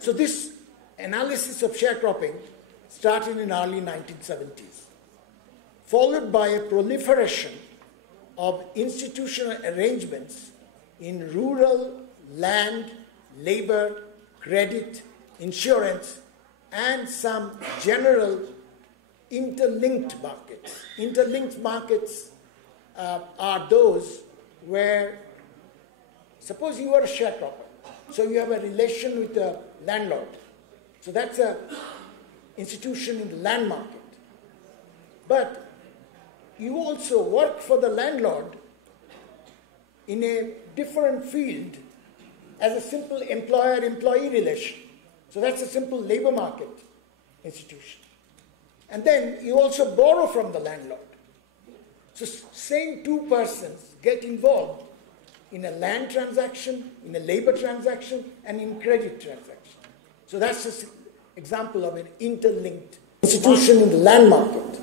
So this analysis of sharecropping started in early 1970s, followed by a proliferation of institutional arrangements in rural, land, labor, credit, insurance, and some general interlinked markets. Interlinked markets are those where, suppose you are a sharecropper, so you have a relation with a landlord. So that's an institution in the land market. But you also work for the landlord in a different field as a simple employer-employee relation. So that's a simple labor market institution. And then you also borrow from the landlord. So same two persons get involved in a land transaction, in a labor transaction, and in credit transaction. So that's just an example of an interlinked institution in the land market.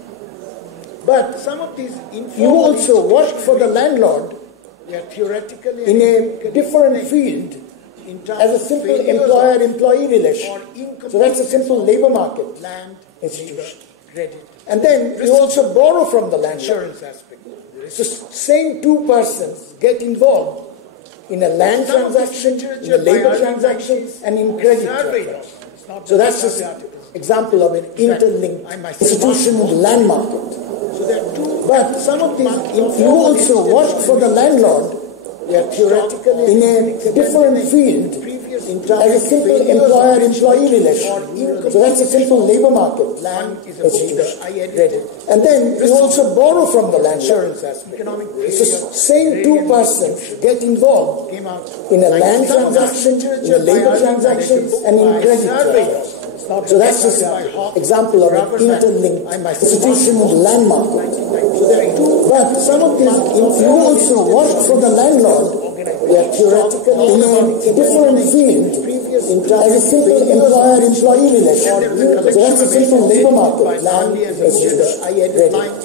But some of these you also work for the landlord theoretically in a different field as a simple employer-employee relation. So that's a simple labor market land institution. Credit. And then you also borrow from the landlord. Insurance aspect. So same two persons get involved in a land transaction, in a labor transaction, and in credit transaction. So that's just an example of an interlinked institution in the land market. But some of these, you also work for the landlord theoretically in a different field as a simple employer-employee relation. So that's a simple labor market institution. And then you also borrow from the landlord. So same two persons get involved in a land transaction, in a labor transaction, and in credit transaction. So that's just an example of an interlinked institution in the land market. But some of these, you also work for the landlord theoretically in a different field as a simple employer-employee relation. So that's a simple labor market institution.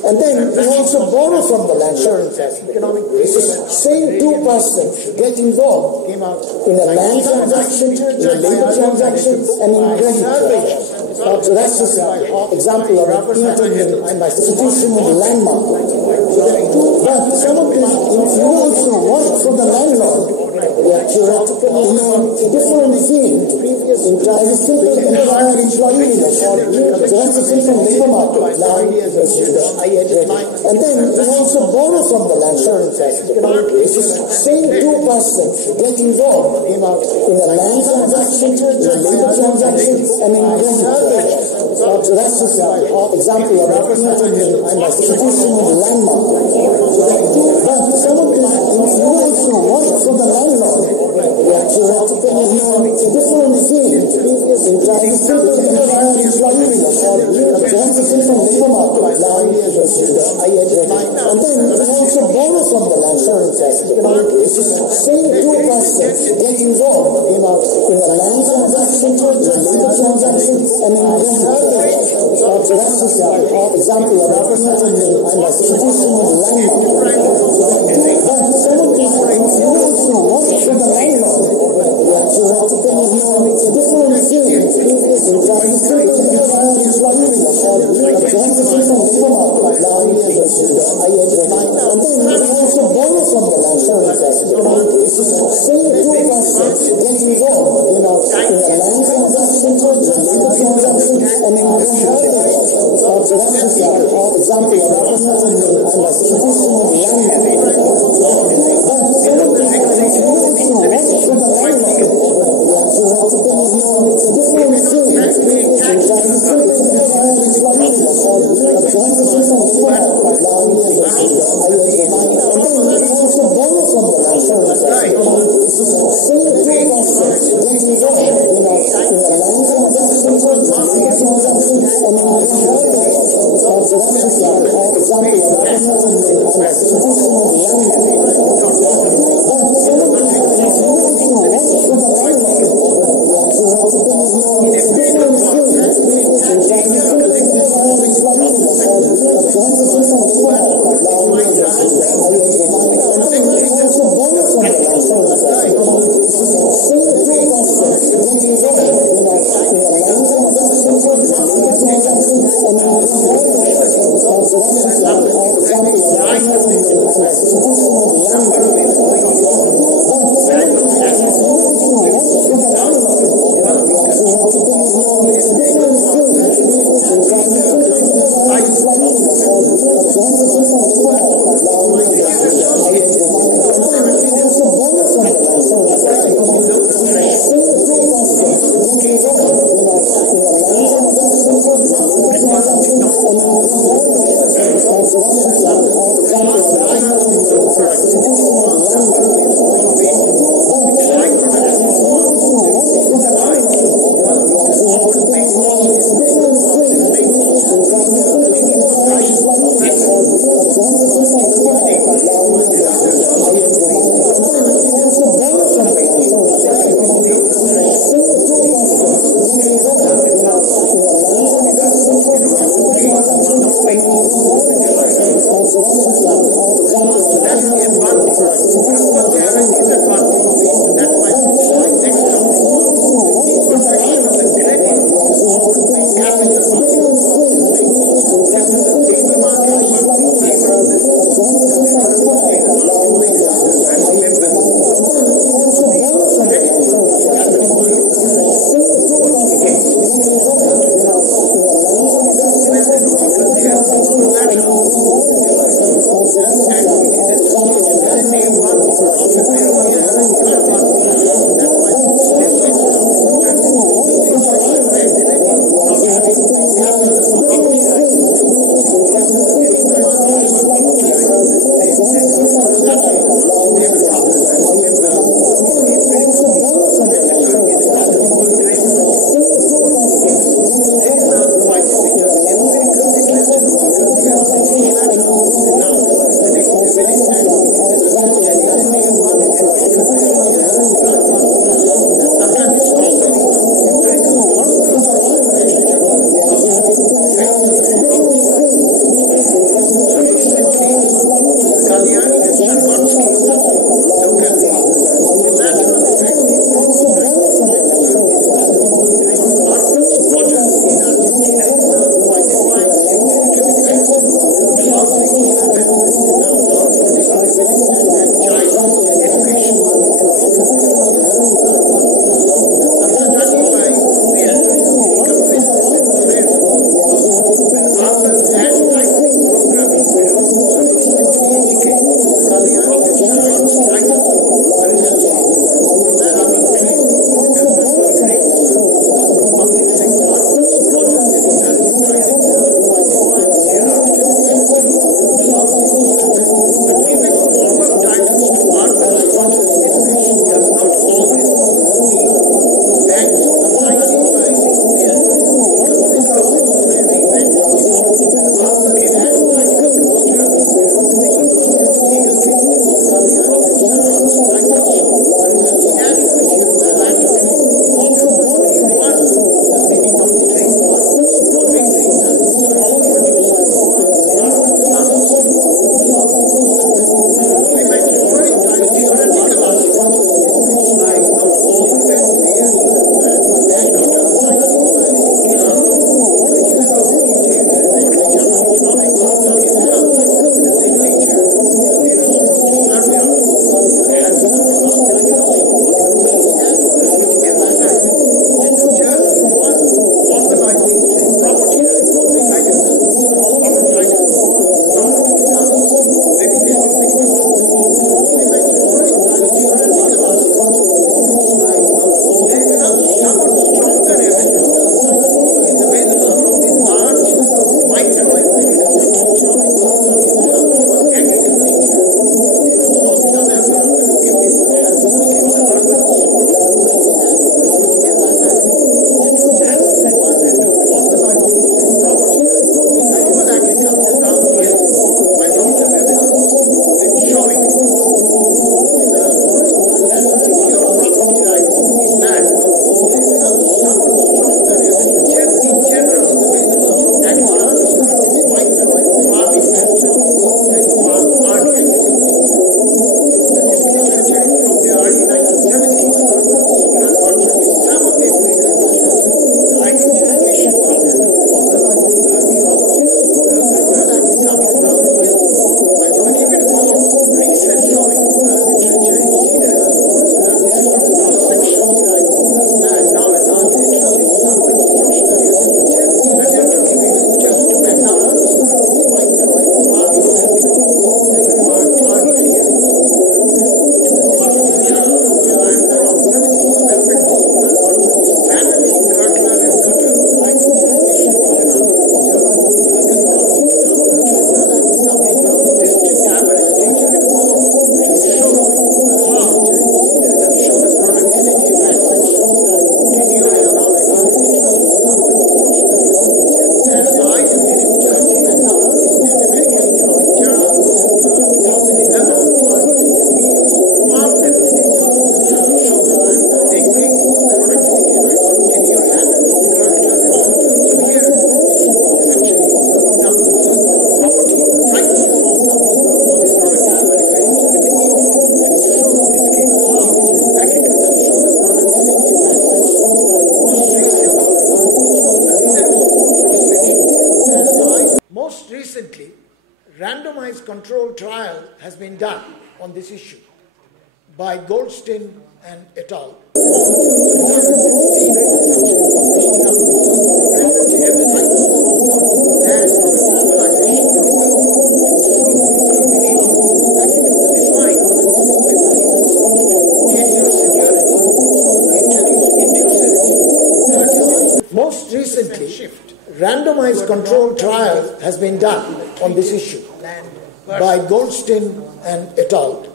And then you also borrow from the landlord. So same two persons get involved in a land transaction, in a labor transaction, and in credit transaction. So that's just an example of an interlinked institution in the land market. But some of these, you also work for the landlord theoretically in a different field as a simple employer-employee relation. So that's a simple labor market institution. And then you also borrow from the landlord. So same two persons get involved in a land transaction, in a labor transaction, and in credit transaction. So that's just an example of an interlinked institution in the land market. But some of these, you also work for the landlord theoretically in a different field as a simple employer-employee relation. So that's a simple labor market institution. And then you also borrow from the landlord. So same two persons get involved in a land transaction, in a labor transaction, and in credit transaction. So that's just an example of an interlinked institution in the land market. But some of these, you also work for the landlord theoretically in a different field as a simple employer-employee relation. So that's a simple labor market institution. And then you also borrow from the landlord. So same two persons get involved in a land transaction, in a labor transaction, and in credit transaction. So that's just an example of an interlinked institution in the land market. But some of these, you also work for the landlord theoretically in a different field as a simple employer-employee relation. So that's a simple labor market institution. And then you also borrow from the landlord. control trial has been done on this issue by Goldstein and et al. Most recently, randomized control trial has been done on this issue by Goldstein and et al.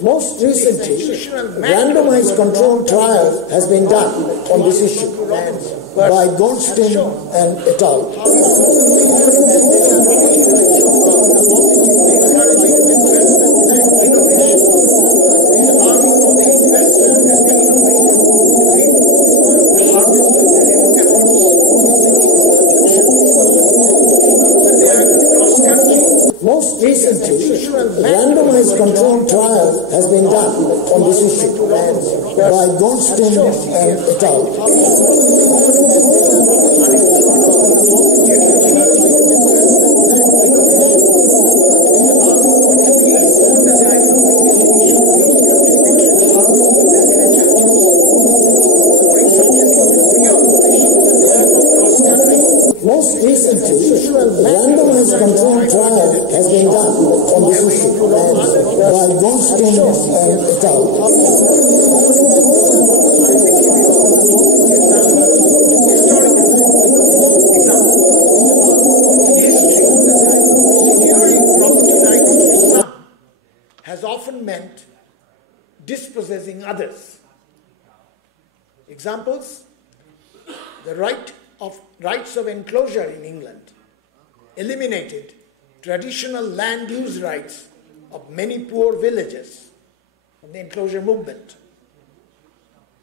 Most recently, randomized control trial has been done on this issue by Goldstein and et al. Most recently, randomized control trial has been done on this issue by Goldstein and et al. Most recently, randomized control trial has been done on this issue by Goldstein and et al. Has often meant dispossessing others. Examples: the rights of enclosure in England eliminated traditional land use rights of many poor villagers from the enclosure movement.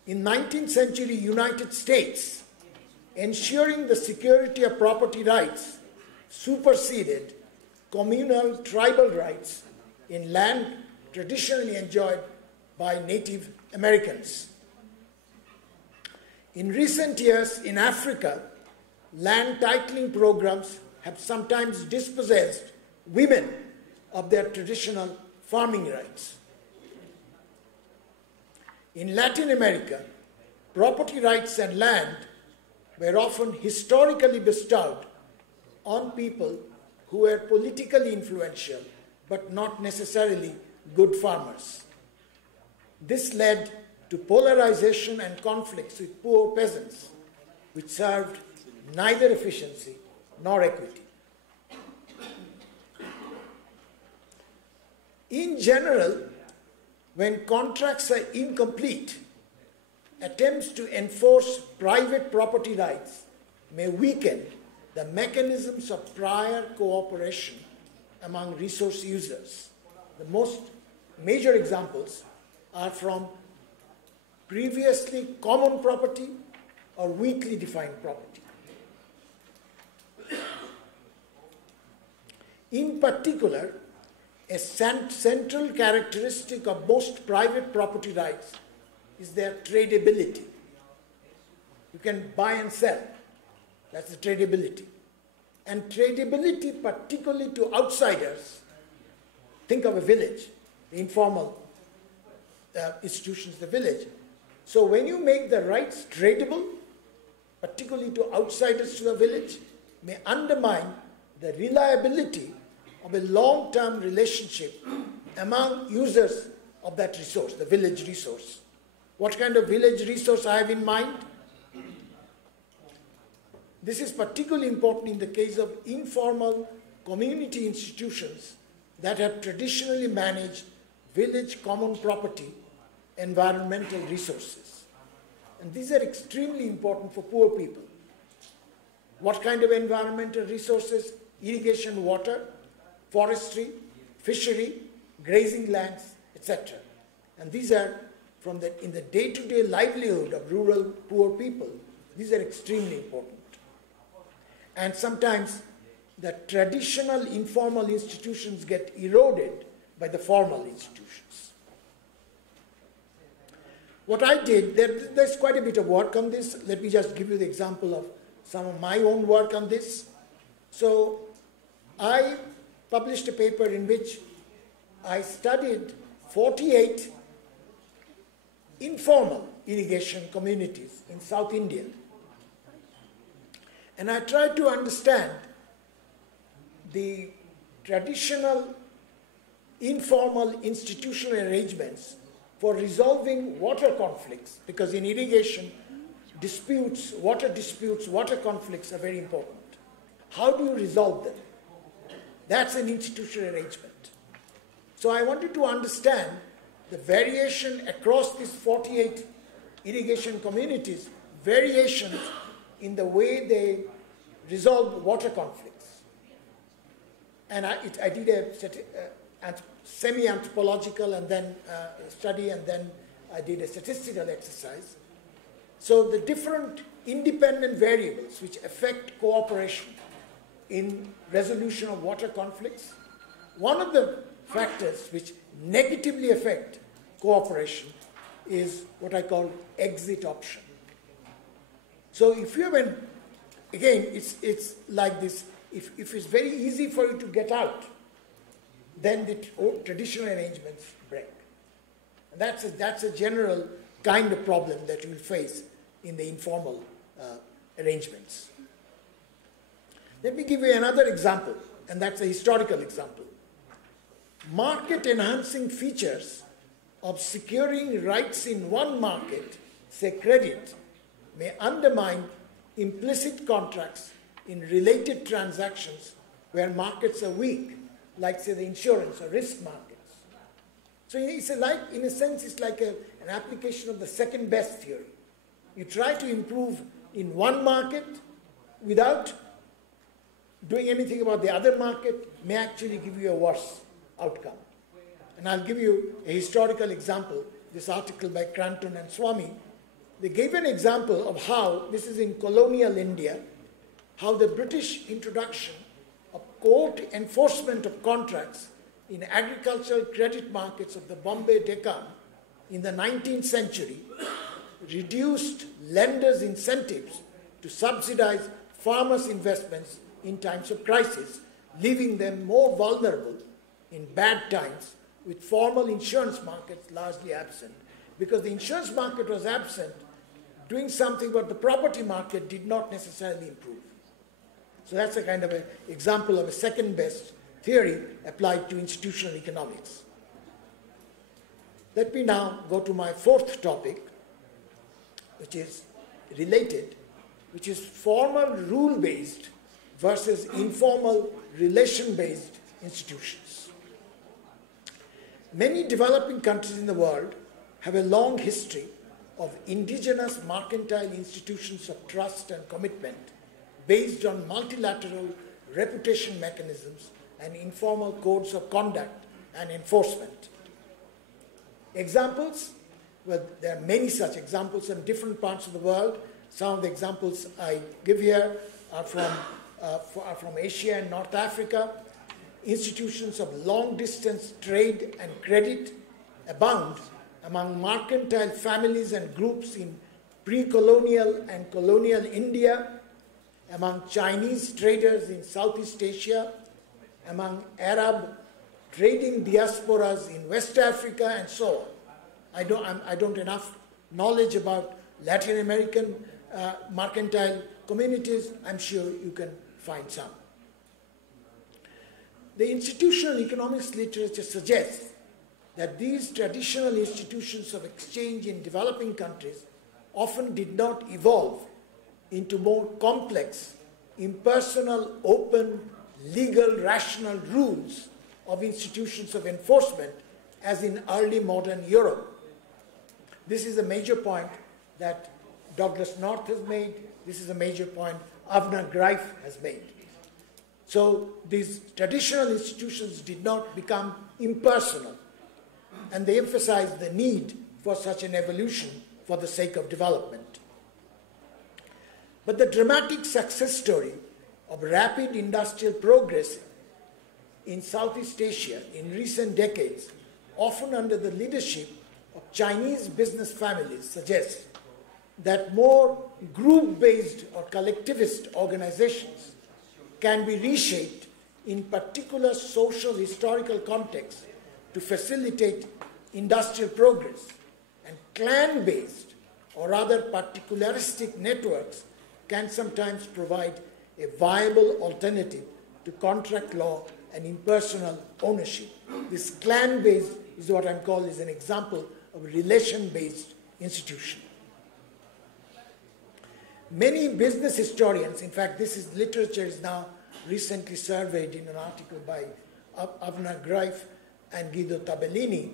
In 19th century United States, ensuring the security of property rights superseded communal tribal rights in land traditionally enjoyed by Native Americans. In recent years in Africa, land titling programs have sometimes dispossessed women of their traditional farming rights. In Latin America, property rights and land were often historically bestowed on people who were politically influential but not necessarily good farmers. This led to polarization and conflicts with poor peasants, which served neither efficiency nor equity. In general, when contracts are incomplete, attempts to enforce private property rights may weaken the mechanisms of prior cooperation among resource users. The most major examples are from previously common property or weakly defined property. In particular, a central characteristic of most private property rights is their tradability. You can buy and sell. That's the tradability. And tradability, particularly to outsiders, think of a village, the informal institutions, the village. So when you make the rights tradable, particularly to outsiders to the village, may undermine the reliability of a long-term relationship among users of that resource, the village resource. What kind of village resource I have in mind? This is particularly important in the case of informal community institutions that have traditionally managed village common property, environmental resources. And these are extremely important for poor people. What kind of environmental resources? Irrigation water, forestry, fishery, grazing lands, etc. And these are in the day-to-day livelihood of rural poor people, these are extremely important. And sometimes that traditional informal institutions get eroded by the formal institutions. What I did, there's quite a bit of work on this. Let me just give you the example of some of my own work on this. So I published a paper in which I studied 48 informal irrigation communities in South India. And I tried to understand the traditional informal institutional arrangements for resolving water conflicts, because in irrigation, water conflicts are very important. How do you resolve them? That's an institutional arrangement. So I wanted to understand the variation across these 48 irrigation communities, variations in the way they resolve water conflicts. And I did a semi-anthropological and then study, and then I did a statistical exercise. So the different independent variables which affect cooperation in resolution of water conflicts. One of the factors which negatively affect cooperation is what I call exit option. So if you have again, it's like this, if it's very easy for you to get out, then the traditional arrangements break. And that's a general kind of problem that you will face in the informal arrangements. Let me give you another example, and that's a historical example. Market-enhancing features of securing rights in one market, say credit, may undermine implicit contracts in related transactions where markets are weak, like, say, the insurance or risk markets. So it's in a sense, it's like an application of the second best theory. You try to improve in one market without doing anything about the other market, may actually give you a worse outcome. And I'll give you a historical example, this article by Cranton and Swamy. They gave an example of how, this is in colonial India, how the British introduction of court enforcement of contracts in agricultural credit markets of the Bombay Deccan in the 19th century reduced lenders' incentives to subsidize farmers' investments in times of crisis, leaving them more vulnerable in bad times, with formal insurance markets largely absent. Because the insurance market was absent, doing something but the property market did not necessarily improve. So that's a kind of an example of a second best theory applied to institutional economics. Let me now go to my fourth topic, which is related, which is formal rule-based versus informal relation-based institutions. Many developing countries in the world have a long history of indigenous mercantile institutions of trust and commitment based on multilateral reputation mechanisms and informal codes of conduct and enforcement. Examples? Well, there are many such examples in different parts of the world. Some of the examples I give here are from Asia and North Africa. Institutions of long-distance trade and credit abound among mercantile families and groups in pre-colonial and colonial India, among Chinese traders in Southeast Asia, among Arab trading diasporas in West Africa, and so on. I don't enough knowledge about Latin American mercantile communities. I'm sure you can find some. The institutional economics literature suggests that these traditional institutions of exchange in developing countries often did not evolve into more complex, impersonal, open, legal, rational rules of institutions of enforcement as in early modern Europe. This is a major point that Douglas North has made. This is a major point Avner Greif has made. So these traditional institutions did not become impersonal, and they emphasized the need for such an evolution for the sake of development. But the dramatic success story of rapid industrial progress in Southeast Asia in recent decades, often under the leadership of Chinese business families, suggests that more group-based or collectivist organizations can be reshaped in particular social historical contexts to facilitate industrial progress, and clan-based or other particularistic networks can sometimes provide a viable alternative to contract law and impersonal ownership. This clan-based is what I'm calling is an example of a relation-based institution. Many business historians, in fact, this literature is now recently surveyed in an article by Avner Greif and Guido Tabellini.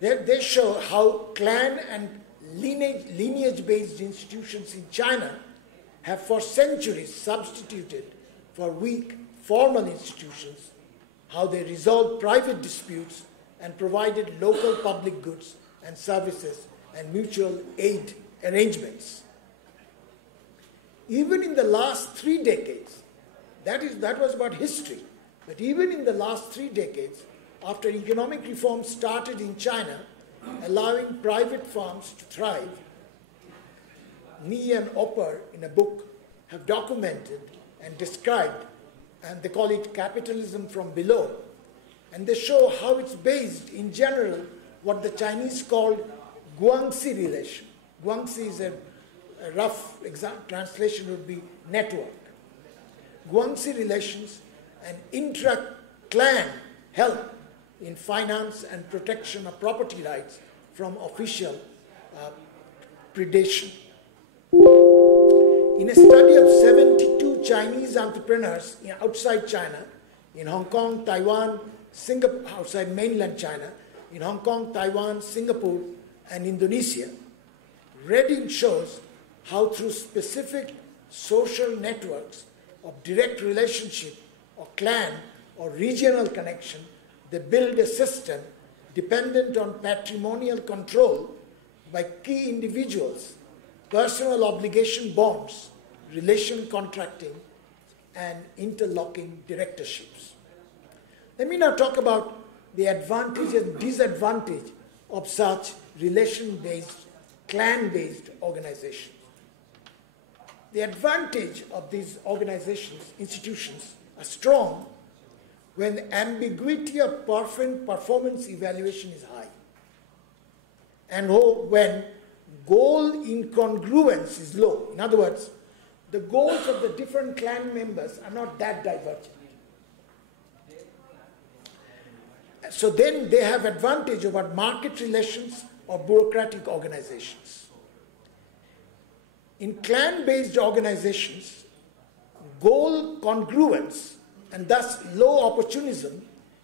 They show how clan and lineage-based institutions in China have for centuries substituted for weak formal institutions, how they resolved private disputes and provided local public goods and services and mutual aid arrangements. Even in the last 3 decades, that was about history, but even in the last 3 decades, after economic reform started in China, allowing private firms to thrive, Ni and Opper, in a book, have documented and described, and they call it capitalism from below, and they show how it's based, in general, what the Chinese called guangxi relation. Guangxi is a rough translation would be network. Guangxi relations and intra-clan help in finance and protection of property rights from official predation. In a study of 72 Chinese entrepreneurs outside China, in Hong Kong, Taiwan, Singapore, outside mainland China, in Hong Kong, Taiwan, Singapore, and Indonesia, Redding shows how through specific social networks of direct relationship or clan or regional connection, they build a system dependent on patrimonial control by key individuals, personal obligation bonds, relation contracting, and interlocking directorships. Let me now talk about the advantage and disadvantage of such relation-based, clan-based organizations. The advantage of these organizations, institutions, are strong when the ambiguity of performance evaluation is high, and when goal incongruence is low. In other words, the goals of the different clan members are not that divergent. So then they have advantage over market relations or bureaucratic organizations. In clan-based organizations, goal congruence and thus low opportunism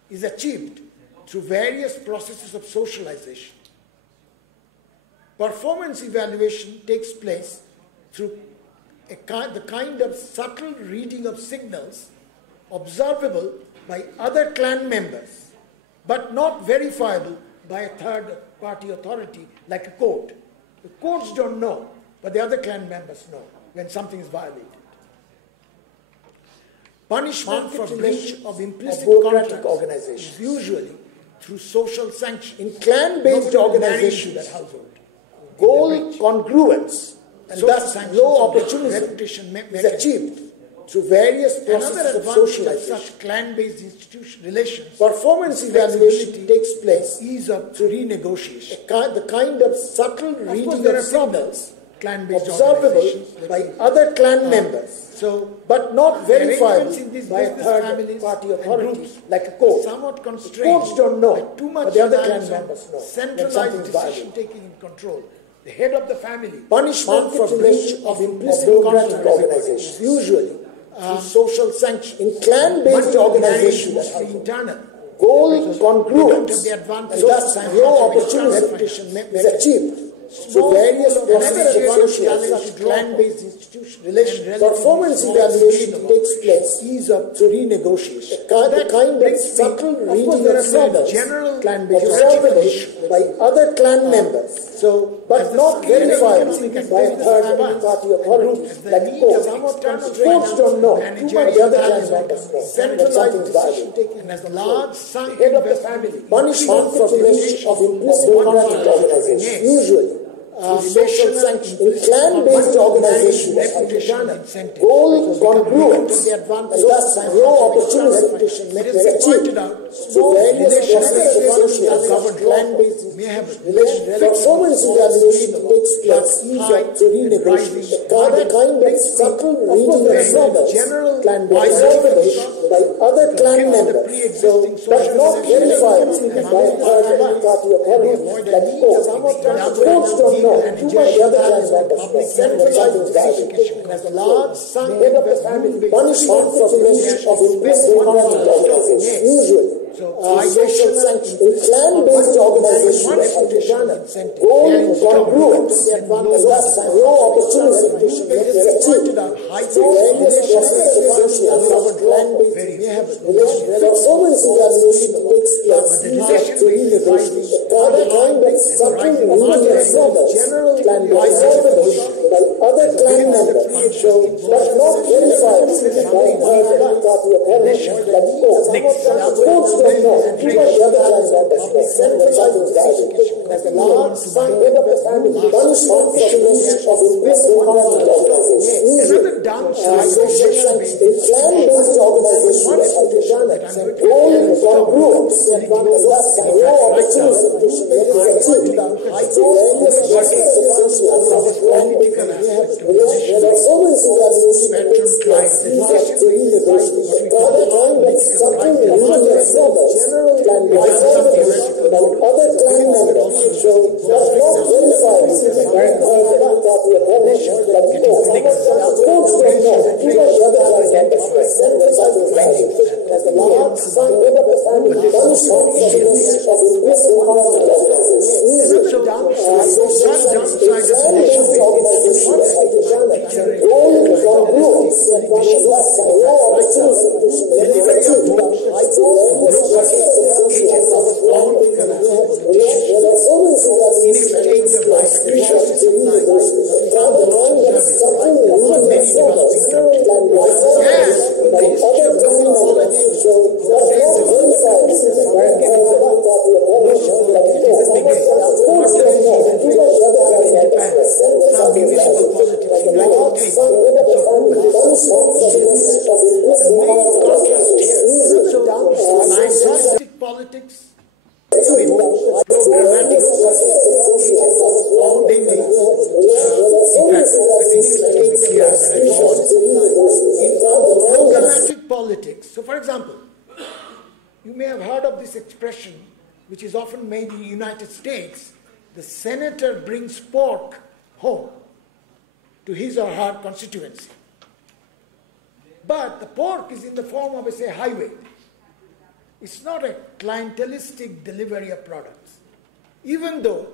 is achieved through various processes of socialization. Performance evaluation takes place through the kind of subtle reading of signals observable by other clan members, but not verifiable by a third-party authority like a court. The courts don't know, but the other clan members know when something is violated. Punishment for breach of implicit contract organizations, usually through social sanction. In clan-based organizations, goal congruence and thus low opportunism is achieved through various processes of socialization. Such clan-based institution relations, performance evaluation takes place ease of renegotiation. The kind of subtle reading of signals observable by other clan members, but not verifiable by a third-party authority like a court. Somewhat constrained. Courts don't know, but the other clan members know. Centralized decision-taking in control. The head of the family. Punishment for breach of implicit contract organizations, usually through social sanction. In clan-based organizations, internal. Goal congruence and thus low opportunism is achieved through various processes of social clan-based institution relations. Performance evaluation takes place through renegotiation. The kind of subtle reading of signals observable by other clan members, So, but not verified by third party authorities like courts. Courts don't know, but the other clans members know. Centralized decision-taking and has large sunk Head of the family, punishment for breach of implicit contract organizations, usually social sanctions. In clan-based organizations like Ghana, goal congruence and thus grow opportunities may be achieved. So various organizations of clan-based performance evaluation takes place to renegotiate. The kind of subtle reading of products clan-based by other clan members, so but not verified by third-party authorities like courts. Courts don't know. Too much other clans members centralized decision has a large sunk head of the family punishment for breach of implicit contract organizations, usually social sanctions. In clan-based organizations like Ghana, goal congruence and thus grow opportunities may be achieved. So various organizations of clan-based performance evaluation takes place to renegotiate. The kind of subtle reading of products clan-based by other clan members, so but not verified by third-party authorities like courts. Don't know too much other clan members centralized decision as a large head of the family punishment for breach of implicit contract organizations. Another downside in clan-based organizations like Ghana, goal congruence and thus grow opportunities may be achieved. So various organizations performance evaluation takes place to renegotiate. The kind of subtle reading of products by other clan members, so but not verified by third-party authorities like courts don't know too much other clan members centralized decision as a large head of the family punishment for breach of implicit contract organizations. Another downside of clan-based organizations like Ghana, goal congruence and thus grow opportunities may be achieved. So various organizations of performance evaluation takes place to renegotiate. The kind of subtle reading of products by other clan members, so but not verified by third-party authorities like courts don't know too much other clan members centralized decision like a large head of the family punishment for breach of implicit contract organizations. Scientific politics, programmatic, programmatic politics. So, for example, you may have heard of this expression, which is often made in the United States: the senator brings pork home to his or her constituency. But the pork is in the form of, say, highway. It's not a clientelistic delivery of products, even though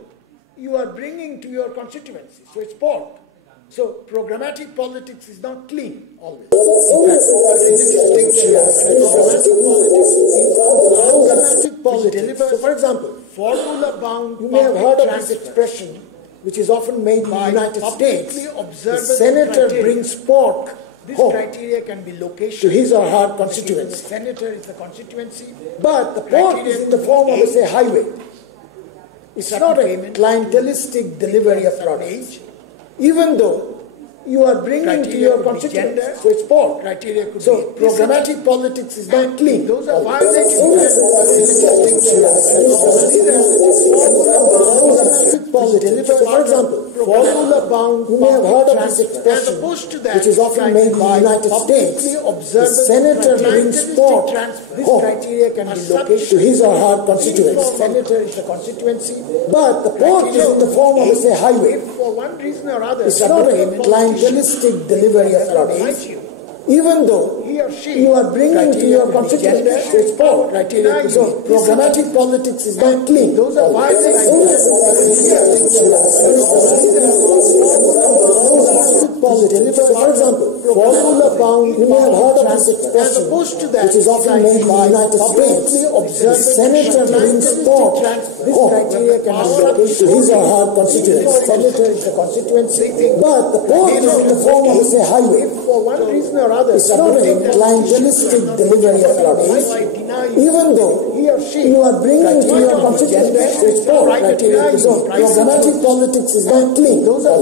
you are bringing to your constituency. So it's pork. So programmatic politics is not clean always. Programmatic politics. So, for example, formula-bound. You may have heard of this expression, which is often made in the United States: the senator brings pork. This criteria can be location to his or her constituency. The senator is the constituency, but the pork is in the form of, say, highway. It's not a clientelistic delivery of products, even though you are bringing to your constituency. So it's pork. Criteria could so programmatic politics is not clean. Those are violating politics. For example, formula-bound. You may have heard of this expression, which is often made in the United States: the senator brings pork home to his or her constituency. The senator is the constituency, but the pork is in the form of, say, highway. For one reason or other, it's not a clientelistic delivery of products, even though you are bringing to your constituency. So it's pork. So programmatic politics is not clean. Those are violating politics. For example, formula-bound. You may have heard of this expression, opposed to that, which is often made in the United States, the senator brings thought, this criteria can be available to his or her constituents. Senator is the constituency, but the port is in the form of, say, highway. For one reason or other, it's not a clientelistic delivery of products. Even though you are bringing to your constituents its port criteria, so your grammatic politics is not clean. Those are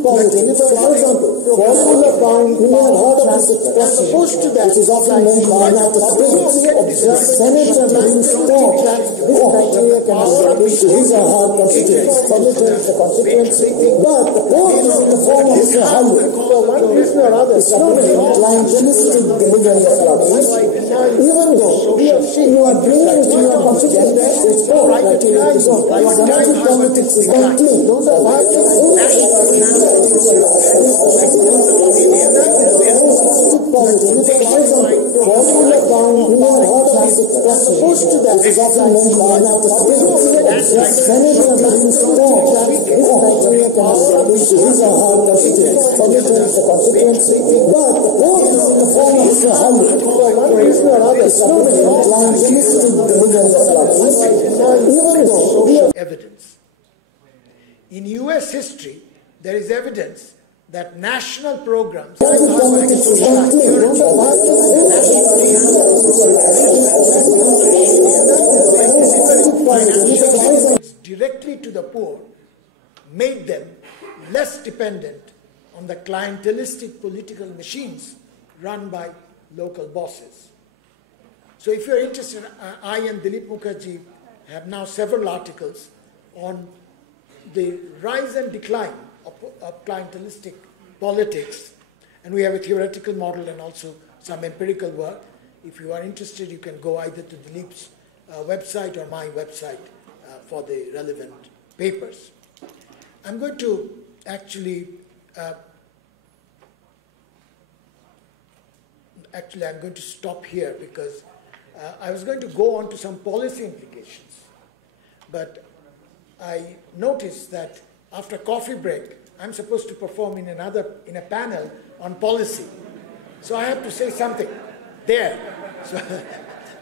politics. For example, formula bound, we have heard of this expression, which is often made in the United States. The senator brings thought, this criteria can be available to his or her constituents. Senator is the constituency, but the port is in the form of a highway. For one reason or other, it's not a clientelistic delivery of products. Even though you are bringing to your constituents its port criteria, so your grammatic politics is not clean. Those are formula bound, we have heard of this expression, which is often made by United States. The senator brings thought, this criteria can be available to his or her constituents. Senator is the constituency, but the port is in the form of a highway. For one reason or other, it's not a clientelistic delivery of products. Even though evidence. In US history, there is evidence that national programs directly to the poor made them less dependent on the clientelistic political machines run by local bosses. So if you're interested, I and Dilip Mukherjee have now several articles on the rise and decline of clientelistic politics, and we have a theoretical model and also some empirical work. If you are interested, you can go either to Dilip's website or my website for the relevant papers. I'm going to actually I'm going to stop here because I was going to go on to some policy implications, but I noticed that after coffee break, I'm supposed to perform in a panel on policy. So I have to say something there.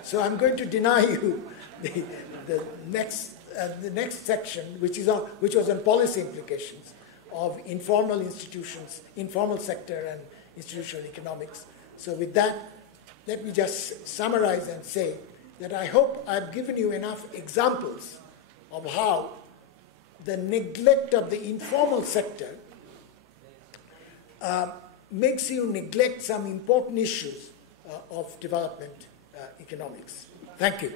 So I'm going to deny you the next section, which was on policy implications of informal institutions, informal sector and institutional economics. So with that, let me just summarize and say that I hope I've given you enough examples of how the neglect of the informal sector makes you neglect some important issues of development economics. Thank you.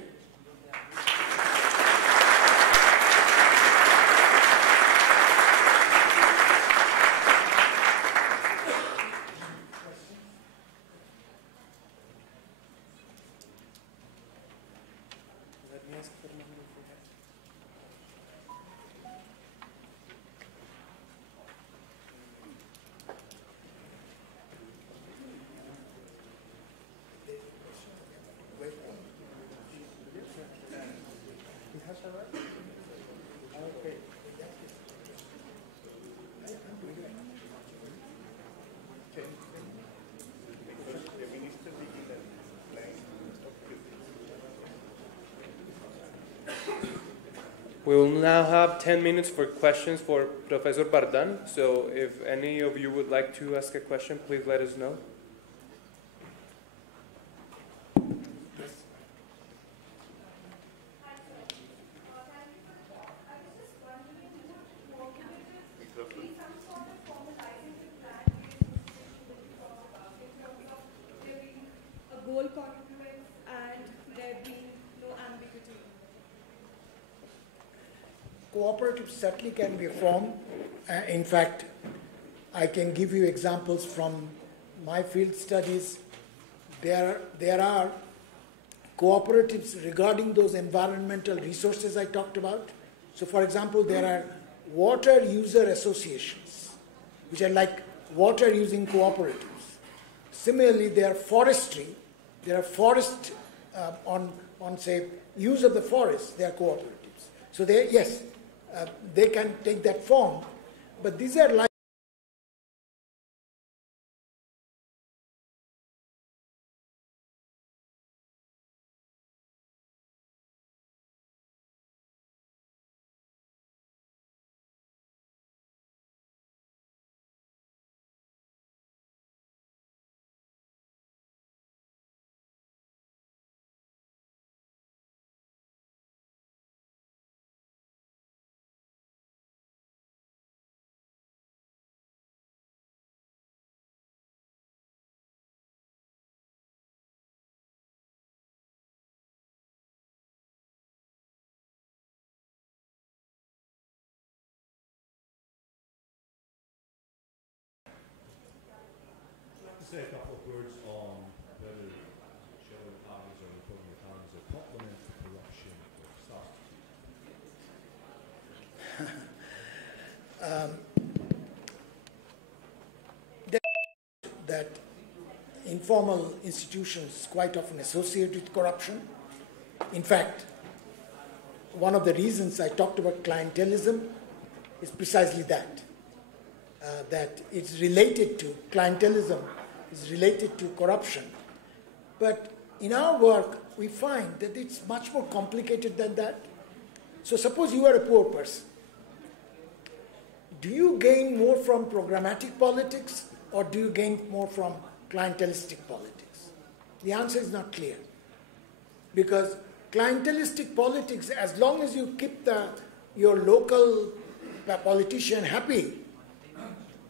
We will now have 10 minutes for questions for Professor Bardan. So if any of you would like to ask a question, please let us know. Goal congruence and there being no ambiguity. Cooperatives certainly can be formed. In fact, I can give you examples from my field studies. There are cooperatives regarding those environmental resources I talked about. So for example, there are water user associations, which are like water using cooperatives. Similarly, there are forestry. There are forest on say use of the forest. They are cooperatives. So they can take that form, but these are like that informal institutions quite often associate with corruption. In fact, one of the reasons I talked about clientelism is precisely that, that it's related to, clientelism is related to corruption. But in our work, we find that it's much more complicated than that. So suppose you are a poor person. Do you gain more from programmatic politics or do you gain more from clientelistic politics? The answer is not clear. Because clientelistic politics, as long as you keep your local politician happy,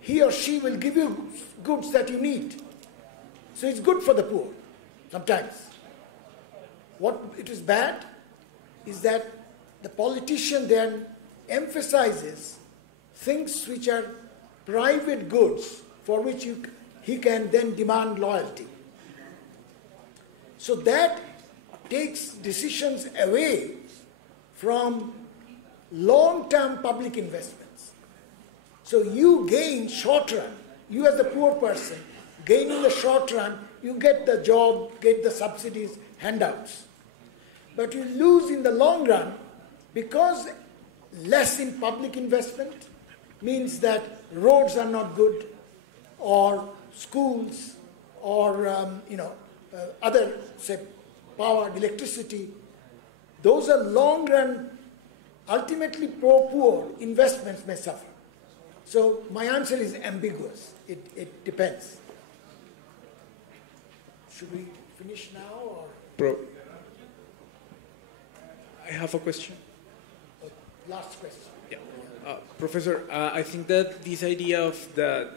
he or she will give you goods that you need. So it's good for the poor, sometimes. What it is bad is that the politician then emphasizes things which are private goods for which he can then demand loyalty. So that takes decisions away from long-term public investments. So you gain short run. You as the poor person gain in the short run, you get the job, get the subsidies, handouts. But you lose in the long run because less in public investment means that roads are not good, or schools, or other, say, power, electricity. Those are long run, ultimately poor investments may suffer. So my answer is ambiguous. It depends. Should we finish now, or? I have a question. Last question. Yeah. Professor, I think that this idea of the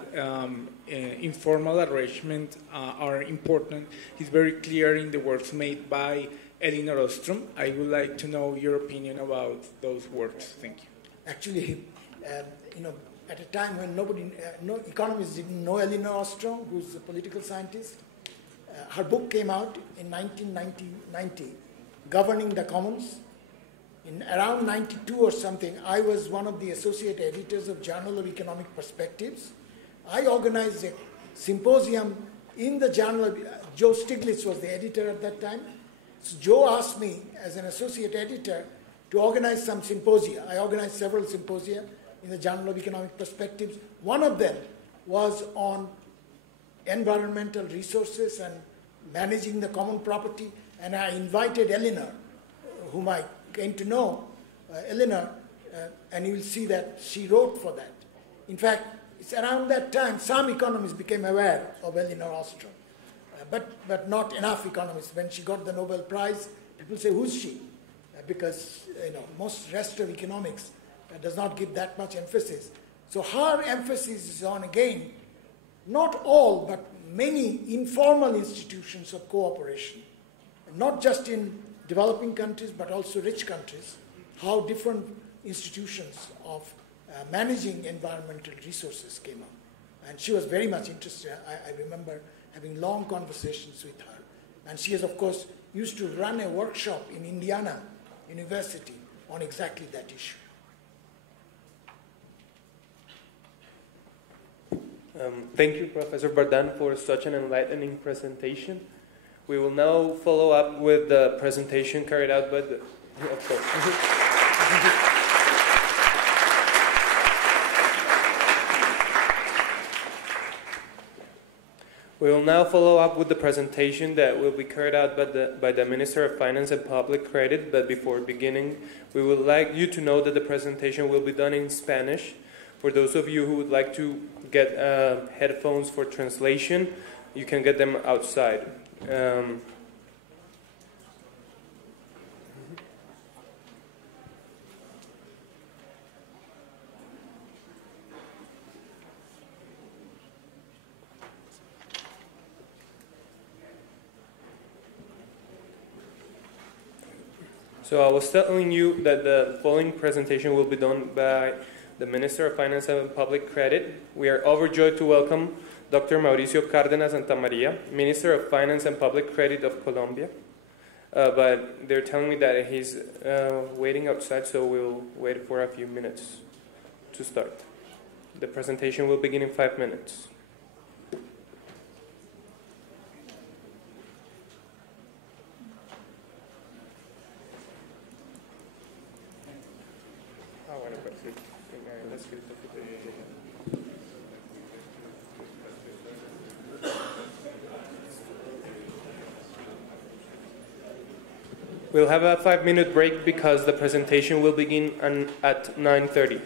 informal arrangement are important. It's very clear in the works made by Elinor Ostrom. I would like to know your opinion about those works. Thank you. Actually, at a time when no economists didn't know Elinor Ostrom, who's a political scientist, her book came out in 1990, Governing the Commons. In around 92 or something, I was one of the associate editors of Journal of Economic Perspectives. I organized a symposium in the Journal of, Joe Stiglitz was the editor at that time. So Joe asked me as an associate editor to organize some symposia. I organized several symposia in the Journal of Economic Perspectives. One of them was on environmental resources and managing the common property, and I invited Elinor, whom I came to know, Elinor, and you will see that she wrote for that. In fact, it's around that time some economists became aware of Elinor Ostrom, but not enough economists. When she got the Nobel Prize, people say, who's she? Because most rest of economics does not give that much emphasis. So her emphasis is on, again, not all, but many informal institutions of cooperation, not just in developing countries, but also rich countries, how different institutions of managing environmental resources came up. And she was very much interested. I remember having long conversations with her. And she has, of course, used to run a workshop in Indiana University on exactly that issue. Thank you, Professor Bardan, for such an enlightening presentation. We will now follow up with the presentation carried out by the... Of course. We will now follow up with the presentation that will be carried out by the Minister of Finance and Public Credit. But before beginning, we would like you to know that the presentation will be done in Spanish. For those of you who would like to get headphones for translation, you can get them outside. So I was telling you that the following presentation will be done by the Minister of Finance and Public Credit. We are overjoyed to welcome Dr. Mauricio Cárdenas Santamaría, Minister of Finance and Public Credit of Colombia. But they're telling me that he's waiting outside, so we'll wait for a few minutes to start. The presentation will begin in 5 minutes. We'll have a 5-minute break because the presentation will begin at 9:30.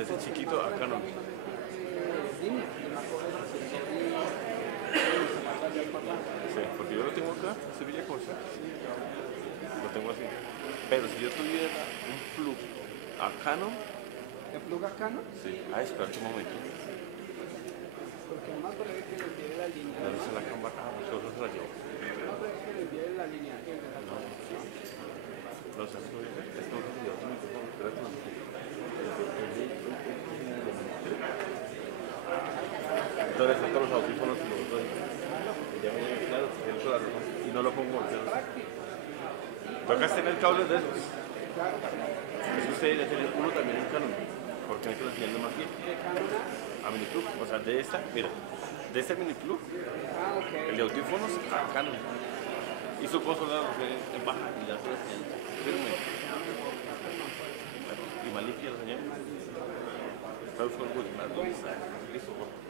desde chiquito acá no. Sí, porque yo lo tengo acá, se veía como eso. Lo tengo así. Pero si yo tuviera un plug acá no. ¿El plug acá no? Sí, espérate un momento. Porque nomás con el que le envíe la línea. Pero se la cambia acá, nosotros se la llevo. No, pero es que le envíe la línea. No sé, esto es yo, entonces todos los audífonos y los otros. Ya me claro, tiene toda la razón. Y no lo pongo. Tocas tener cables de esos. Es que usted debe tener uno también en Canon. Porque no hay que lo tiene más bien. A miniplug. O sea, de esta, mira. De este miniplug. El de audífonos a Canon. Y su puedo soldar en baja y la otra en firme. Y más limpia la señal. Está usando el más listo.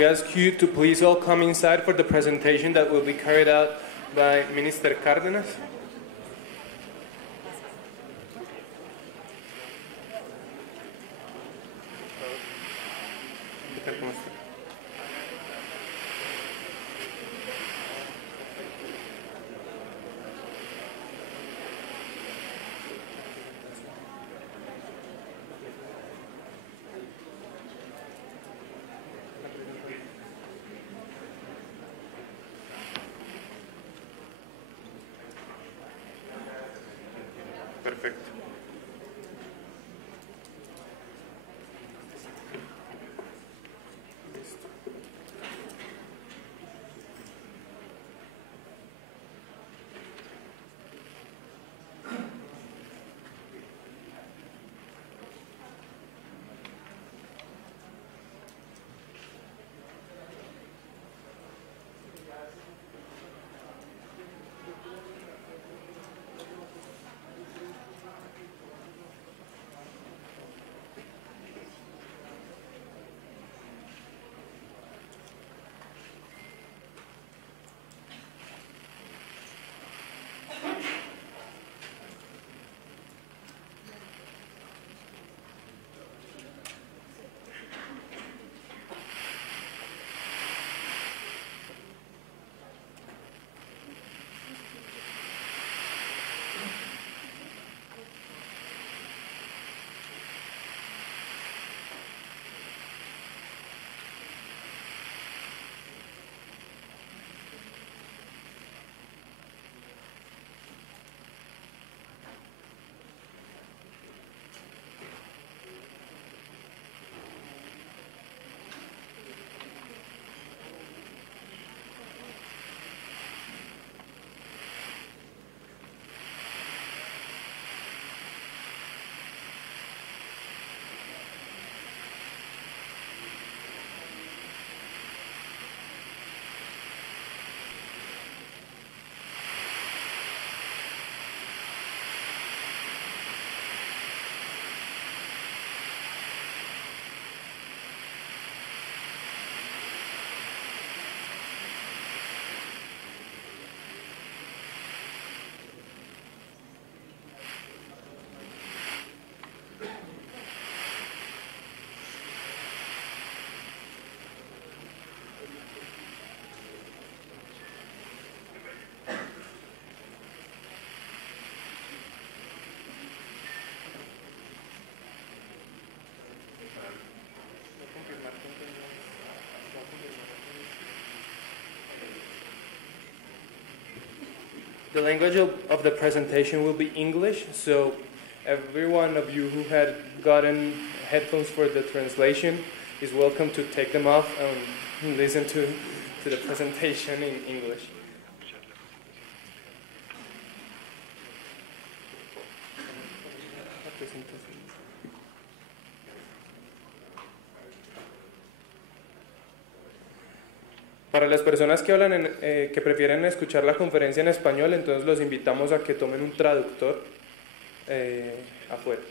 we ask you to please all come inside for the presentation that will be carried out by Minister Cárdenas. Perfecto. The language of the presentation will be English, so every one of you who had gotten headphones for the translation is welcome to take them off and listen to the presentation in English. Para las personas que hablan que prefieren escuchar la conferencia en español, entonces los invitamos a que tomen un traductor afuera.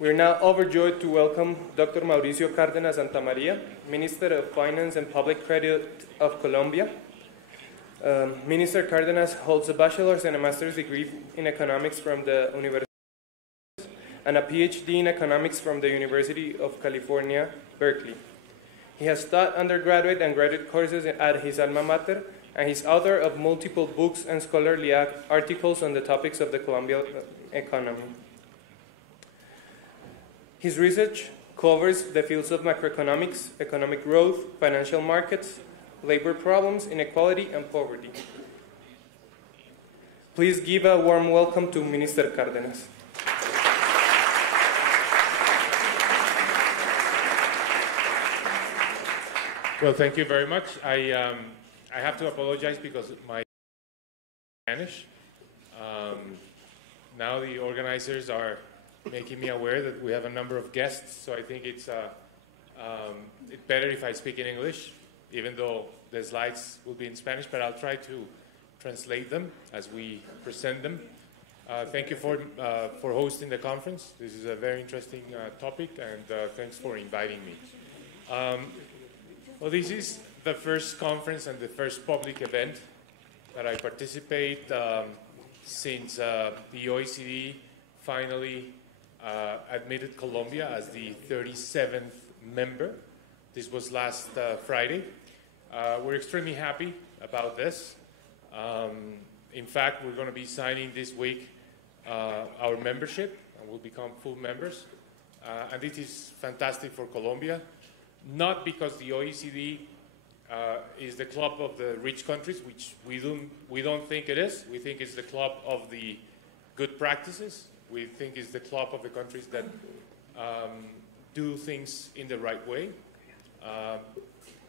We are now overjoyed to welcome Dr. Mauricio Cárdenas Santamaría, Minister of Finance and Public Credit of Colombia. Minister Cárdenas holds a bachelor's and a master's degree in economics from the University and a PhD in economics from the University of California, Berkeley. He has taught undergraduate and graduate courses at his alma mater, and he's author of multiple books and scholarly articles on the topics of the Colombian economy. His research covers the fields of macroeconomics, economic growth, financial markets, labor problems, inequality, and poverty. Please give a warm welcome to Minister Cárdenas. Well, thank you very much. I have to apologize because my Spanish. Now the organizers are making me aware that we have a number of guests, so I think it's better if I speak in English, even though the slides will be in Spanish, but I'll try to translate them as we present them. Thank you for hosting the conference. This is a very interesting topic, and thanks for inviting me. Well, this is the first conference and the first public event that I participate since the OECD finally admitted Colombia as the 37th member. This was last Friday. We're extremely happy about this. In fact, we're going to be signing this week our membership, and we'll become full members. And it is fantastic for Colombia, not because the OECD is the club of the rich countries, which we don't think it is. We think it's the club of the good practices. We think it's the club of the countries that do things in the right way.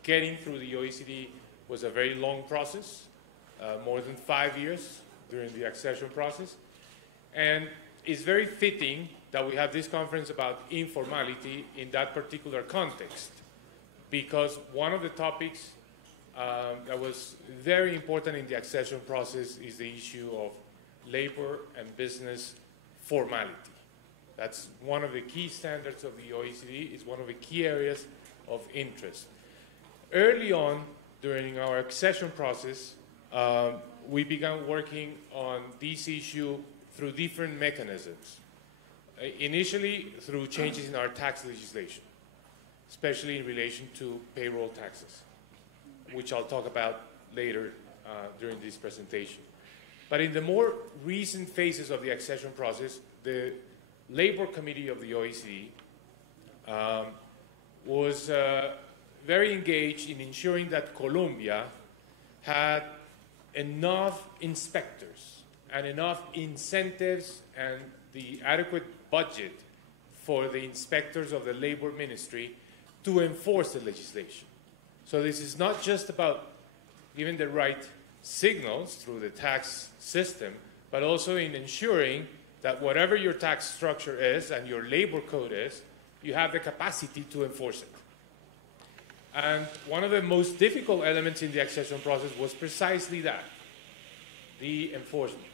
Getting through the OECD was a very long process, more than 5 years during the accession process. And it's very fitting that we have this conference about informality in that particular context, because one of the topics that was very important in the accession process is the issue of labor and business formality. That's one of the key standards of the OECD. It's one of the key areas of interest. Early on, during our accession process, we began working on this issue through different mechanisms. Initially, through changes in our tax legislation, especially in relation to payroll taxes, which I'll talk about later during this presentation. But in the more recent phases of the accession process, the Labor Committee of the OECD was very engaged in ensuring that Colombia had enough inspectors and enough incentives and the adequate budget for the inspectors of the Labor Ministry to enforce the legislation. So this is not just about giving the right signals through the tax system, but also in ensuring that whatever your tax structure is and your labor code is, you have the capacity to enforce it. And one of the most difficult elements in the accession process was precisely that, the enforcement,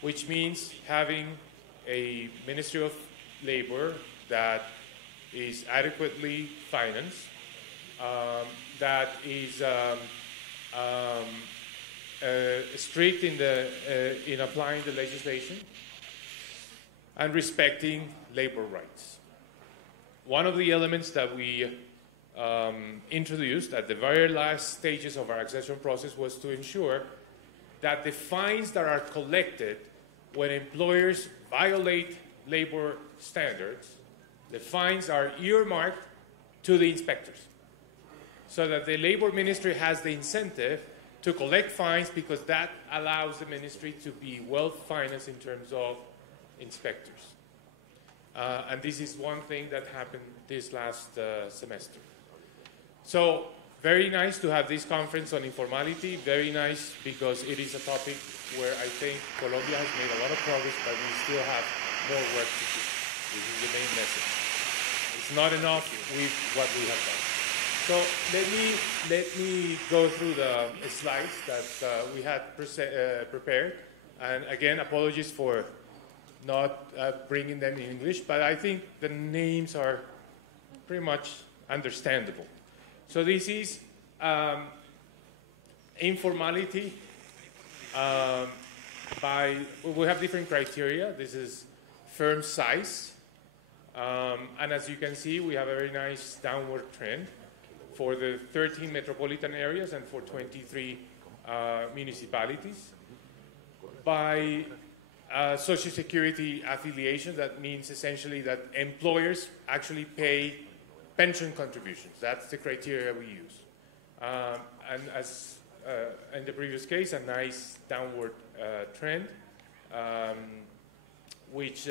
which means having a Ministry of Labor that is adequately financed, that is strict in applying the legislation, and respecting labor rights. One of the elements that we introduced at the very last stages of our accession process was to ensure that the fines that are collected when employers violate labor standards, the fines are earmarked to the inspectors, so that the Labor Ministry has the incentive to collect fines, because that allows the ministry to be well financed in terms of inspectors. And this is one thing that happened this last semester. So very nice to have this conference on informality, very nice because it is a topic where I think Colombia has made a lot of progress, but we still have more work to do. This is the main message. It's not enough with what we have done. So let me go through the slides that we had prepared. And again, apologies for not bringing them in English, but I think the names are pretty much understandable. So this is informality we have different criteria. This is firm size. And as you can see, we have a very nice downward trend for the 13 metropolitan areas and for 23 municipalities. By Social Security affiliation, that means essentially that employers actually pay pension contributions. That's the criteria we use. And as in the previous case, a nice downward trend, which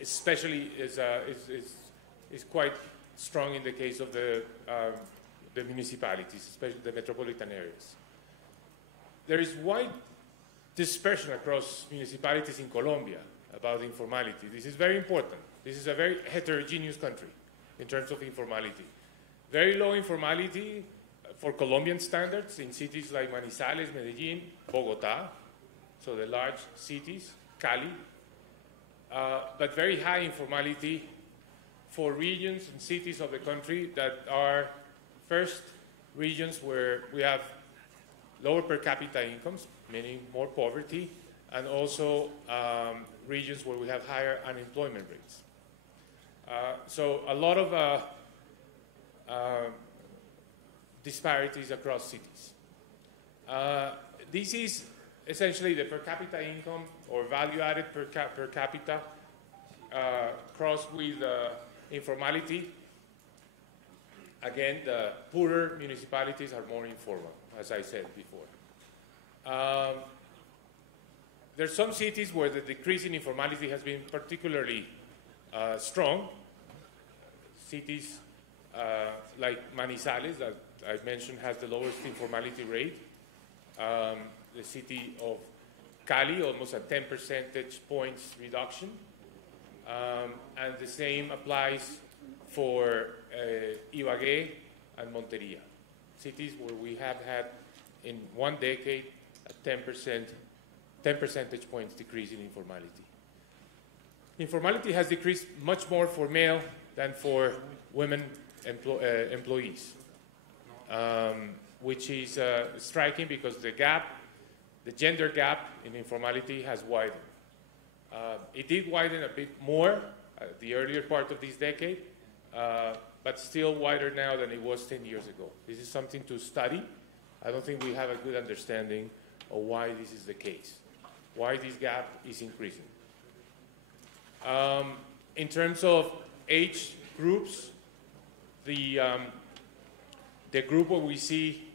especially is quite strong in the case of the municipalities, especially the metropolitan areas. There is wide dispersion across municipalities in Colombia about informality. This is very important. This is a very heterogeneous country in terms of informality. Very low informality for Colombian standards in cities like Manizales, Medellín, Bogotá, so the large cities, Cali, but very high informality for regions and cities of the country that are first regions where we have lower per capita incomes, meaning more poverty, and also regions where we have higher unemployment rates. So a lot of disparities across cities. This is essentially the per capita income or value added per capita crossed with informality. Again, the poorer municipalities are more informal, as I said before. There are some cities where the decrease in informality has been particularly strong. Cities like Manizales, that I mentioned, has the lowest informality rate. The city of Cali, almost a 10 percentage points reduction. And the same applies for Ibagué and Montería, cities where we have had in one decade a 10 percentage points decrease in informality. Informality has decreased much more for male than for women employees, which is striking because the gender gap in informality has widened. It did widen a bit more at the earlier part of this decade, but still wider now than it was 10 years ago. This is something to study. I don't think we have a good understanding of why this is the case, why this gap is increasing. In terms of age groups, the group where we see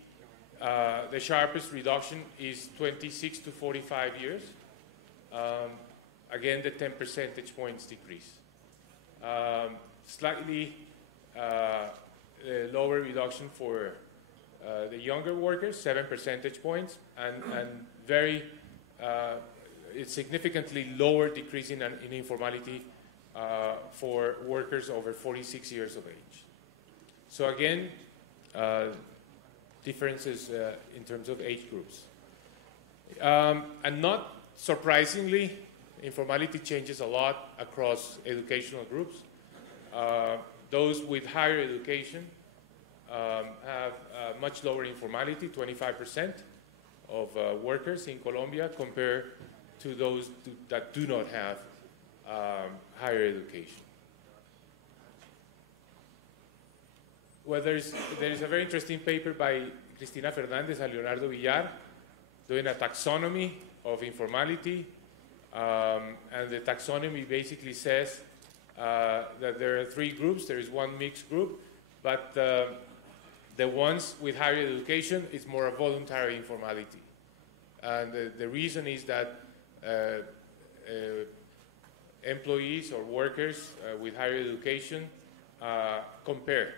the sharpest reduction is 26 to 45 years. Again, the 10 percentage points decrease. Slightly lower reduction for the younger workers, 7 percentage points, and very it's significantly lower decrease in informality for workers over 46 years of age. So again, differences in terms of age groups. And not surprisingly, informality changes a lot across educational groups. Those with higher education have much lower informality, 25% of workers in Colombia, compared to those that do not have higher education. Well, there is a very interesting paper by Cristina Fernandez and Leonardo Villar doing a taxonomy of informality. And the taxonomy basically says that there are three groups. There is one mixed group, but the ones with higher education is more a voluntary informality. And the reason is that employees or workers with higher education compare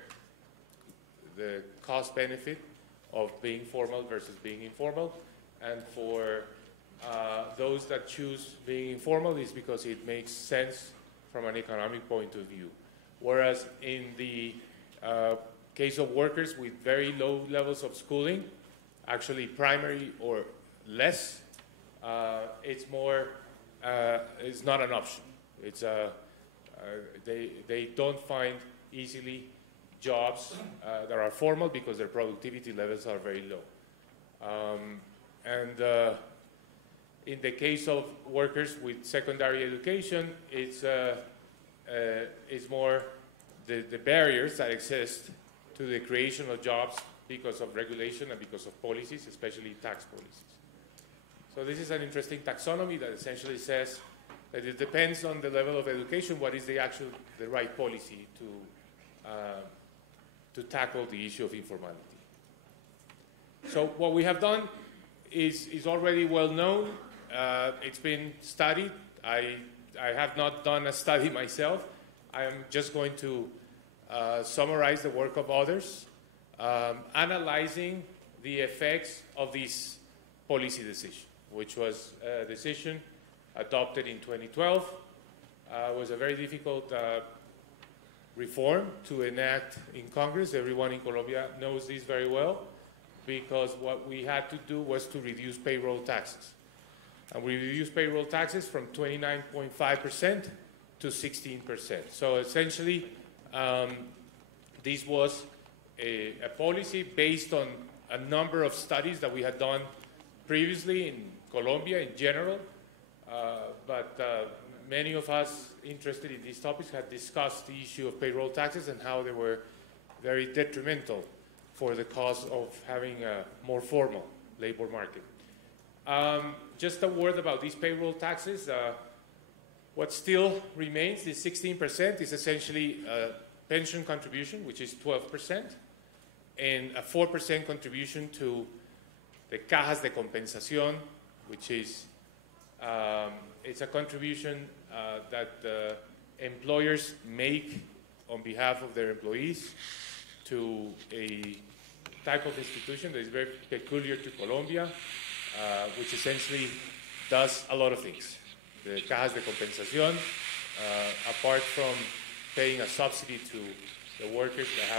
the cost benefit of being formal versus being informal. And for those that choose being informal is because it makes sense from an economic point of view. Whereas in the case of workers with very low levels of schooling, actually primary or less, it's not an option. They don't find easily jobs that are formal because their productivity levels are very low. In the case of workers with secondary education, it's more the barriers that exist to the creation of jobs because of regulation and because of policies, especially tax policies. So this is an interesting taxonomy that essentially says that it depends on the level of education, what is the right policy to tackle the issue of informality. So what we have done is already well known. It's been studied. I have not done a study myself. I am just going to summarize the work of others, analyzing the effects of this policy decision, which was a decision adopted in 2012. It was a very difficult reform to enact in Congress. Everyone in Colombia knows this very well, because what we had to do was to reduce payroll taxes. And we reduced payroll taxes from 29.5% to 16%. So essentially, this was a policy based on a number of studies that we had done previously in Colombia in general, but many of us interested in these topics had discussed the issue of payroll taxes and how they were very detrimental for the cause of having a more formal labor market. Just a word about these payroll taxes. What still remains, this 16%, is essentially a pension contribution, which is 12%, and a 4% contribution to the cajas de compensación, which is it's a contribution that employers make on behalf of their employees to a type of institution that is very peculiar to Colombia, which essentially does a lot of things. The cajas de compensación, apart from paying a subsidy to the workers that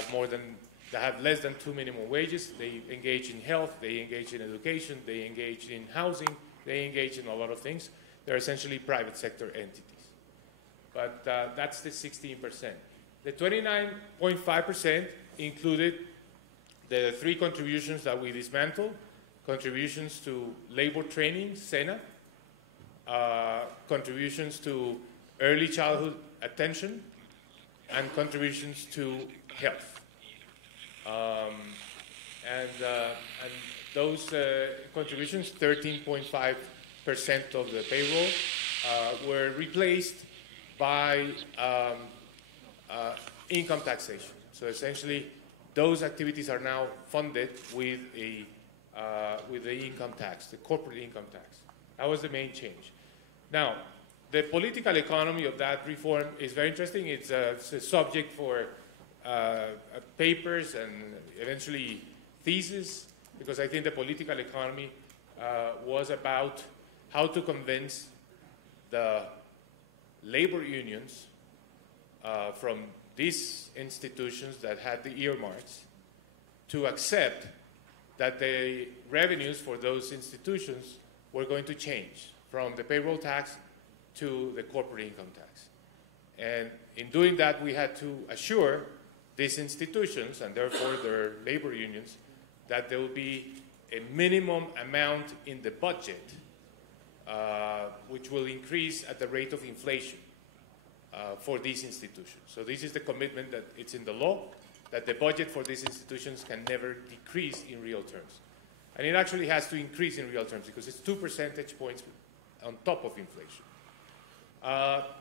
have less than 2 minimum wages, they engage in health, they engage in education, they engage in housing, they engage in a lot of things. They're essentially private sector entities. But that's the 16%. The 29.5% included the 3 contributions that we dismantled: contributions to labor training, SENA, contributions to early childhood attention, and contributions to health. And those contributions, 13.5% of the payroll, were replaced by income taxation. So essentially, those activities are now funded with the income tax, the corporate income tax. That was the main change. Now, the political economy of that reform is very interesting. It's a subject for papers and eventually theses, because I think the political economy was about how to convince the labor unions from these institutions that had the earmarks to accept that the revenues for those institutions were going to change from the payroll tax to the corporate income tax. And in doing that, we had to assure these institutions, and therefore their labor unions, that there will be a minimum amount in the budget which will increase at the rate of inflation for these institutions. So this is the commitment that it's in the law, that the budget for these institutions can never decrease in real terms. And it actually has to increase in real terms because it's 2 percentage points on top of inflation.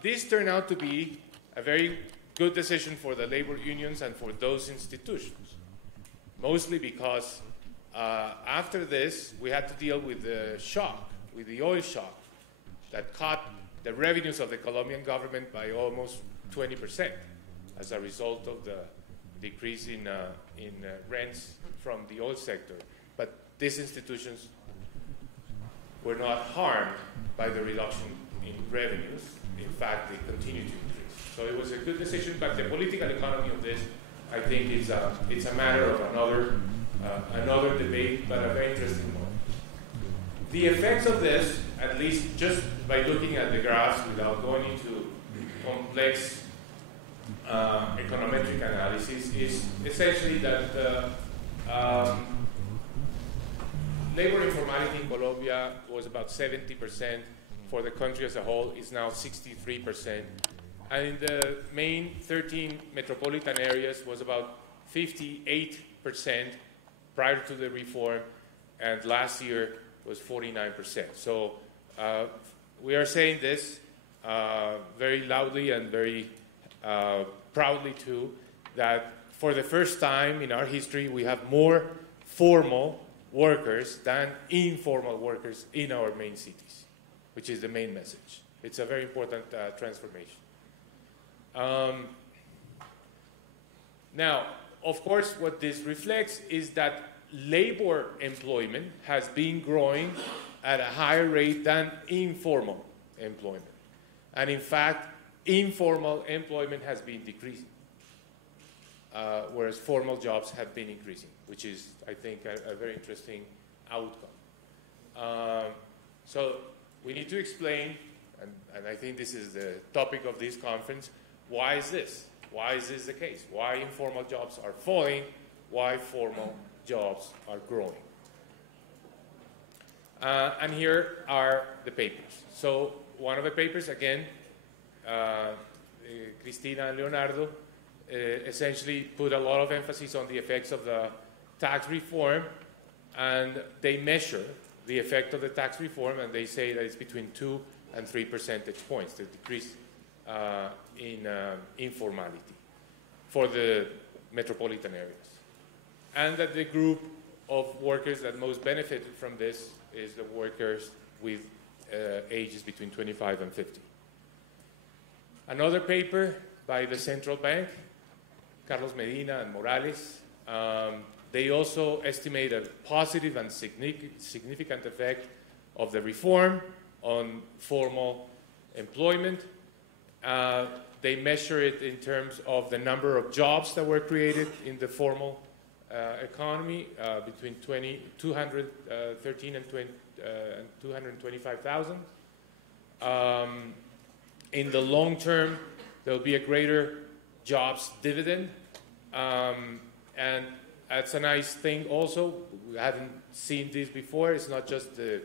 This turned out to be a very good decision for the labor unions and for those institutions, mostly because after this, we had to deal with the shock, with the oil shock that cut the revenues of the Colombian government by almost 20% as a result of the decrease in rents from the oil sector. But these institutions were not harmed by the reduction in revenues. In fact, they continued to increase. So it was a good decision, but the political economy of this I think it's a matter of another debate, but a very interesting one. The effects of this, at least just by looking at the graphs without going into complex econometric analysis, is essentially that labor informality in Colombia was about 70%. For the country as a whole, is now 63%. And in the main 13 metropolitan areas was about 58% prior to the reform, and last year was 49%. So we are saying this very loudly and very proudly too, that for the first time in our history we have more formal workers than informal workers in our main cities, which is the main message. It's a very important transformation. Now, of course, what this reflects is that labor employment has been growing at a higher rate than informal employment. And in fact, informal employment has been decreasing, whereas formal jobs have been increasing, which is, I think, a very interesting outcome. So we need to explain, and I think this is the topic of this conference, why is this? Why is this the case? Why informal jobs are falling? Why formal jobs are growing? And here are the papers. So one of the papers, again, Cristina and Leonardo essentially put a lot of emphasis on the effects of the tax reform, and they measure the effect of the tax reform, and they say that it's between 2 and 3 percentage points, the decrease in informality for the metropolitan areas. And that the group of workers that most benefited from this is the workers with ages between 25 and 50. Another paper by the central bank, Carlos Medina and Morales, they also estimate a positive and significant effect of the reform on formal employment. They measure it in terms of the number of jobs that were created in the formal economy between 213 and 225,000. In the long term, there will be a greater jobs dividend. And that's a nice thing also. We haven't seen this before. It's not just the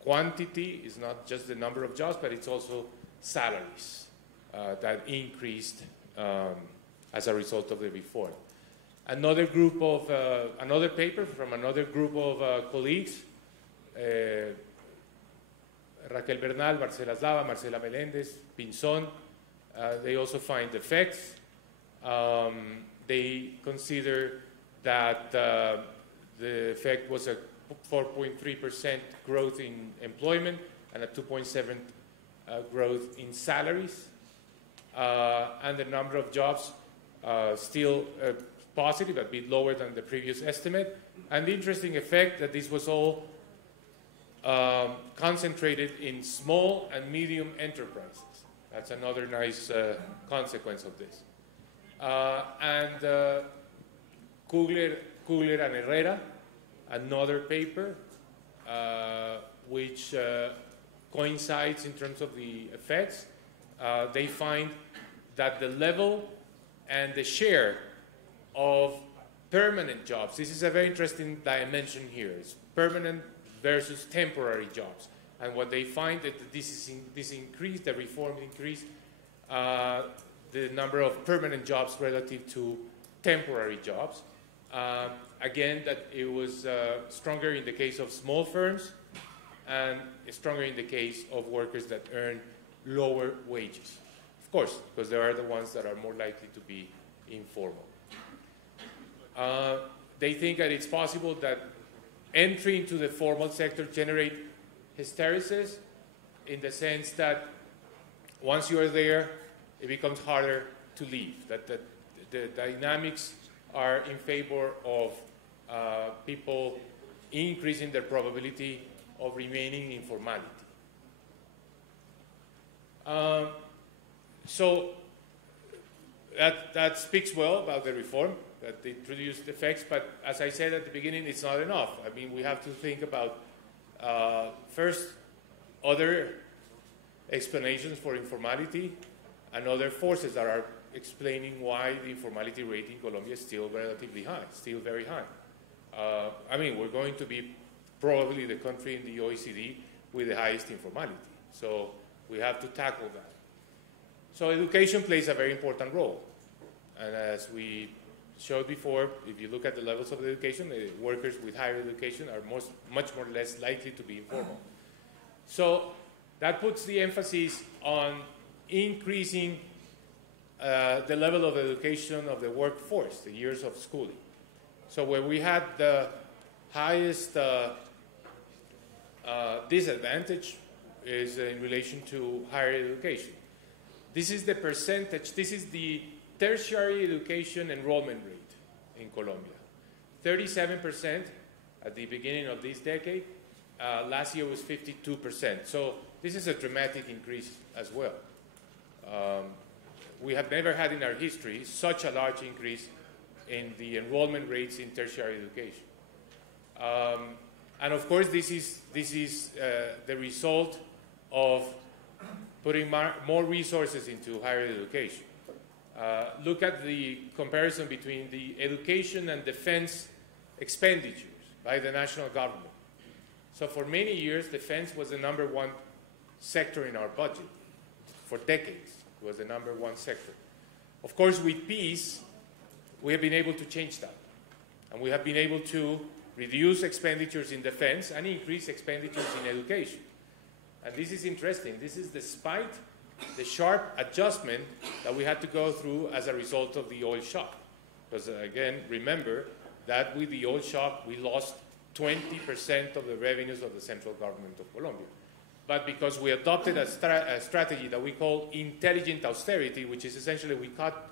quantity, it's not just the number of jobs, but it's also salaries that increased as a result of the reform. Another paper from another group of colleagues, Raquel Bernal, Marcela Slava, Marcela Melendez, Pinzón, they also find effects. They consider that the effect was a 4.3% growth in employment and a 2.7% growth in salaries. And the number of jobs still positive, a bit lower than the previous estimate. And the interesting effect that this was all concentrated in small and medium enterprises. That's another nice consequence of this. And Kugler and Herrera, another paper, which coincides in terms of the effects. They find that the level and the share of permanent jobs, this is a very interesting dimension here, it's permanent versus temporary jobs. And what they find that this increased, the reform increased the number of permanent jobs relative to temporary jobs. Again, that it was stronger in the case of small firms and stronger in the case of workers that earn lower wages. Of course, because they are the ones that are more likely to be informal. They think that it's possible that entry into the formal sector generate hysteresis in the sense that once you are there, it becomes harder to leave, that the dynamics are in favor of people increasing their probability of remaining in formality. So that speaks well about the reform, that they introduced effects, but as I said at the beginning, it's not enough. I mean, we have to think about, first, other explanations for informality and other forces that are explaining why the informality rate in Colombia is still relatively high, still very high. I mean, we're going to be probably the country in the OECD with the highest informality. So we have to tackle that. So education plays a very important role. And as we showed before, if you look at the levels of education, the workers with higher education are much more less likely to be informal. So that puts the emphasis on increasing the level of education of the workforce, the years of schooling. So where we had the highest disadvantage is in relation to higher education. This is the percentage, this is the tertiary education enrollment rate in Colombia. 37% at the beginning of this decade. Last year was 52%. So this is a dramatic increase as well. We have never had in our history such a large increase in the enrollment rates in tertiary education. And of course, this is the result of putting more resources into higher education. Look at the comparison between the education and defense expenditures by the national government. So for many years, defense was the #1 sector in our budget. For decades, it was the #1 sector. Of course, with peace, we have been able to change that. And we have been able to reduce expenditures in defense and increase expenditures in education. And this is interesting. This is despite the sharp adjustment that we had to go through as a result of the oil shock. Because again, remember that with the oil shock, we lost 20% of the revenues of the central government of Colombia. But because we adopted a strategy that we call intelligent austerity, which is essentially we cut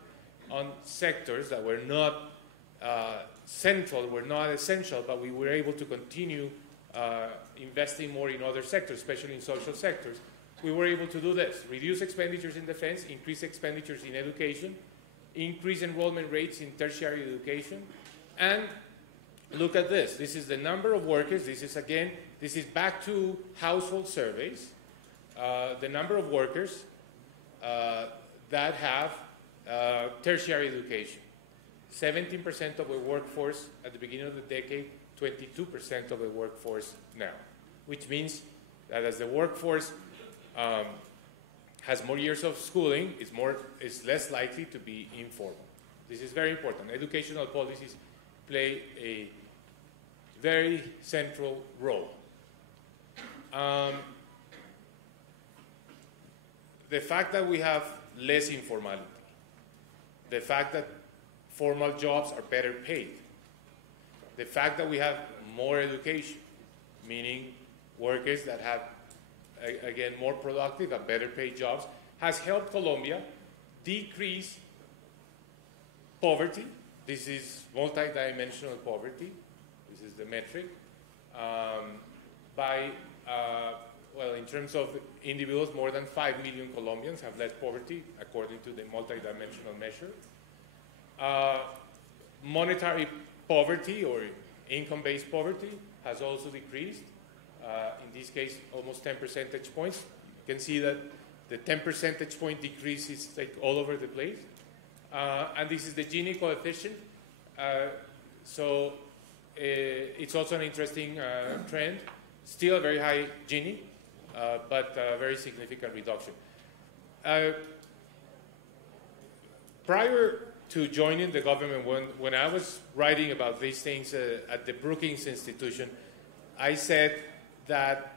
on sectors that were not central, were not essential, but we were able to continue investing more in other sectors, especially in social sectors. We were able to do this: reduce expenditures in defense, increase expenditures in education, increase enrollment rates in tertiary education, and look at this. This is the number of workers. This is back to household surveys. The number of workers that have tertiary education. 17% of the workforce at the beginning of the decade, 22% of the workforce now, which means that as the workforce has more years of schooling, it's less likely to be informal. This is very important. Educational policies play a very central role. The fact that we have less informality, the fact that formal jobs are better paid, the fact that we have more education, meaning workers that have, again, more productive and better paid jobs, has helped Colombia decrease poverty. This is multidimensional poverty. This is the metric. Well, in terms of individuals, more than 5 million Colombians have less poverty, according to the multidimensional measure. Monetary poverty, or income-based poverty, has also decreased. In this case, almost 10 percentage points. You can see that the 10 percentage point decrease is like all over the place. And this is the Gini coefficient. So it's also an interesting trend. Still a very high Gini, but a very significant reduction. Prior to joining the government, when I was writing about these things at the Brookings Institution, I said that,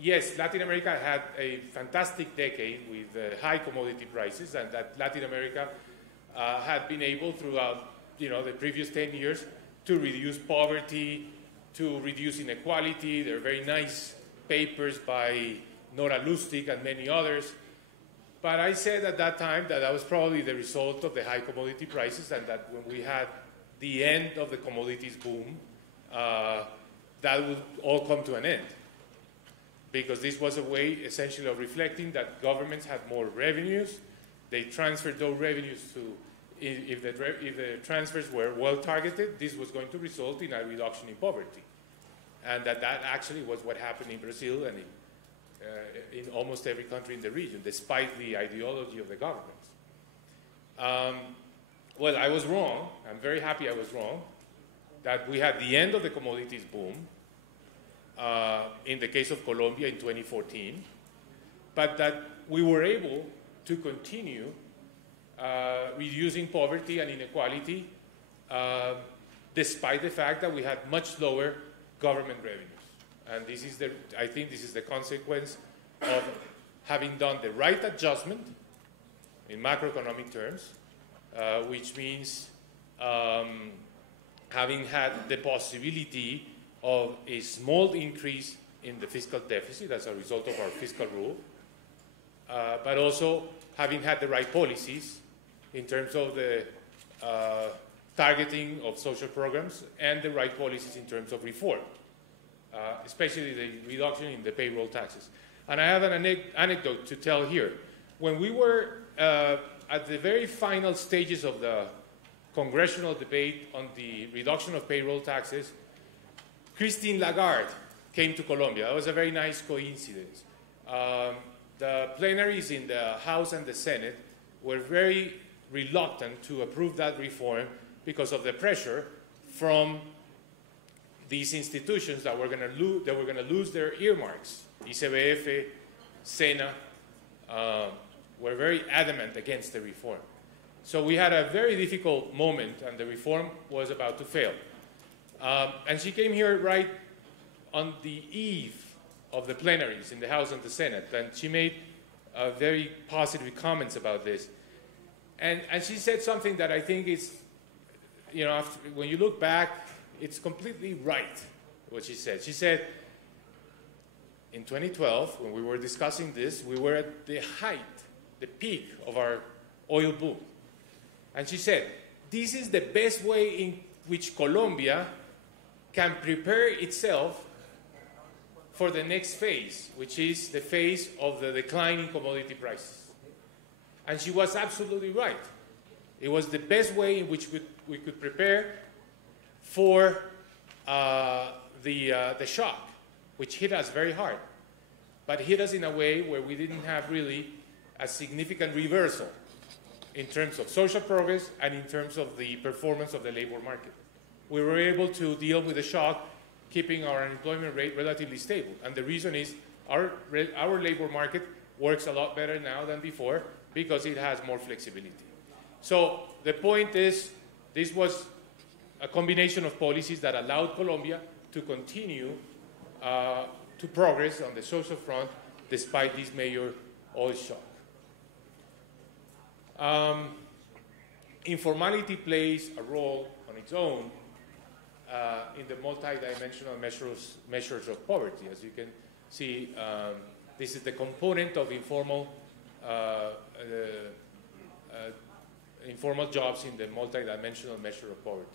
yes, Latin America had a fantastic decade with high commodity prices, and that Latin America had been able throughout the previous 10 years to reduce poverty, to reduce inequality. There are very nice papers by Nora Lustig and many others. But I said at that time that that was probably the result of the high commodity prices, and that when we had the end of the commodities boom, that would all come to an end. Because this was a way, essentially, of reflecting that governments had more revenues, they transferred those revenues to, if the transfers were well targeted, this was going to result in a reduction in poverty. And that actually was what happened in Brazil and in almost every country in the region, despite the ideology of the governments. Well, I was wrong. I'm very happy I was wrong, that we had the end of the commodities boom in the case of Colombia in 2014, but that we were able to continue reducing poverty and inequality despite the fact that we had much lower government revenues. And this is I think this is the consequence of having done the right adjustment in macroeconomic terms, which means having had the possibility of a small increase in the fiscal deficit as a result of our fiscal rule, but also having had the right policies in terms of the targeting of social programs and the right policies in terms of reform, especially the reduction in the payroll taxes. And I have an anecdote to tell here. When we were at the very final stages of the congressional debate on the reduction of payroll taxes, Christine Lagarde came to Colombia. That was a very nice coincidence. The plenaries in the House and the Senate were very reluctant to approve that reform because of the pressure from these institutions that were going to lose their earmarks. ICBF, SENA were very adamant against the reform. So we had a very difficult moment, and the reform was about to fail. And she came here right on the eve of the plenaries in the House and the Senate, and she made very positive comments about this. And she said something that I think is, you know, when you look back, it's completely right, what she said. She said, in 2012, when we were discussing this, we were at the height, the peak of our oil boom. And she said, this is the best way in which Colombia can prepare itself for the next phase, which is the phase of the decline in commodity prices. And she was absolutely right. It was the best way in which we could prepare for the shock, which hit us very hard, but hit us in a way where we didn't have really a significant reversal in terms of social progress and in terms of the performance of the labor market. We were able to deal with the shock, keeping our unemployment rate relatively stable. And the reason is our labor market works a lot better now than before because it has more flexibility. So the point is, this was a combination of policies that allowed Colombia to continue to progress on the social front despite this major oil shock. Informality plays a role on its own in the multidimensional measures of poverty. As you can see, this is the component of informal jobs in the multidimensional measure of poverty.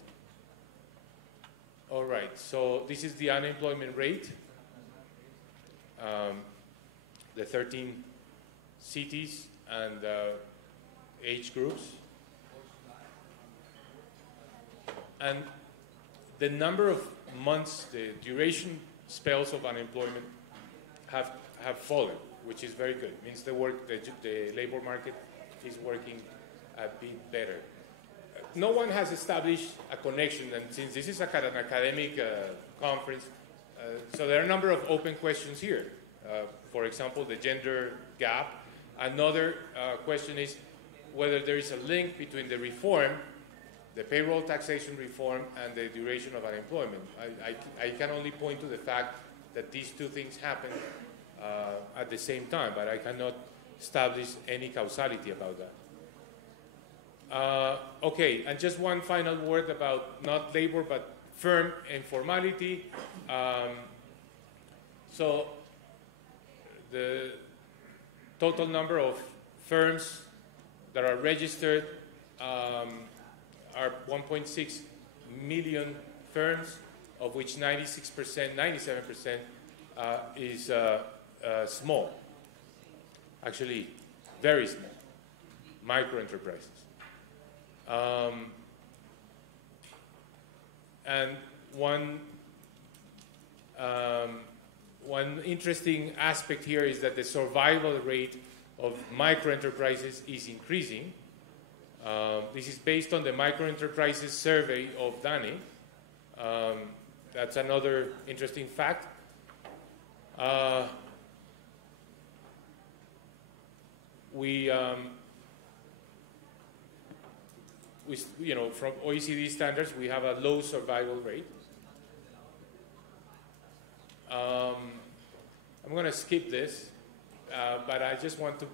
All right, so this is the unemployment rate. The 13 cities and age groups. And the number of months, the duration spells of unemployment have fallen, which is very good. It means the labor market is working a bit better. No one has established a connection, and since this is an academic conference, so there are a number of open questions here. For example, the gender gap. Another question is whether there is a link between the reform, the payroll taxation reform, and the duration of unemployment. I can only point to the fact that these two things happen at the same time, but I cannot establish any causality about that. Okay, and just one final word about not labor, but firm informality. So the total number of firms that are registered are 1.6 million firms, of which 96%, 97% is small. Actually, very small. microenterprises. And one interesting aspect here is that the survival rate of microenterprises is increasing. This is based on the microenterprises survey of DANE. That's another interesting fact. From OECD standards, we have a low survival rate. I'm going to skip this, but I just want to,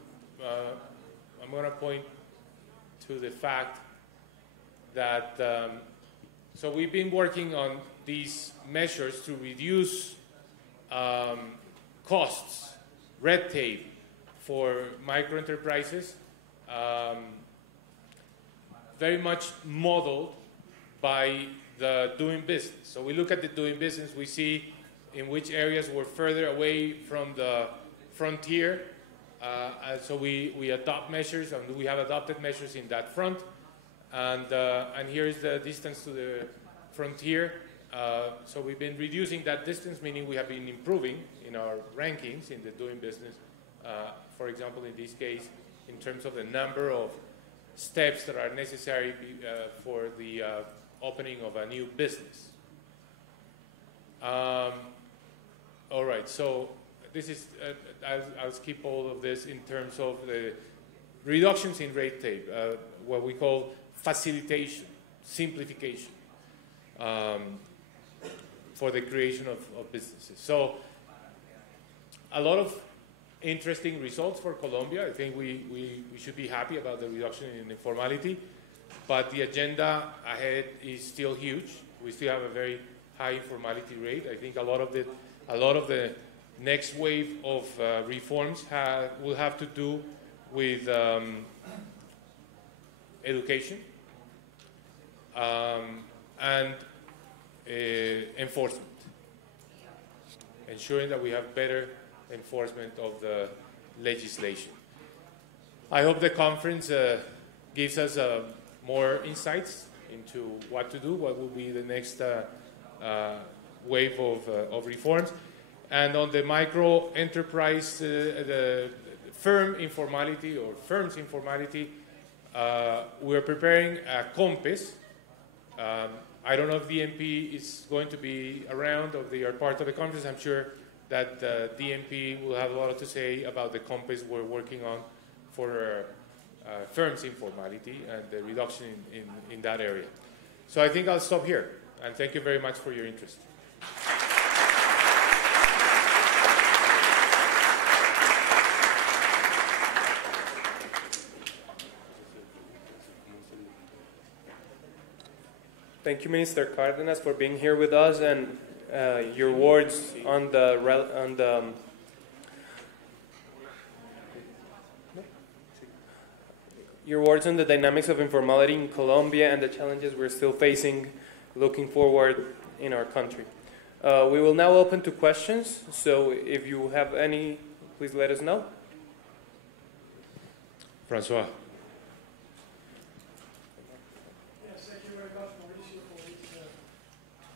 I'm going to point to the fact that, so we've been working on these measures to reduce costs, red tape for microenterprises, very much modeled by the doing business. So we look at the doing business, we see in which areas we're further away from the frontier. And so we adopt measures, and we have adopted measures in that front. And here is the distance to the frontier. So we've been reducing that distance, meaning we have been improving in our rankings in the doing business. For example, in this case, in terms of the number of steps that are necessary for the opening of a new business. All right, so this is, I'll skip all of this in terms of the reductions in red tape, what we call facilitation, simplification for the creation of businesses. So a lot of interesting results for Colombia. I think we should be happy about the reduction in informality, but the agenda ahead is still huge. We still have a very high informality rate. I think a lot of the next wave of reforms will have to do with education and enforcement, ensuring that we have better enforcement of the legislation. I hope the conference gives us more insights into what to do, what will be the next wave of reforms. And on the micro enterprise, the firm informality or firms informality, we're preparing a compass. I don't know if DMP is going to be around or they are part of the conference. I'm sure that DMP will have a lot to say about the compass we're working on for firms informality and the reduction in that area. So I think I'll stop here, and thank you very much for your interest. Thank you, Minister Cárdenas, for being here with us, and your words on the dynamics of informality in Colombia and the challenges we're still facing looking forward in our country. We will now open to questions, so if you have any, please let us know. Francois.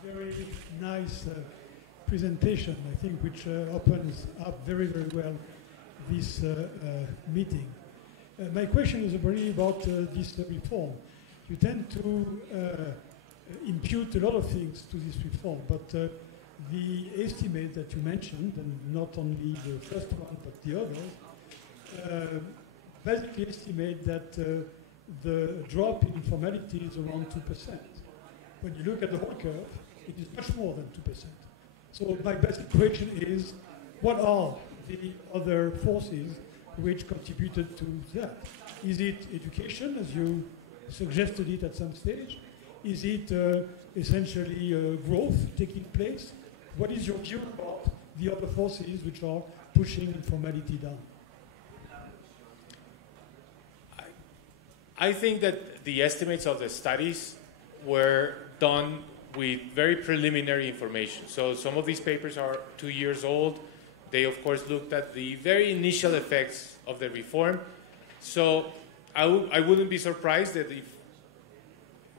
Very nice presentation, I think, which opens up very, very well this meeting. My question is really about this reform. You tend to impute a lot of things to this reform, but the estimate that you mentioned, and not only the first one, but the others, basically estimate that the drop in informality is around 2%. When you look at the whole curve, it is much more than 2%. So my basic question is, what are the other forces which contributed to that? Is it education, as you suggested it at some stage? Is it essentially growth taking place? What is your view about the other forces which are pushing informality down? I think that the estimates of the studies were done with very preliminary information. So some of these papers are 2 years old. They, of course, looked at the very initial effects of the reform. So I wouldn't be surprised that if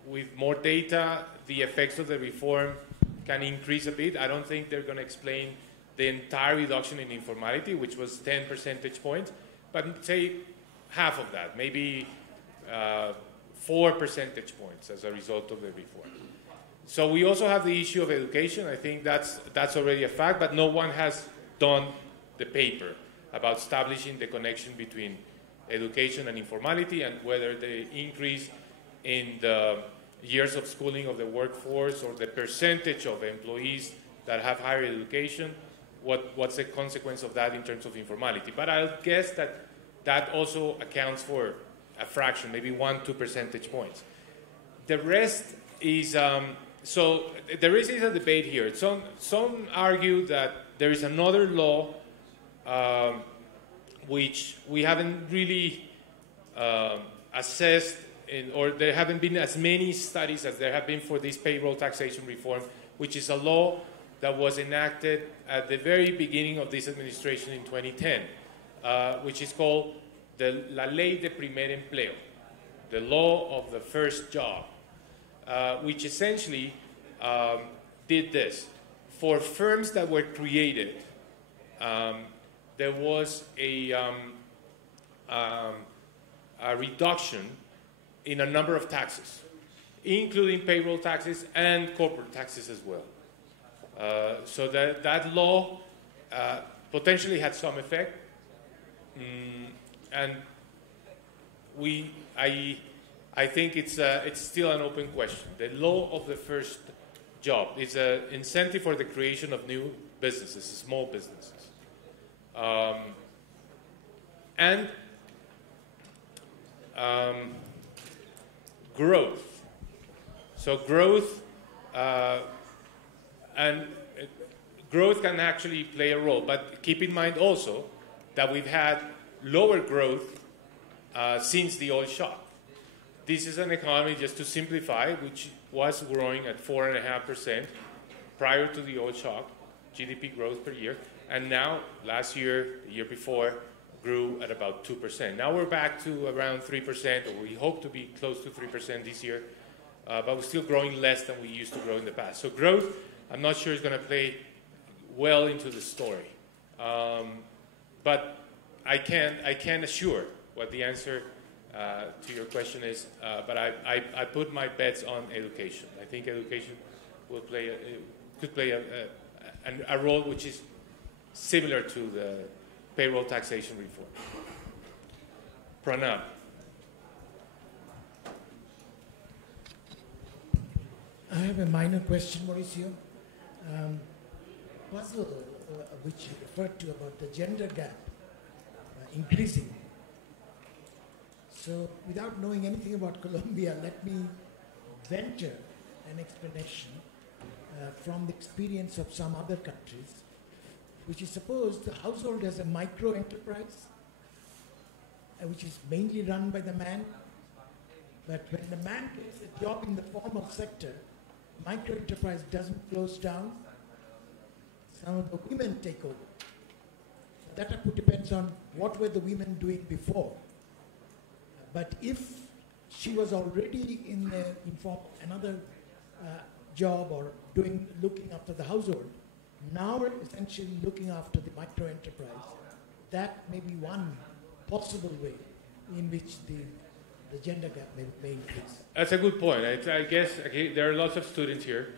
with more data, the effects of the reform can increase a bit. I don't think they're going to explain the entire reduction in informality, which was 10 percentage points, but say half of that, maybe 4 percentage points as a result of the reform. So we also have the issue of education. I think that's already a fact, but no one has done the paper about establishing the connection between education and informality and whether the increase in the years of schooling of the workforce or the percentage of employees that have higher education, what's the consequence of that in terms of informality. But I'll guess that that also accounts for a fraction, maybe 1-2 percentage points. The rest is, so there is a debate here. Some argue that there is another law which we haven't really assessed, or there haven't been as many studies as there have been for this payroll taxation reform, which is a law that was enacted at the very beginning of this administration in 2010, which is called La Ley de Primer Empleo, the law of the first job, which essentially did this. For firms that were created, there was a reduction in a number of taxes, including payroll taxes and corporate taxes as well. So that law potentially had some effect, and I think it's still an open question. The law of the first job is an incentive for the creation of new businesses, small businesses, and growth. So growth growth can actually play a role, but keep in mind also that we've had lower growth since the oil shock. This is an economy, just to simplify, which was growing at 4.5% prior to the oil shock, GDP growth per year, and now, last year, the year before, grew at about 2%. Now we're back to around 3%, or we hope to be close to 3% this year, but we're still growing less than we used to grow in the past. So growth, I'm not sure is going to play well into the story. But I can't assure what the answer to your question is, but I put my bets on education. I think education will could play a role which is similar to the payroll taxation reform. Pranab. I have a minor question, Mauricio. Puzzle which you referred to about the gender gap increasing. So without knowing anything about Colombia, let me venture an explanation from the experience of some other countries, which is suppose the household has a micro enterprise, which is mainly run by the man, but when the man gets a job in the formal sector, micro enterprise doesn't close down, some of the women take over. That depends on what were the women doing before. But if she was already in another job or looking after the household, now essentially looking after the micro enterprise, that may be one possible way in which the gender gap may increase. That's a good point. I guess there are lots of students here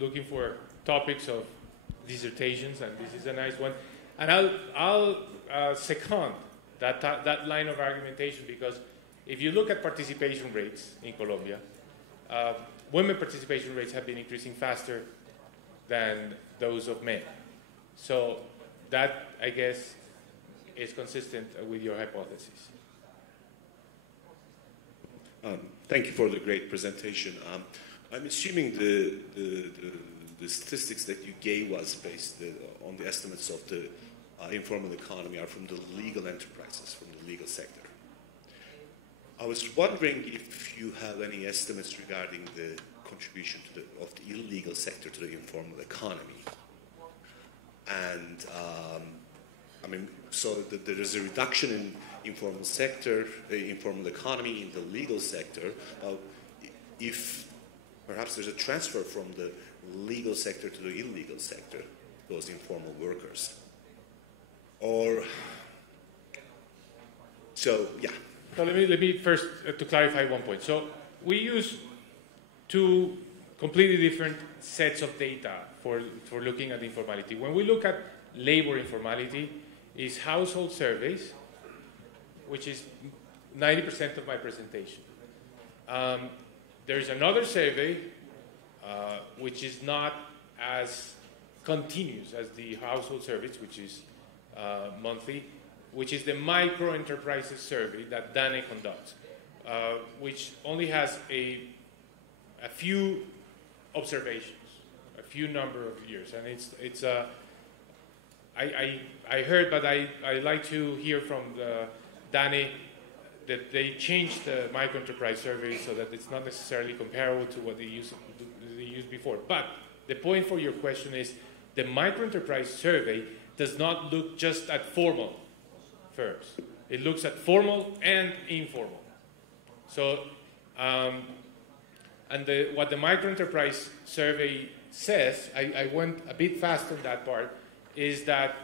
looking for topics of dissertations, and this is a nice one. And I'll second that line of argumentation, because if you look at participation rates in Colombia, women participation rates have been increasing faster than those of men. So that, I guess, is consistent with your hypothesis. Thank you for the great presentation. I'm assuming the statistics that you gave us based on the estimates of the informal economy are from the legal enterprises, from the legal sector. I was wondering if you have any estimates regarding the contribution of the illegal sector to the informal economy, and I mean, so there is a reduction in informal sector, informal economy in the legal sector. If perhaps there's a transfer from the legal sector to the illegal sector, those informal workers. Or, so, yeah. So let me first, to clarify one point. So we use two completely different sets of data for looking at informality. When we look at labor informality, is household surveys, which is 90% of my presentation. There is another survey, which is not as continuous as the household surveys, which is monthly, which is the micro enterprises survey that DANE conducts, which only has a few observations, a few number of years, and it's I heard, but I like to hear from the DANE that they changed the micro enterprise survey so that it's not necessarily comparable to what they used before. But the point for your question is the micro enterprise survey does not look just at formal firms. It looks at formal and informal. So, what the micro enterprise survey says, I went a bit fast on that part, is that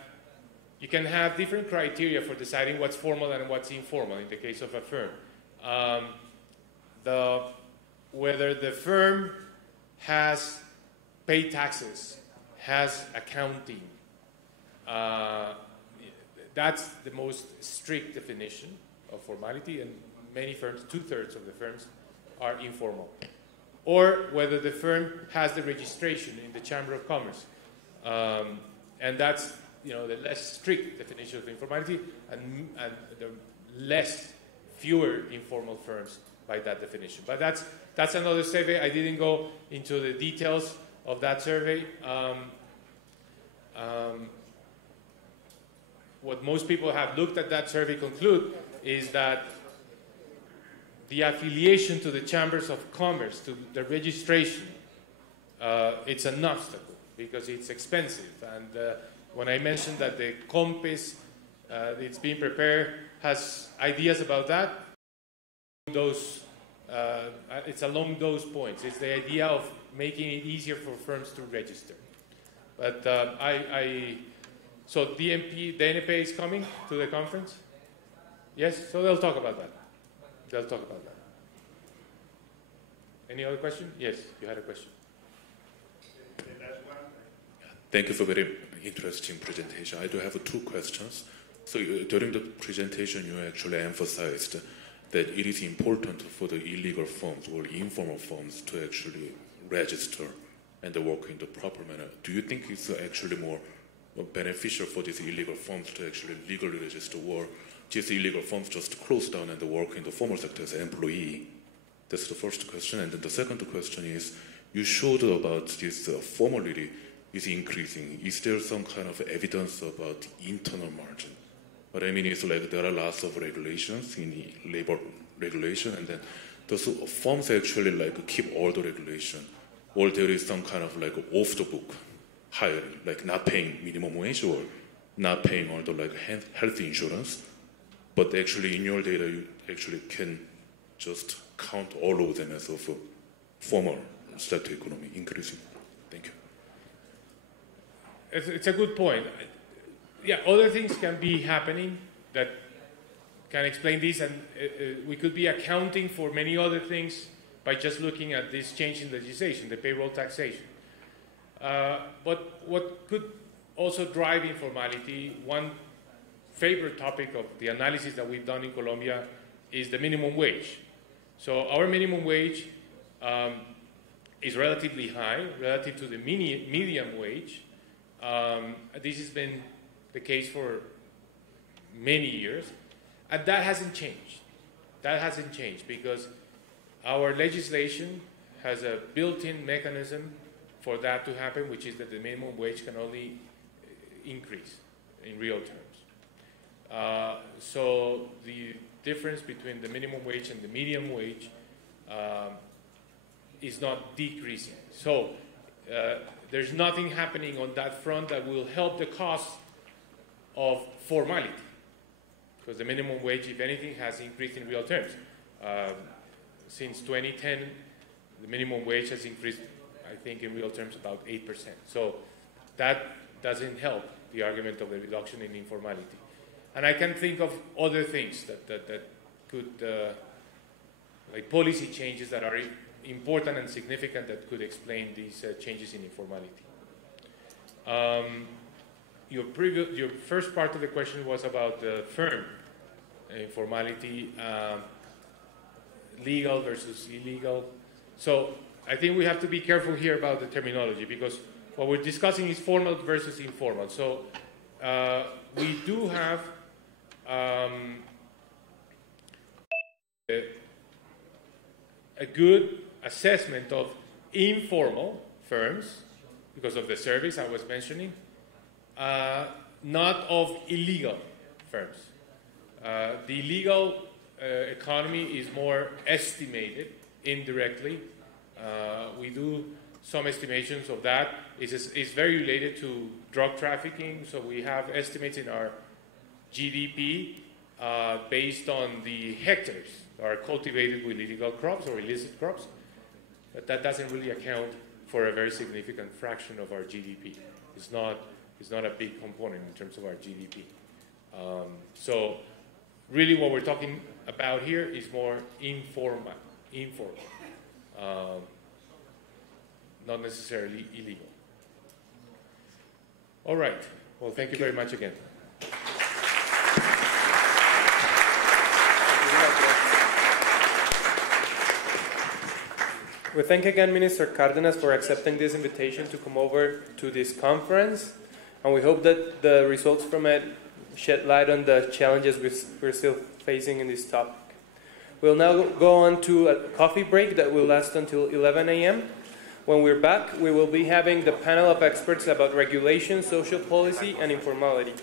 you can have different criteria for deciding what's formal and what's informal in the case of a firm. Whether the firm has paid taxes, has accounting, that's the most strict definition of formality, and many firms, 2/3 of the firms, are informal. Or whether the firm has the registration in the Chamber of Commerce. And that's the less strict definition of informality, and the fewer informal firms by that definition. But that's another survey. I didn't go into the details of that survey. What most people have looked at that survey conclude is that the affiliation to the chambers of commerce, to the registration, it's an obstacle because it's expensive. And when I mentioned that the COMPES, it's being prepared, has ideas about that, it's along those points. It's the idea of making it easier for firms to register. But so DNP is coming to the conference? Yes? So they'll talk about that. Any other question? Yes, you had a question. Thank you for very interesting presentation. I do have two questions. So during the presentation, you actually emphasized that it is important for the illegal firms or informal firms to actually register and work in the proper manner. Do you think it's actually more beneficial for these illegal firms to actually legally register, or these illegal firms just close down and work in the formal sector as an employee? That's the first question. And then the second question is, you showed about this formality is increasing. Is there some kind of evidence about internal margin? What I mean is, like, there are lots of regulations in labor regulation, and then those firms actually keep all the regulation, or there is some kind of off the book hiring, like not paying minimum wage or not paying all the health insurance, but actually in your data you actually can just count all of them as of a formal sector economy increasing. Thank you. It's a good point. Yeah, other things can be happening that can explain this, and we could be accounting for many other things by just looking at this change in legislation, the payroll taxation. But what could also drive informality, one favorite topic of the analysis that we've done in Colombia is the minimum wage. So our minimum wage is relatively high relative to the medium wage. This has been the case for many years, and that hasn't changed. That hasn't changed because our legislation has a built-in mechanism for that to happen, which is that the minimum wage can only increase in real terms. So the difference between the minimum wage and the medium wage is not decreasing. So there's nothing happening on that front that will help the cost of formality, because the minimum wage, if anything, has increased in real terms. Since 2010, the minimum wage has increased, I think, in real terms about 8%. So that doesn't help the argument of the reduction in informality. And I can think of other things that could, like policy changes that are important and significant that could explain these changes in informality. Your first part of the question was about the firm informality, legal versus illegal. So I think we have to be careful here about the terminology, because what we're discussing is formal versus informal. So we do have a good assessment of informal firms because of the service I was mentioning, not of illegal firms. The illegal economy is more estimated indirectly. We do some estimations of that. It's very related to drug trafficking, so we have estimates in our GDP based on the hectares that are cultivated with illegal crops or illicit crops, but that doesn't really account for a very significant fraction of our GDP. It's not a big component in terms of our GDP. So really what we're talking about here is more informal, not necessarily illegal. All right. Well, thank you very much again. We thank again Minister Cárdenas for accepting this invitation to come over to this conference, and we hope that the results from it shed light on the challenges we're still facing in this topic. We'll now go on to a coffee break that will last until 11 a.m. When we're back, we will be having the panel of experts about regulation, social policy, and informality.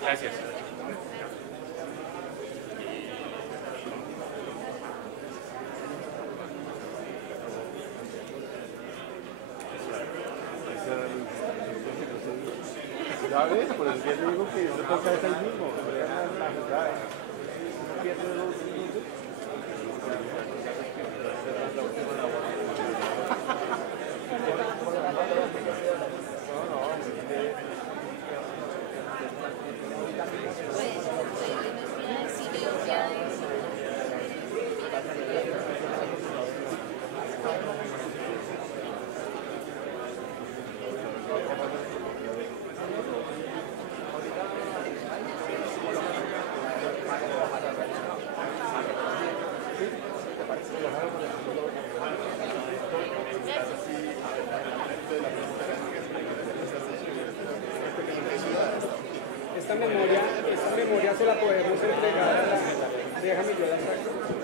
Gracias. ¿Sabes? Por el día te digo que se toca es ahí mismo. La verdad es pierde 2 minutos. Esta memoria se la podemos entregar a la... Déjame yo la saco.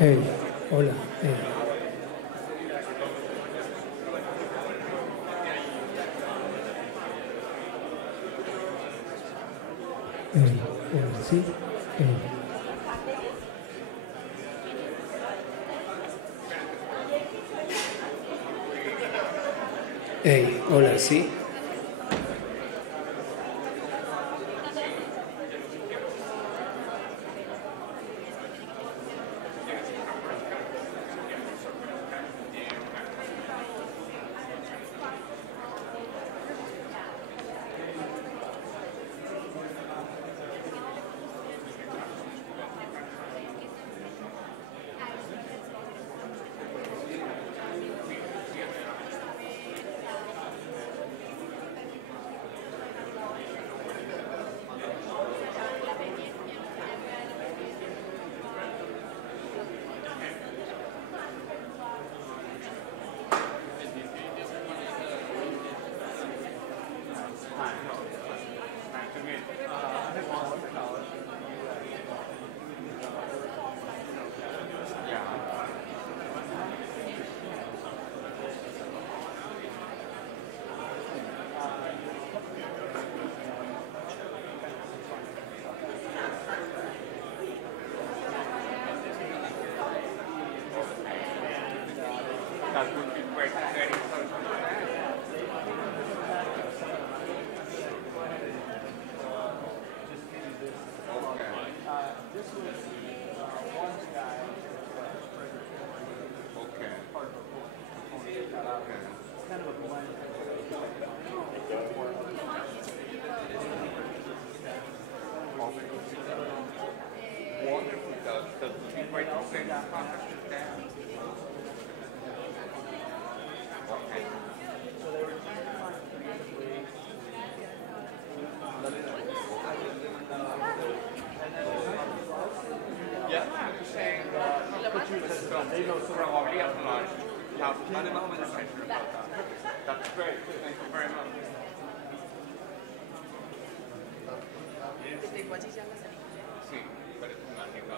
Hola. Hola, sí. Hola, sí. That's great. Thank you very much. Sí, parece un mágico.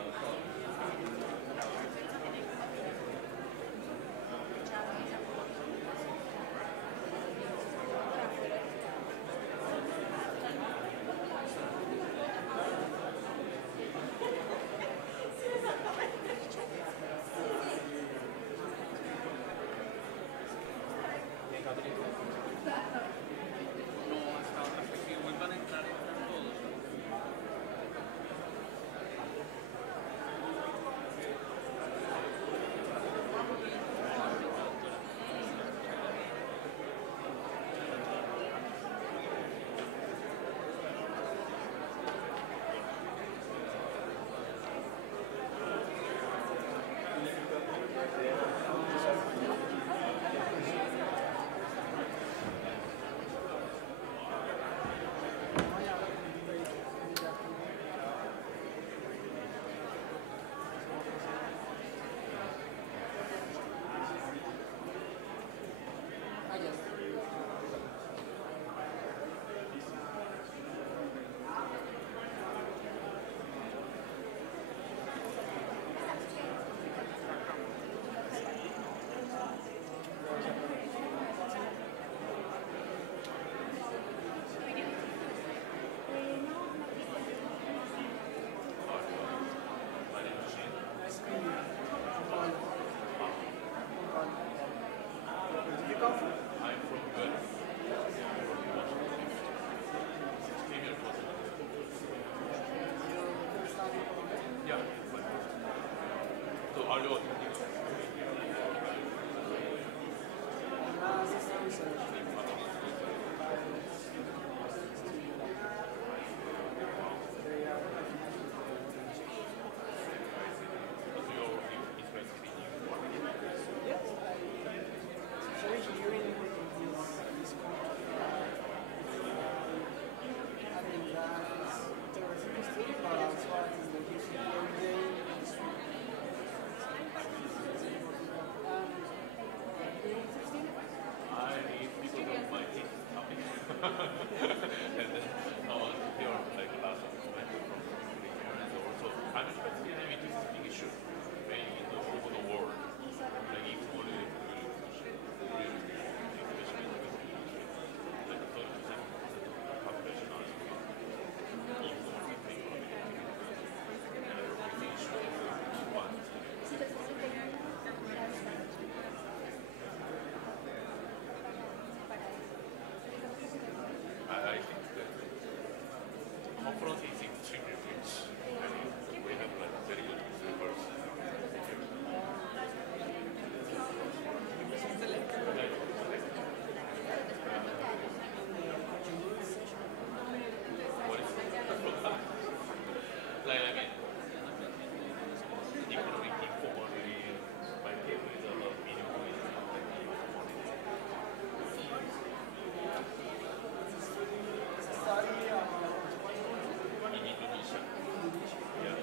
conference is extremely rich. We have like very good speakers. Like, I mean, economic informality, my paper is about meaningful in Indonesia. Yeah.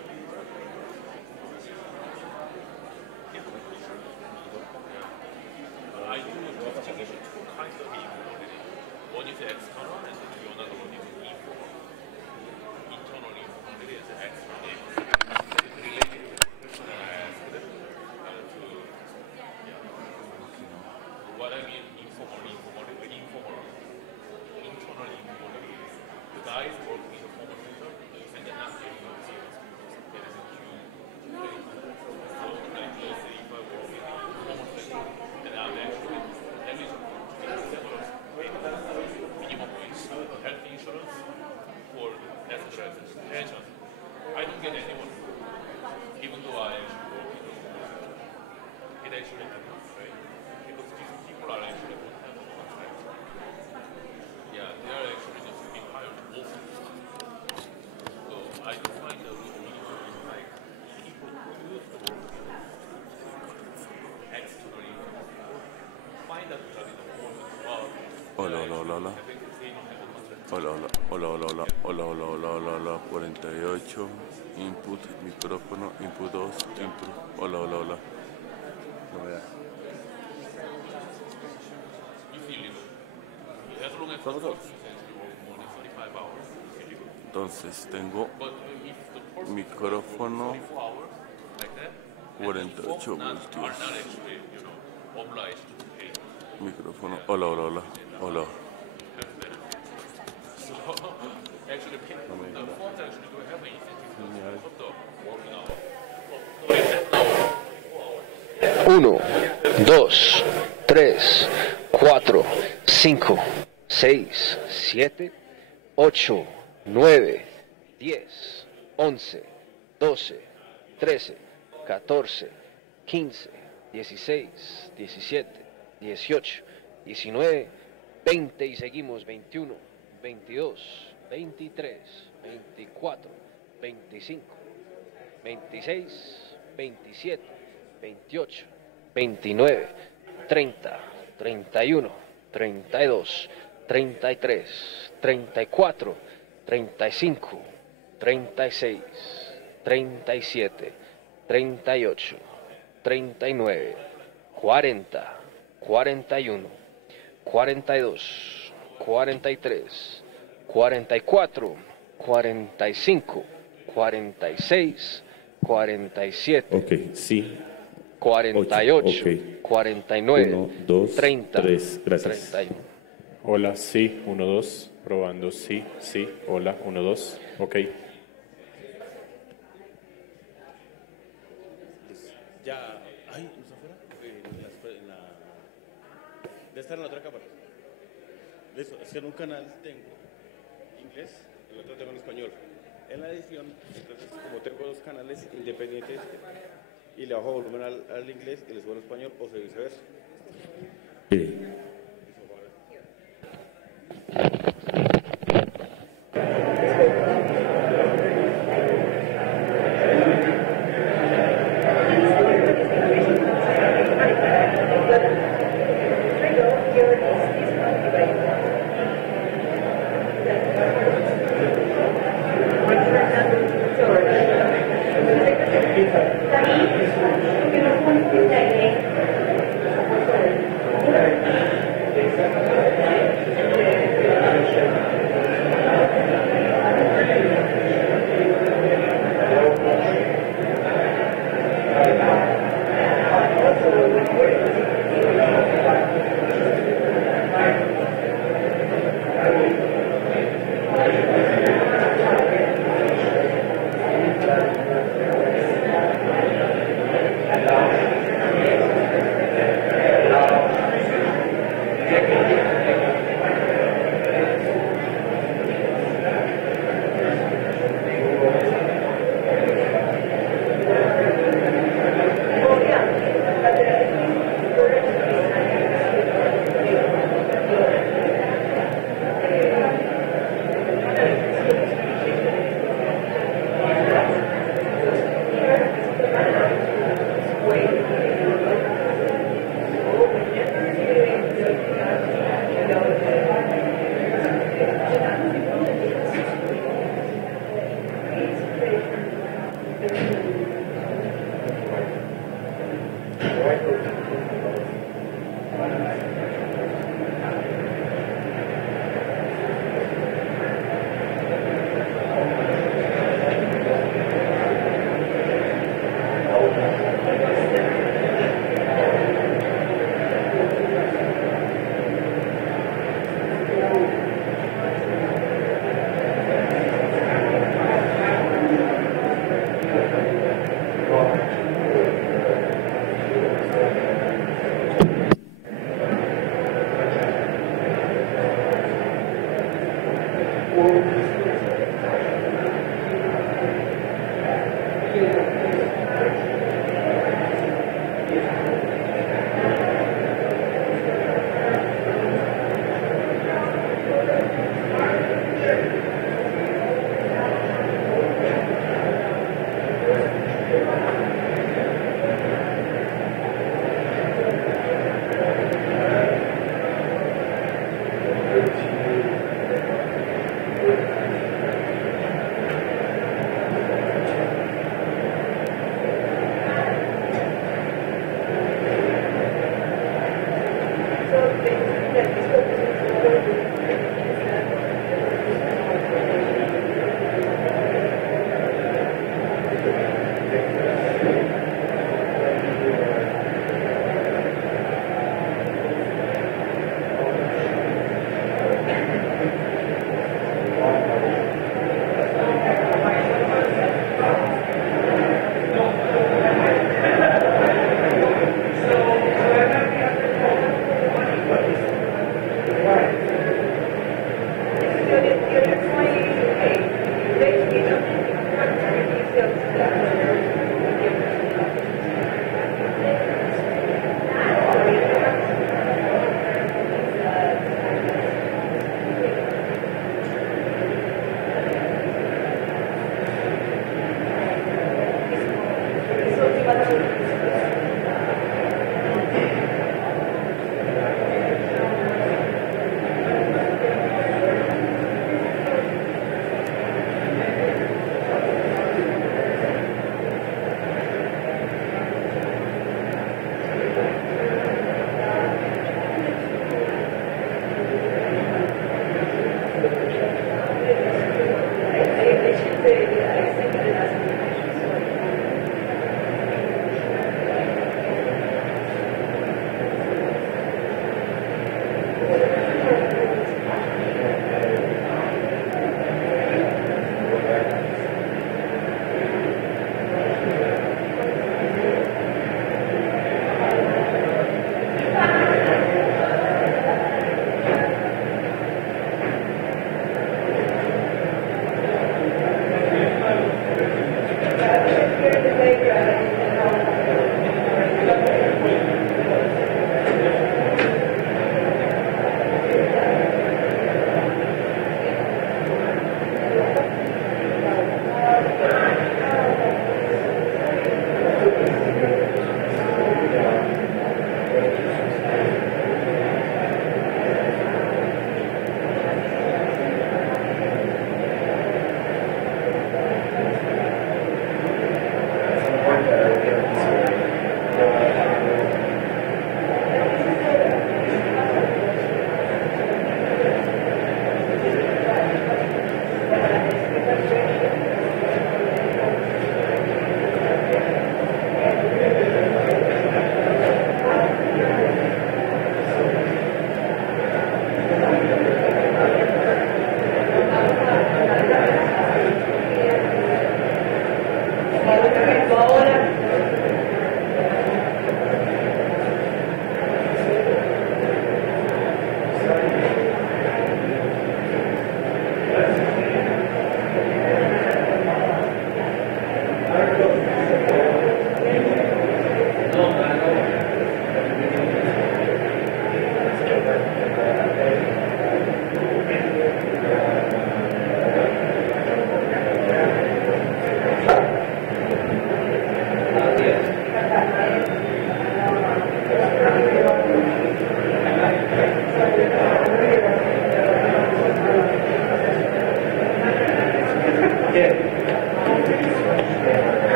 I do distinguish two kinds of informality. One is external and the another one is informal. Internal informality is external. Related to the question that I asked to what I mean informal, internal informality. The guys working in the formal sector and then not getting the serious because there is a huge rate. So like let's say if I work in the formal sector and I'm actually eligible to get several minimum wage, health insurance, for as well as pensions. I don't get anyone, even though I actually work in the it actually happens, right? Because these people are actually don't have a contract. Yeah, they are actually just being hired also. So I do find that with minimum is like people who use the work externally find that job in the form of Hola, hola, hola, hola. Hola, hola, hola, hola, hola, hola, hola, hola, hola, hola, 48, input, micrófono, input 2, input, hola, hola, hola. No veas. Entonces tengo micrófono 48 voltios. Micrófono, hola, hola, hola, hola. Uno, dos, tres, cuatro, cinco, seis, siete, 8, 9, 10, 11, 12, 13, 14, 15, 16, 17, 18, 19, 20 y seguimos 21, 22, 23, 24, 25, 26, 27, 28, 29, 30, 31, 32, 33, 34, 35, 36, 37, 38, 39, 40, 41, 42, 43, 44, 45, 46, 47. Ok, sí. 48, okay. 49, 1, 2, 30, 3, gracias. 31. Hola, sí, 1, 2, probando, sí, sí, hola, 1, 2, ok. Ya, ay, ¿no está afuera? Debe estar en la otra cámara. Listo, es que en un canal tengo inglés, en el otro tengo en español. En la edición, entonces, como tengo dos canales independientes, y le bajo volumen al inglés y le subo al español, o viceversa. Sí.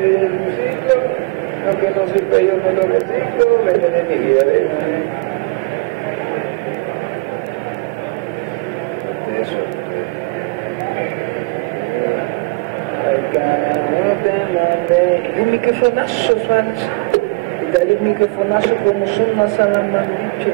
medir el ciclo, lo que no sirve yo no lo reciclo, venden energía de eso. Un microfonazo, fans. Y dale un microfonazo como son las salas más dicho.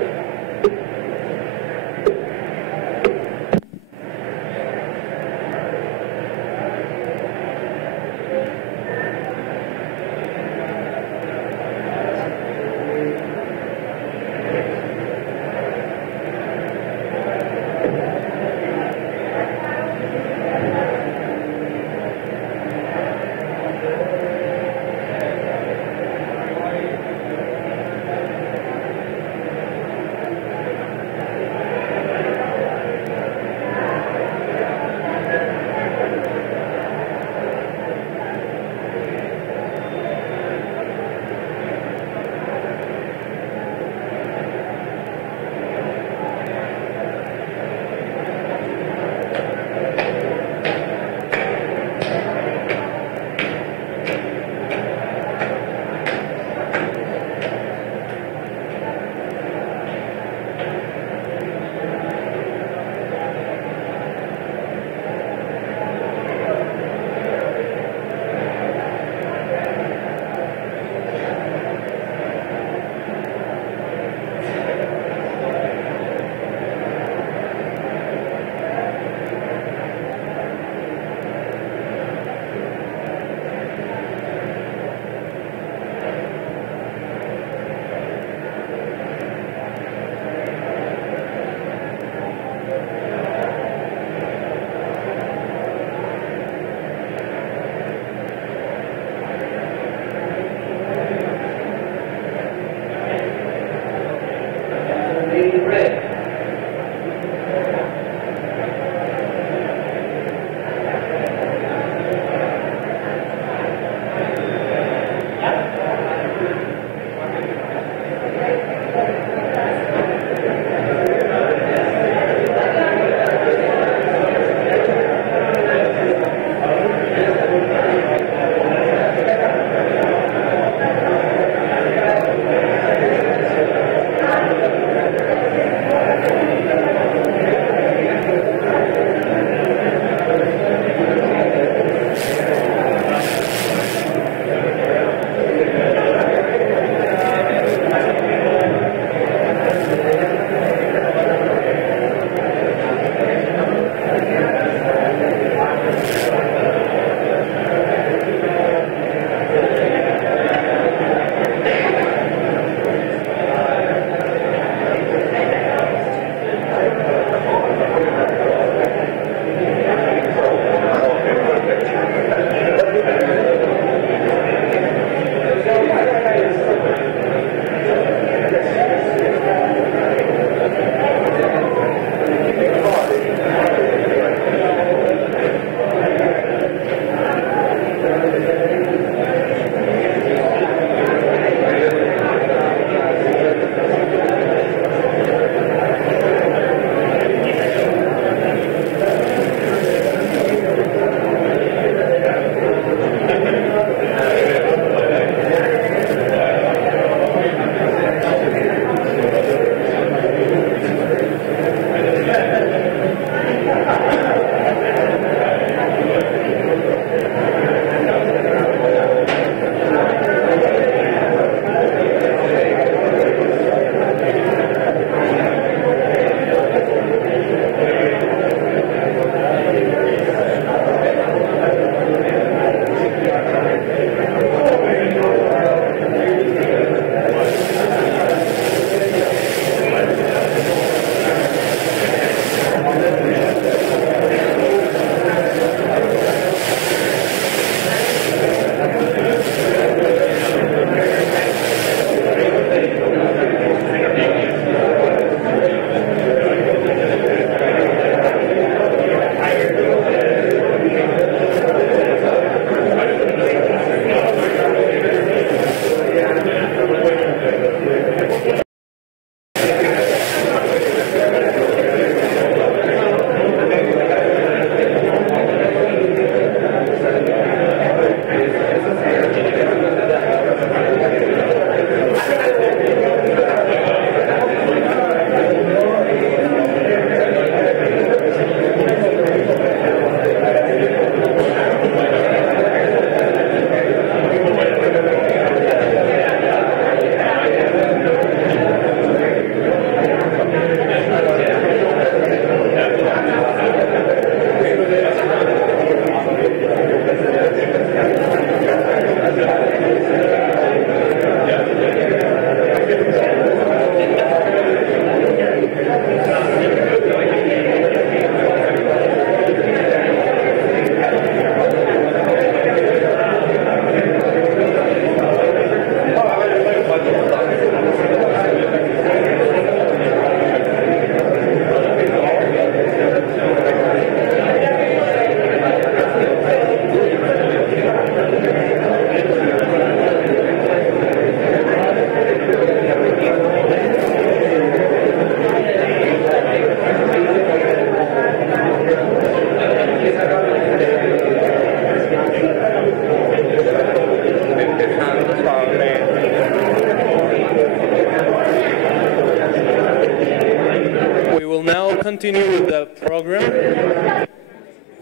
continue with the program.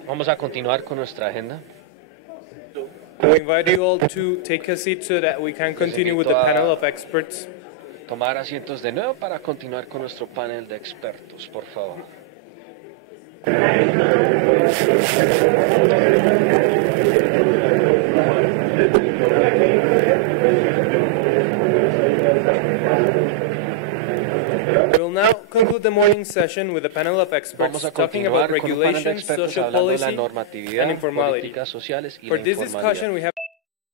Vamos a continuar con nuestra agenda. We invite you all to take a seat so that we can continue with the panel of experts. Tomar asientos de nuevo para continuar con nuestro panel de expertos, por favor. We will now conclude the morning session with a panel of experts talking about regulation, social policy, and informality. For this discussion, we have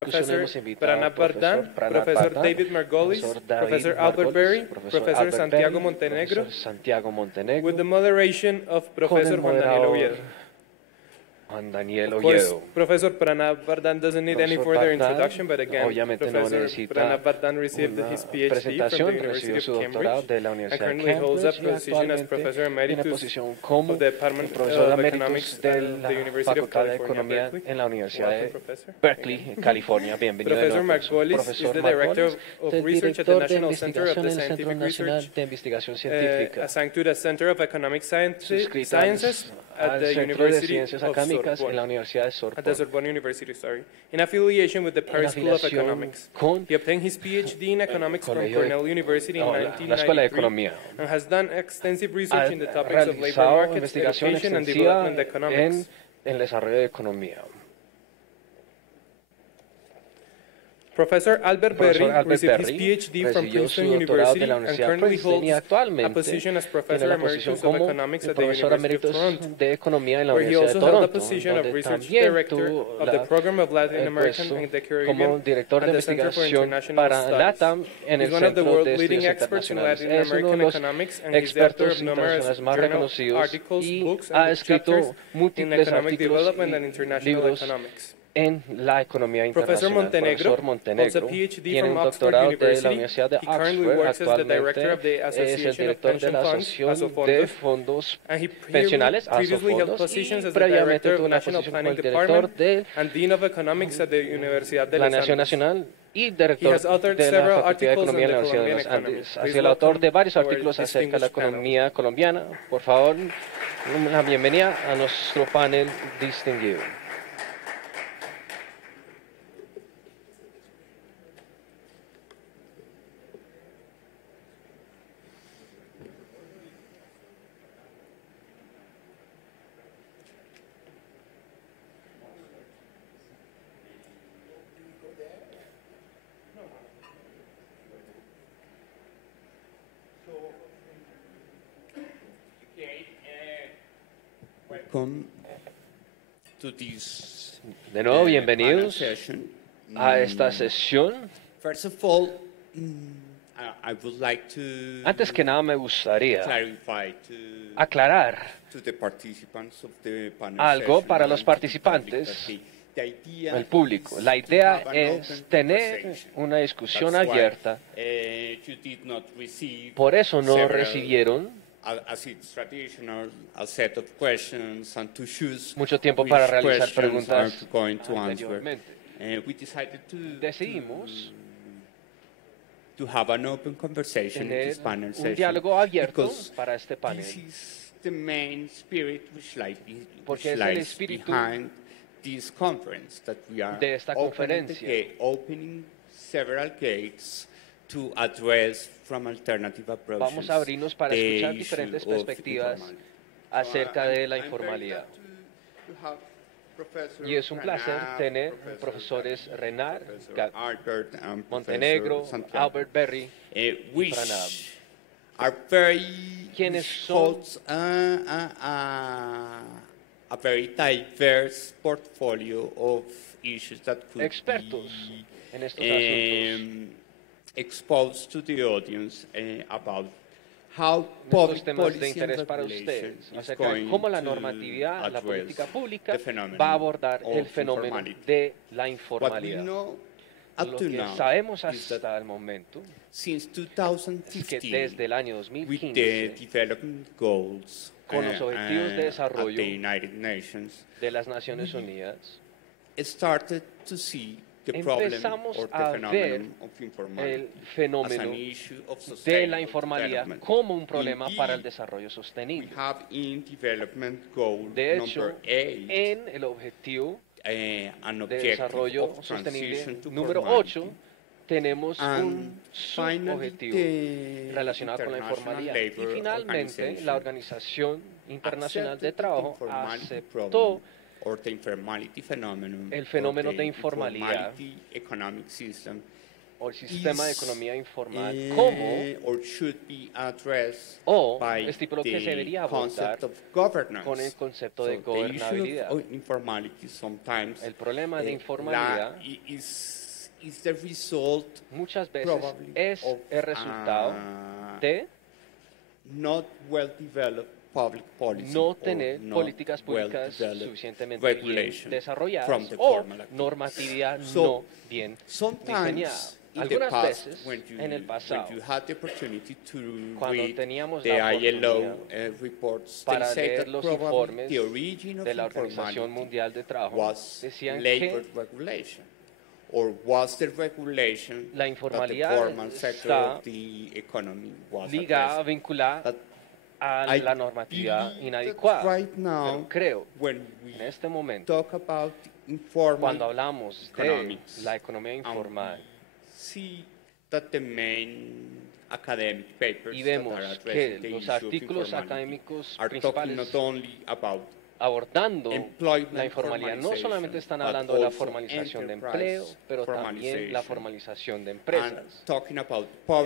Professor Pranab Vardhan, Professor David Margolis, Professor Albert Berry, Professor Santiago Montenegro, with the moderation of Professor Juan Daniel Oviedo. Of course, Professor Pranab Vardhan doesn't need any further introduction, but again, Professor Pranab Vardhan received his PhD from the University of Cambridge and currently holds a position as Professor Emeritus of the Department of Economics at the University of California, Berkeley, California. Bienvenido. Professor Margolis is the Director of Research at the National Center of Scientific Research, assigned to the Center of Economic Sciences at the University of Sorbonne University, in affiliation with the Paris School of Economics. He obtained his PhD in economics from Cornell University in 1993 and has done extensive research in the topics of labor markets, education, and development economics. En desarrollo de economía. Professor Albert Berry received his PhD from Princeton University and currently holds a position as Professor Emeritus of Economics at the University of Toronto, where he also held a position of Research Director of the Program of Latin American and the Caribbean at the Center for International Studies. He's one of the world's leading experts in Latin American economics, and he's the author of numerous journal articles, books, and chapters in economic development and international economics. En la economía Professor internacional. Professor Montenegro holds a PhD from Oxford University. He currently works as the director of the Association of Pension Funds, and he previously held positions as the director of the National Planning Department and Dean of Economics at the Universidad de los Andes. Y director de la Facultad de Economía de la Universidad de los Andes. Ha sido el autor de varios artículos acerca de la economía colombiana. Por favor, una bienvenida a nuestro panel distinguido. De nuevo, bienvenidos a esta sesión. Antes que nada, me gustaría aclarar algo para los participantes, el público. La idea es tener una discusión abierta. Por eso no recibieron mucho tiempo para realizar preguntas anteriormente. Decidimos tener un diálogo abierto para este panel, porque es el espíritu de esta conferencia. Vamos a abrirnos para escuchar diferentes perspectivas acerca de la informalidad. Y es un placer tener profesores Renard, Montenegro, Albert Berry y Pranab, quienes son a very diverse portfolio of issues that could expertos en estos asuntos. Exposed to the audience about how public temas de interés para ustedes, acerca de cómo la normatividad, la política pública va a abordar el fenómeno de la informalidad. Lo que sabemos hasta el momento es que desde el año 2015, con los objetivos de desarrollo de las Naciones Unidas, empezamos a ver el fenómeno de la informalidad como un problema para el desarrollo sostenible. De hecho, en el objetivo de desarrollo sostenible número 8, tenemos un subobjetivo relacionado con la informalidad. Y finalmente, la Organización Internacional de Trabajo aceptó el fenómeno de informalidad o el sistema de economía informal como estipuló que se debería abordar con el concepto de gobernabilidad. El problema de informalidad muchas veces es el resultado de no tener políticas públicas suficientemente bien desarrolladas o normatividad no bien diseñada. Algunas veces en el pasado, cuando teníamos la oportunidad para leer los informes de la Organización Mundial de Trabajo, decían que la informalidad está ligada, vinculada a la normatividad inadecuada. Pero creo, en este momento, cuando hablamos de la economía informal y vemos que los artículos académicos principales abordando la informalidad no solamente están hablando de la formalización de empleo, pero también la formalización de empresas.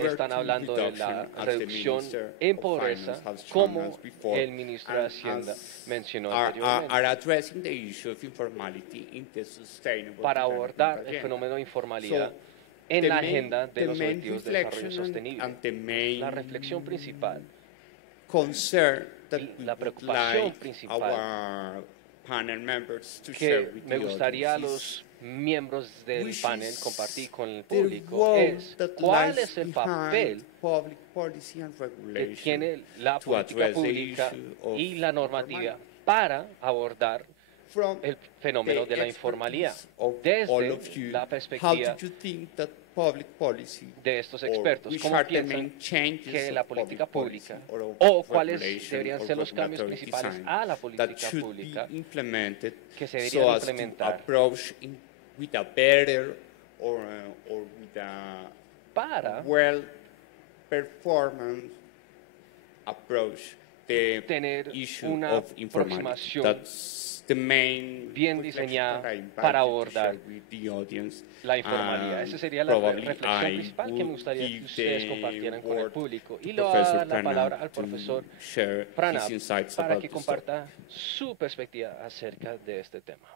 Están hablando de la reducción en pobreza, como el ministro de Hacienda mencionó anteriormente, para abordar el fenómeno de informalidad en la agenda de los objetivos de desarrollo sostenible. La reflexión principal, la preocupación principal que me gustaría a los miembros del panel compartir con el público es cuál es el papel que tiene la política pública y la normativa para abordar el fenómeno de la informalidad desde la perspectiva de estos expertos. ¿Cómo piensan que la política pública o cuáles deberían ser los cambios principales a la política pública que se deberían implementar para tener una aproximación bien diseñada para abordar la informalidad? Esa sería la reflexión principal que me gustaría que ustedes compartieran con el público. Y le voy a dar la palabra al profesor Pranab para que comparta su perspectiva acerca de este tema.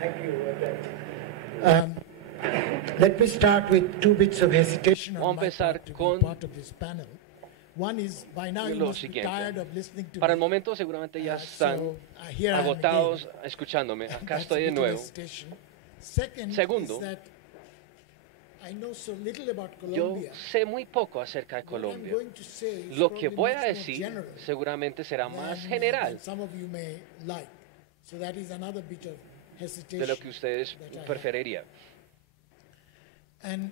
Thank you. Let me start with 2 bits of hesitation on my part to be part of this panel. One is, by now you must be tired of listening to Para el me. momento seguramente ya están Here I am agotados again. escuchándome. Acá That's estoy de a little nuevo. hesitation. Second Segundo, is that I know so little about yo Colombia. sé muy poco acerca de What I'm Colombia. going to say is Lo que probably voy much a more decir general seguramente será más than general some of you may like. So that is another bit of hesitation de lo que ustedes that I have. preferirían. And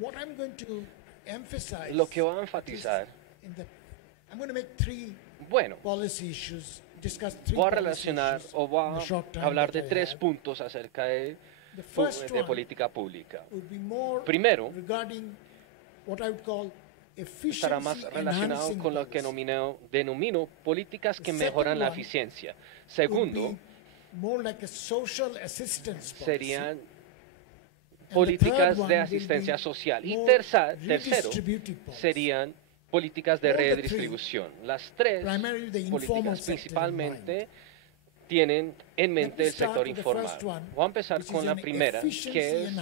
what I'm going to emphasize Lo que voy a enfatizar, I'm going to make 3 bueno, policy issues, discuss 3 voy a policy relacionar issues o voy in the short a time hablar that de I 3 have. puntos acerca de política pública. Would be more Primero, regarding what I would call estará más efficiency relacionado enhancing con lo que denomino políticas que The mejoran second la one eficiencia. would Segundo, be more like a social assistance policy. serían And the políticas third de one will asistencia be social. Y more tercero, redistributive policy. serían políticas de All the three, redistribución. Las 3 primarily the informal políticas sector in principalmente tienen en mente el sector informal. Voy a empezar con la primera, que es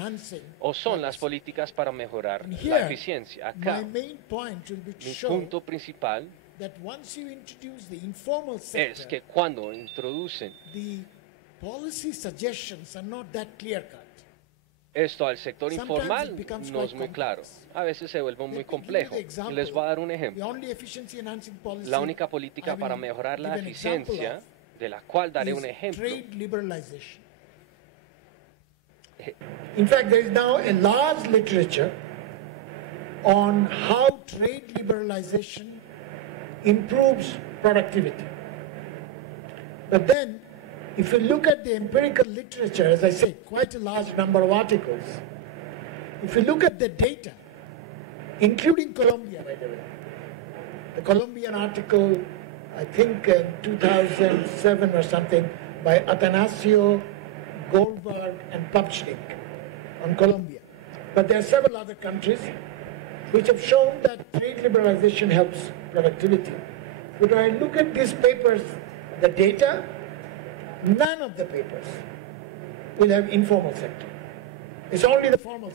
o son las políticas para mejorar la eficiencia. Acá, My main point will be to mi show punto principal that once you introduce the informal es sector, que cuando introducen the policy suggestions are not that clear cut. esto al sector informal no es muy claro. A veces se vuelve muy complejo. Les voy a dar un ejemplo. La única política para mejorar la eficiencia, de la cual daré un ejemplo. In fact, there is now a large literature on how trade liberalization improves productivity. But then, if you look at the empirical literature, as I said, quite a large number of articles, if you look at the data, including Colombia, by the way, the Colombian article, I think in 2007 or something, by Atanasio, Goldberg, and Papchnik on Colombia. But there are several other countries which have shown that trade liberalization helps productivity. But when I look at these papers, the data, none of the papers will have informal sector. It's only the formal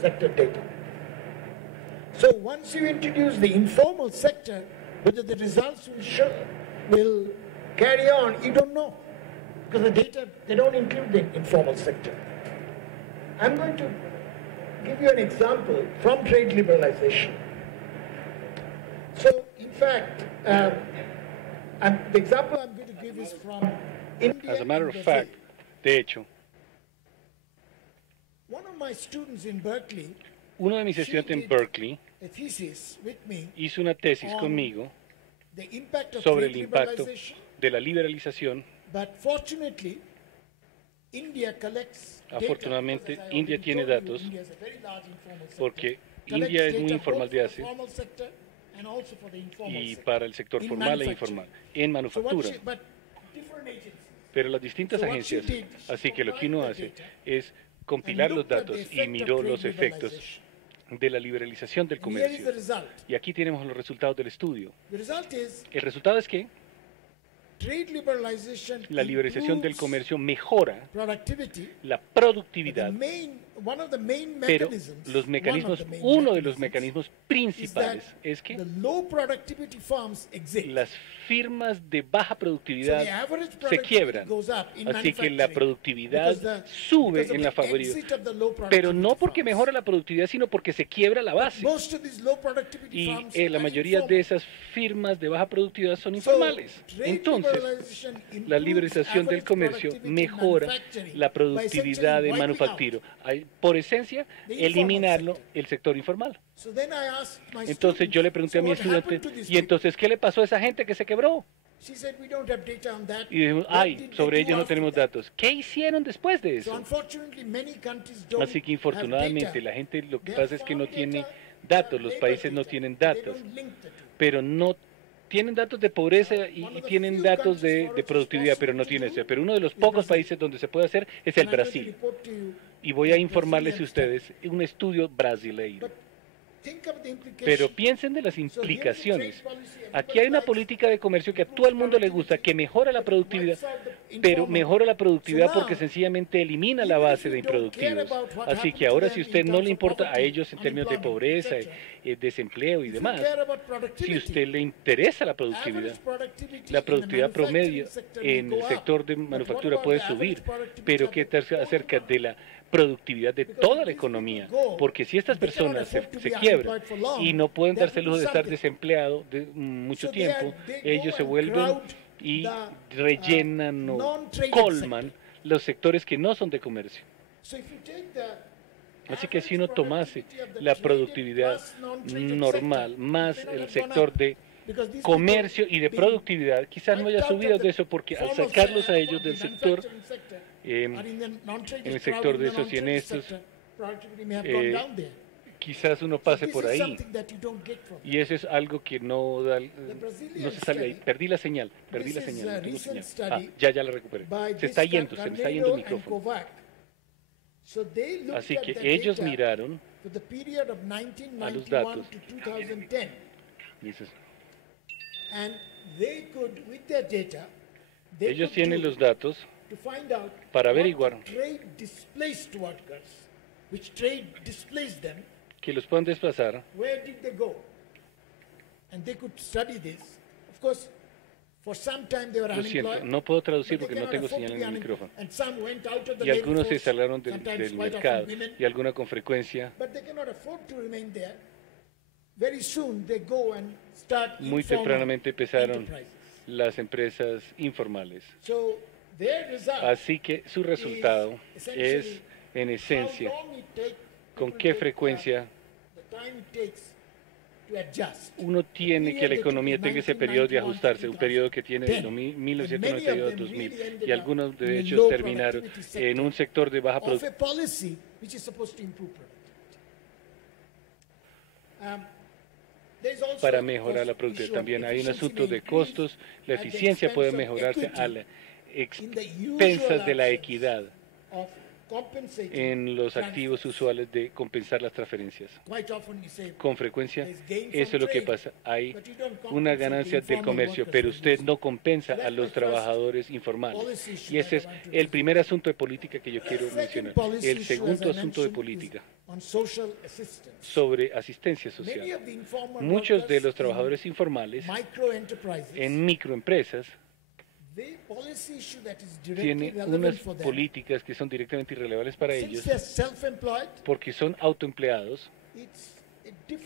sector data. So once you introduce the informal sector, whether the results will carry on, you don't know. Because the data, they don't include the informal sector. I'm going to give you an example from trade liberalization. So, in fact, the example I'm going to give is from India. As a matter of fact, de hecho, one of my students in Berkeley, uno de mis estudiantes en Berkeley hizo una tesis conmigo sobre el impacto de la liberalización. Afortunadamente, India tiene datos porque India es muy informal de hace y para el sector formal e informal en manufactura. Pero las distintas agencias, así que lo que uno hace es compilar los datos y miró los efectos de la liberalización del comercio. Y aquí tenemos los resultados del estudio. El resultado es que la liberalización del comercio mejora la productividad, pero los mecanismos, uno de los mecanismos principales es que las firmas de baja productividad se quiebran, así que la productividad sube en la fábrica, pero no porque mejora la productividad, sino porque se quiebra la base. Y la mayoría de esas firmas de baja productividad son informales. Entonces, la liberalización del comercio mejora la productividad de manufactura. Por esencia, eliminarlo el sector informal. Entonces yo le pregunté a mi estudiante, ¿y entonces qué le pasó a esa gente que se quebró? Y dijimos, ay, sobre ellos no tenemos datos. ¿Qué hicieron después de eso? Así que infortunadamente la gente lo que pasa es que no tiene datos, los países no tienen datos, pero no tienen datos de pobreza y tienen datos de productividad, pero no tienen eso. Pero uno de los pocos países donde se puede hacer es el Brasil. Y voy a informarles a ustedes un estudio brasileño. Pero piensen de las implicaciones. Aquí hay una política de comercio que a todo el mundo le gusta, que mejora la productividad, pero mejora la productividad porque sencillamente elimina la base de improductivos. Así que ahora si a usted no le importa a ellos en términos de pobreza, desempleo y demás, si a usted le interesa la productividad promedio en el sector de manufactura puede subir, pero ¿qué tal acerca de la productividad de toda la economía? Porque si estas personas se quiebran y no pueden darse el lujo de estar desempleados de mucho tiempo, ellos se vuelven y rellenan o colman los sectores que no son de comercio. Así que si uno tomase la productividad normal más el sector de comercio y de productividad, quizás no haya subidas de eso, porque al sacarlos a ellos del sector, en el sector de esos y en estos, quizás uno pase por ahí, y eso es algo que no se sale ahí. Perdí la señal, no tengo señal. Ya la recuperé. Se me está yendo el micrófono. Así que ellos miraron a los datos. Ellos tienen los datos para averiguar que los pueden desplazar. Lo siento, no puedo traducir porque no tengo señal en el micrófono. Y algunos se salieron del mercado, y algunos con frecuencia. Muy tempranamente empezaron las empresas informales. Así que su resultado es, en esencia, con qué frecuencia uno tiene que la economía tenga ese periodo de ajustarse, un periodo que tiene de 1992 a 2000, y algunos de hecho terminaron en un sector de baja productividad. Para mejorar la productividad también hay un asunto de costos, la eficiencia puede mejorarse a las expensas de la equidad en los activos usuales de compensar las transferencias. Con frecuencia, eso es lo que pasa. Hay una ganancia del comercio, pero usted no compensa a los trabajadores informales. Y ese es el primer asunto de política que yo quiero mencionar. El segundo asunto de política sobre asistencia social. Muchos de los trabajadores informales en microempresas tienen unas políticas que son directamente irrelevantes para ellos porque son autoempleados,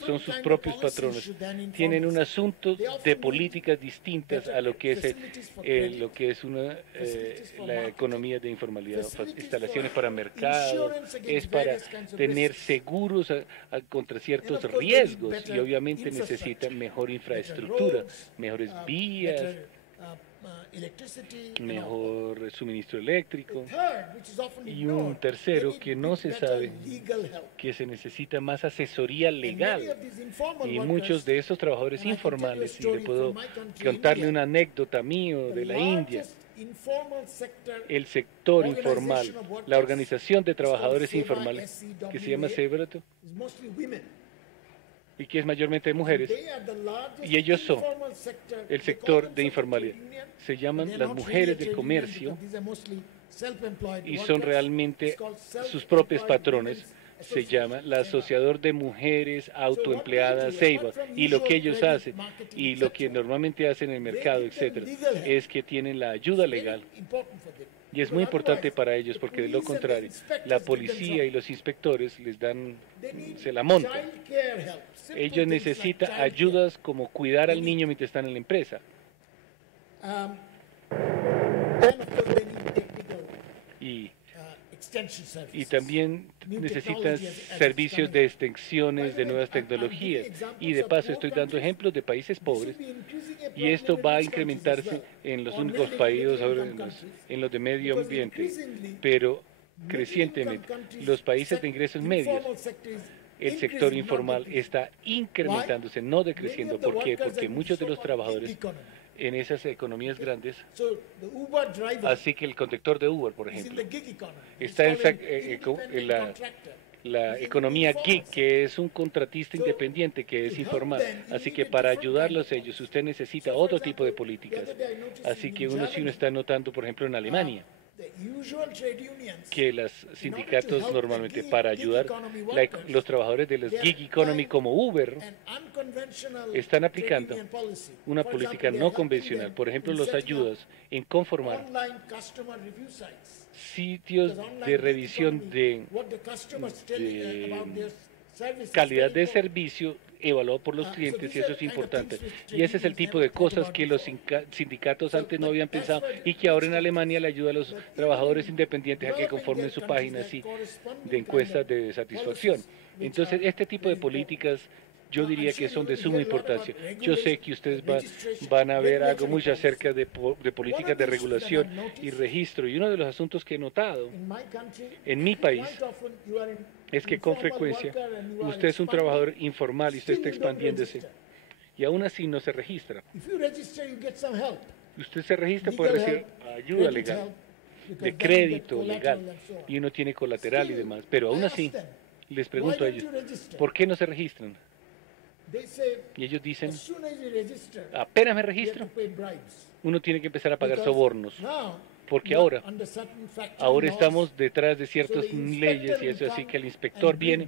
son sus propios patrones, tienen un asunto de políticas distintas a lo que es la economía de informalidad, instalaciones para mercado, es para tener seguros contra ciertos riesgos y obviamente necesitan mejor infraestructura, mejores vías, mejor suministro eléctrico, y un tercero que no se sabe, que se necesita más asesoría legal. Y muchos de esos trabajadores informales, y le puedo contarle una anécdota mío de la India, el sector informal, la organización de trabajadores informales, que se llama Severato, y que es mayormente de mujeres, y ellos son el sector de informalidad. Se llaman las mujeres del comercio y son realmente sus propios patrones. Se llama la Asociación de Mujeres Autoempleadas Ceiba, y lo que ellos hacen y lo que normalmente hacen en el mercado, etcétera, es que tienen la ayuda legal. Y es muy importante para ellos porque de lo contrario, la policía y los inspectores se la montan. Ellos necesitan ayudas como cuidar al niño mientras están en la empresa. Y también necesitan servicios de extensiones de nuevas tecnologías. Y de paso estoy dando ejemplos de países pobres, y esto va a incrementarse en los únicos países, ahora en los de medio ambiente, pero crecientemente los países de ingresos medios, el sector informal está incrementándose, no decreciendo. ¿Por qué? Porque muchos de los trabajadores en esas economías grandes, así que el conductor de Uber, por ejemplo, está en la economía gig, que es un contratista independiente, que es informal. Así que para ayudarlos ellos, usted necesita otro tipo de políticas. Así que si uno está notando, por ejemplo, en Alemania, que los sindicatos normalmente para ayudar los trabajadores de las gig economy como Uber están aplicando una política no convencional. Por ejemplo, los ayudas en conformar sitios de revisión de calidad de servicio evaluado por los clientes, y eso es importante. Y ese es el tipo de cosas que los sindicatos antes no habían pensado, y que ahora en Alemania le ayuda a los trabajadores independientes a que conformen su página así de encuestas de satisfacción. Entonces, este tipo de políticas yo diría que son de suma importancia. Yo sé que ustedes van a ver algo muy acerca de políticas de regulación y registro, y uno de los asuntos que he notado en mi país es que con frecuencia usted es un trabajador informal y usted está expandiéndose y aún así no se registra. Usted se registra, puede recibir ayuda legal, de crédito legal, y uno tiene colateral y demás, pero aún así les pregunto a ellos, ¿por qué no se registran? Y ellos dicen, apenas me registro, uno tiene que empezar a pagar sobornos. porque ahora estamos detrás de ciertas leyes y eso, así que el inspector viene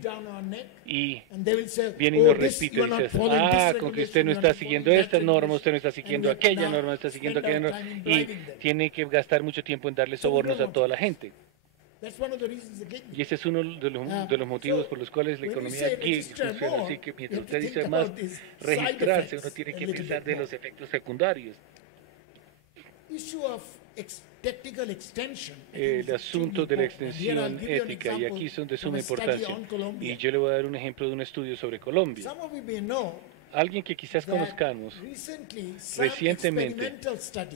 y nos repite y dice, con que usted no está siguiendo esta norma, usted no está siguiendo aquella norma, no está siguiendo aquella norma, y tiene que gastar mucho tiempo en darle sobornos a toda la gente. Y ese es uno de los motivos por los cuales la economía gig funciona así, que mientras usted dice más registrarse, uno tiene que pensar de los efectos secundarios. El asunto de la extensión ética, y aquí son de suma importancia, y yo le voy a dar un ejemplo de un estudio sobre Colombia. Alguien que quizás conozcamos recientemente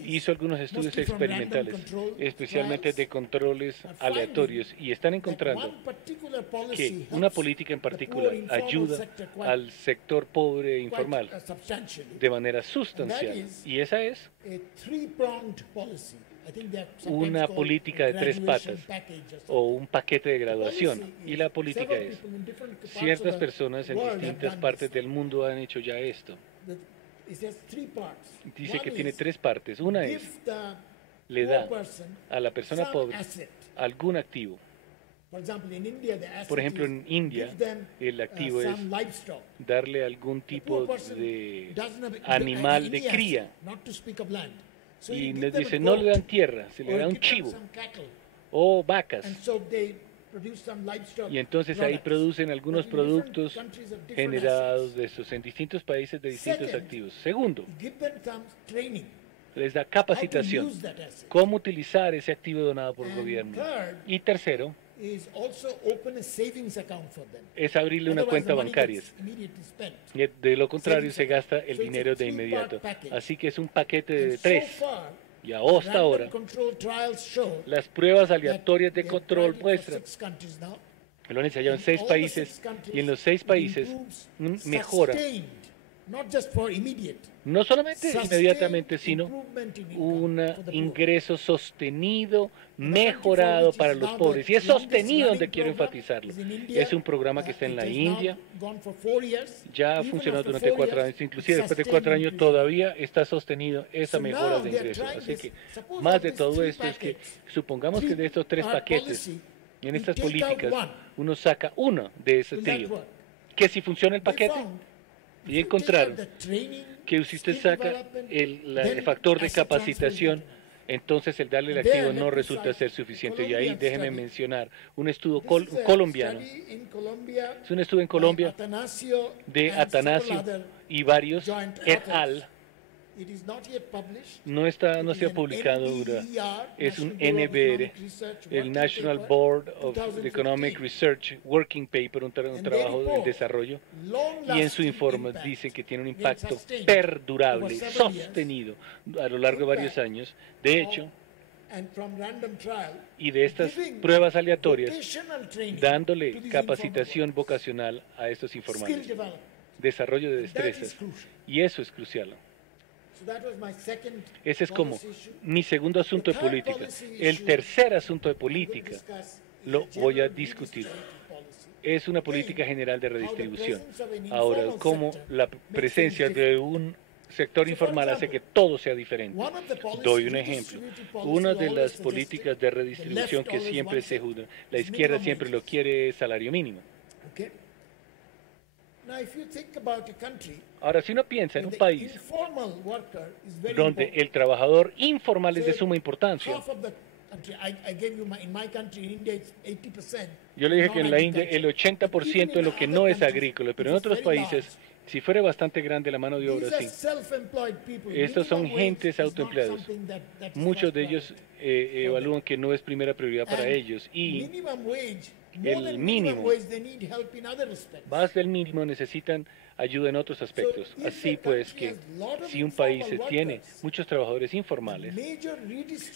hizo algunos estudios experimentales, especialmente de controles aleatorios, y están encontrando que una política en particular ayuda al sector pobre e informal de manera sustancial, y esa es una política de 3 patas o un paquete de graduación. Y la política es, ciertas personas en distintas partes del mundo han hecho ya esto. Dice que tiene 3 partes. Una es, le da a la persona pobre algún activo. Por ejemplo, en India, el activo es darle algún tipo de animal de cría. Y les dice, no le dan tierra, se le da un chivo o vacas. Y entonces ahí producen algunos productos generados de esos en distintos países de distintos activos. Segundo, les da capacitación, cómo utilizar ese activo donado por el gobierno. Y tercero, es abrirle una cuenta bancaria. De lo contrario se gasta el dinero de inmediato. Así que es un paquete de 3. Y hasta ahora, las pruebas aleatorias de control muestran, lo han ensayado en 6 países, y en los 6 países mejora, no solamente inmediatamente, sino un ingreso sostenido, mejorado para los pobres. Y es sostenido donde quiero enfatizarlo. Es un programa que está en la India, ya ha funcionado durante 4 años, inclusive después de 4 años todavía está sostenido esa mejora de ingresos. Así que más de todo esto es que supongamos que de estos 3 paquetes, en estas políticas, uno saca uno de ese trío, que si funciona el paquete, y encontraron que si usted saca el factor de capacitación, entonces el darle el activo no resulta ser suficiente. Y ahí déjeme mencionar un estudio colombiano. Es un estudio en Colombia de Atanasio y varios et al. No se ha publicado, es un NBR, el National Board of Economic Research Working Paper, un trabajo de desarrollo, y en su informe dice que tiene un impacto perdurable, sostenido a lo largo de varios años. De hecho, y de estas pruebas aleatorias, dándole capacitación vocacional a estos informales, desarrollo de destrezas, y eso es crucial. Ese es como mi segundo asunto de política. El tercer asunto de política lo voy a discutir. Es una política general de redistribución. Ahora, cómo la presencia de un sector informal hace que todo sea diferente. Doy un ejemplo. Una de las políticas de redistribución que siempre se juzga, la izquierda siempre lo quiere, es salario mínimo. Ahora, si uno piensa en un país donde el trabajador informal es de suma importancia, yo le dije que en la India el 80% de lo que no es agrícola, pero en otros países, si fuera bastante grande la mano de obra, sí. Estos son gentes autoempleados. Muchos de ellos evalúan que no es primera prioridad para ellos. Y el mínimo, más del mínimo, necesitan ayuda en otros aspectos. Así pues que si un país tiene muchos trabajadores informales,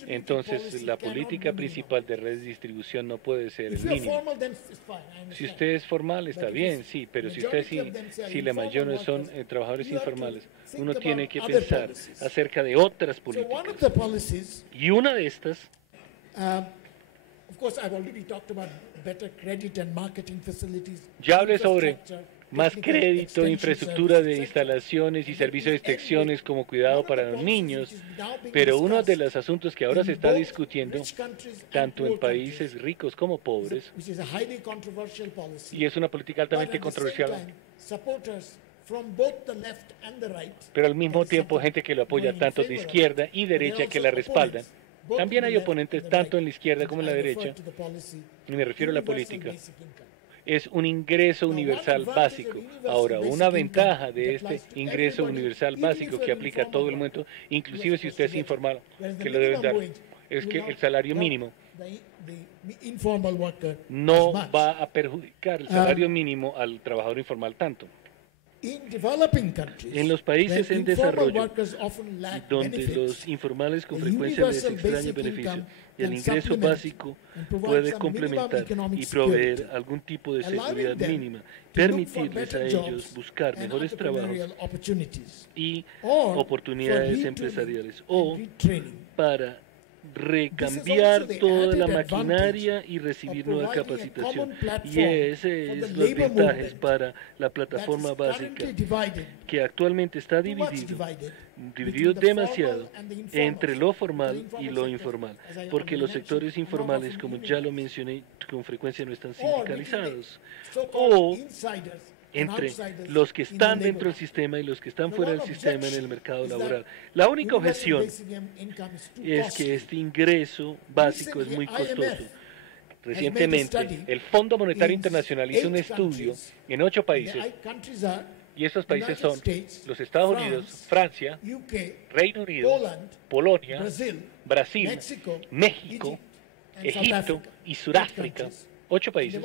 entonces la política principal de redistribución no puede ser el mínimo. Si usted es formal, está bien, sí, pero si usted si la mayoría son trabajadores informales, uno tiene que pensar acerca de otras políticas. Y una de estas, ya hablé sobre más crédito, infraestructura de instalaciones y servicios de extensiones como cuidado para los niños, pero uno de los asuntos que ahora se está discutiendo, tanto en países ricos como pobres, y es una política altamente controversial, pero al mismo tiempo gente que lo apoya tanto de izquierda y derecha que la respaldan. También hay oponentes tanto en la izquierda como en la derecha, y me refiero a la política. Es un ingreso universal básico. Ahora, una ventaja de este ingreso universal básico que aplica a todo el mundo, inclusive si usted es informal, que lo deben dar, es que el salario mínimo no va a perjudicar el salario mínimo al trabajador informal tanto. En los países en desarrollo, donde los informales con frecuencia les extraña beneficio, el ingreso básico puede complementar y proveer algún tipo de seguridad mínima, permitirles a ellos buscar mejores trabajos y oportunidades empresariales, o para recambiar toda la maquinaria y recibir nueva capacitación. Y ese es los ventajas para la plataforma básica, que actualmente está dividido demasiado entre lo formal y lo informal, porque los sectores informales, como ya lo mencioné, con frecuencia no están sindicalizados, o entre los que están dentro del sistema y los que están fuera del sistema en el mercado laboral. La única objeción es que este ingreso básico es muy costoso. Recientemente, el Fondo Monetario Internacional hizo un estudio en 8 países, y estos países son los Estados Unidos, Francia, Reino Unido, Polonia, Brasil, México, Egipto y Sudáfrica. 8 países.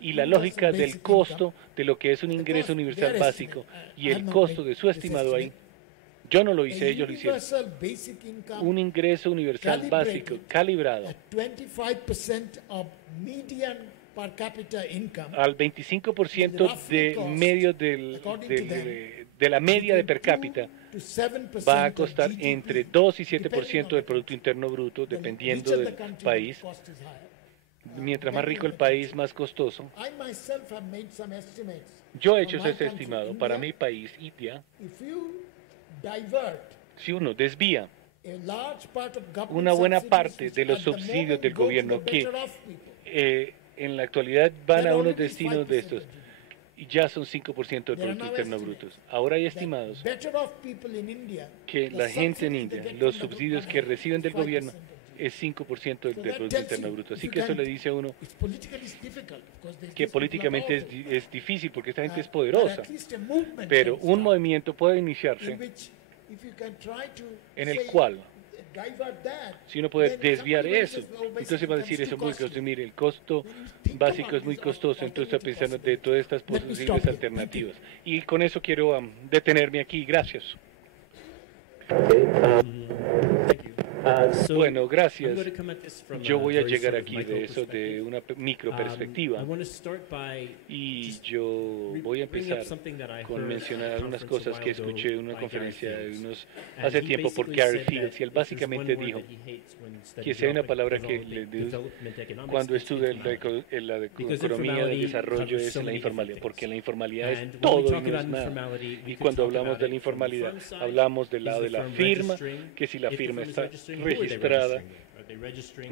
Y la lógica del costo de lo que es un ingreso universal básico y el costo de su estimado ahí, yo no lo hice, ellos lo hicieron. Un ingreso universal básico calibrado al 25% de medio de la media de per cápita, va a costar entre 2 y 7% del Producto Interno Bruto, dependiendo del país. Mientras más rico el país, más costoso. Yo he hecho ese estimado para mi país, India. Si uno desvía una buena parte de los subsidios del gobierno que en la actualidad van a unos destinos de estos, y ya son 5% del Producto Interno Bruto. Ahora hay estimados que la gente en India, los subsidios que reciben del gobierno, es 5% del Producto Interno Bruto. Así que eso le dice a uno que políticamente es difícil porque esta gente es poderosa, pero un movimiento puede iniciarse en el cual, si uno puede desviar eso, entonces va a decir eso muy costoso. Mire, el costo básico es muy costoso, entonces está pensando de todas estas posibles alternativas. Y con eso quiero detenerme aquí. Gracias. Bueno, gracias. Yo voy a llegar aquí de eso de una micro perspectiva, y yo voy a empezar con mencionar algunas cosas que escuché en una conferencia hace tiempo por Gary Fields, y él básicamente dijo que si hay una palabra que le cuando estudia la economía del desarrollo es la informalidad, porque la informalidad es todo y no es nada. Y cuando hablamos de la informalidad, hablamos del lado de la firma, que si la firma está registrada,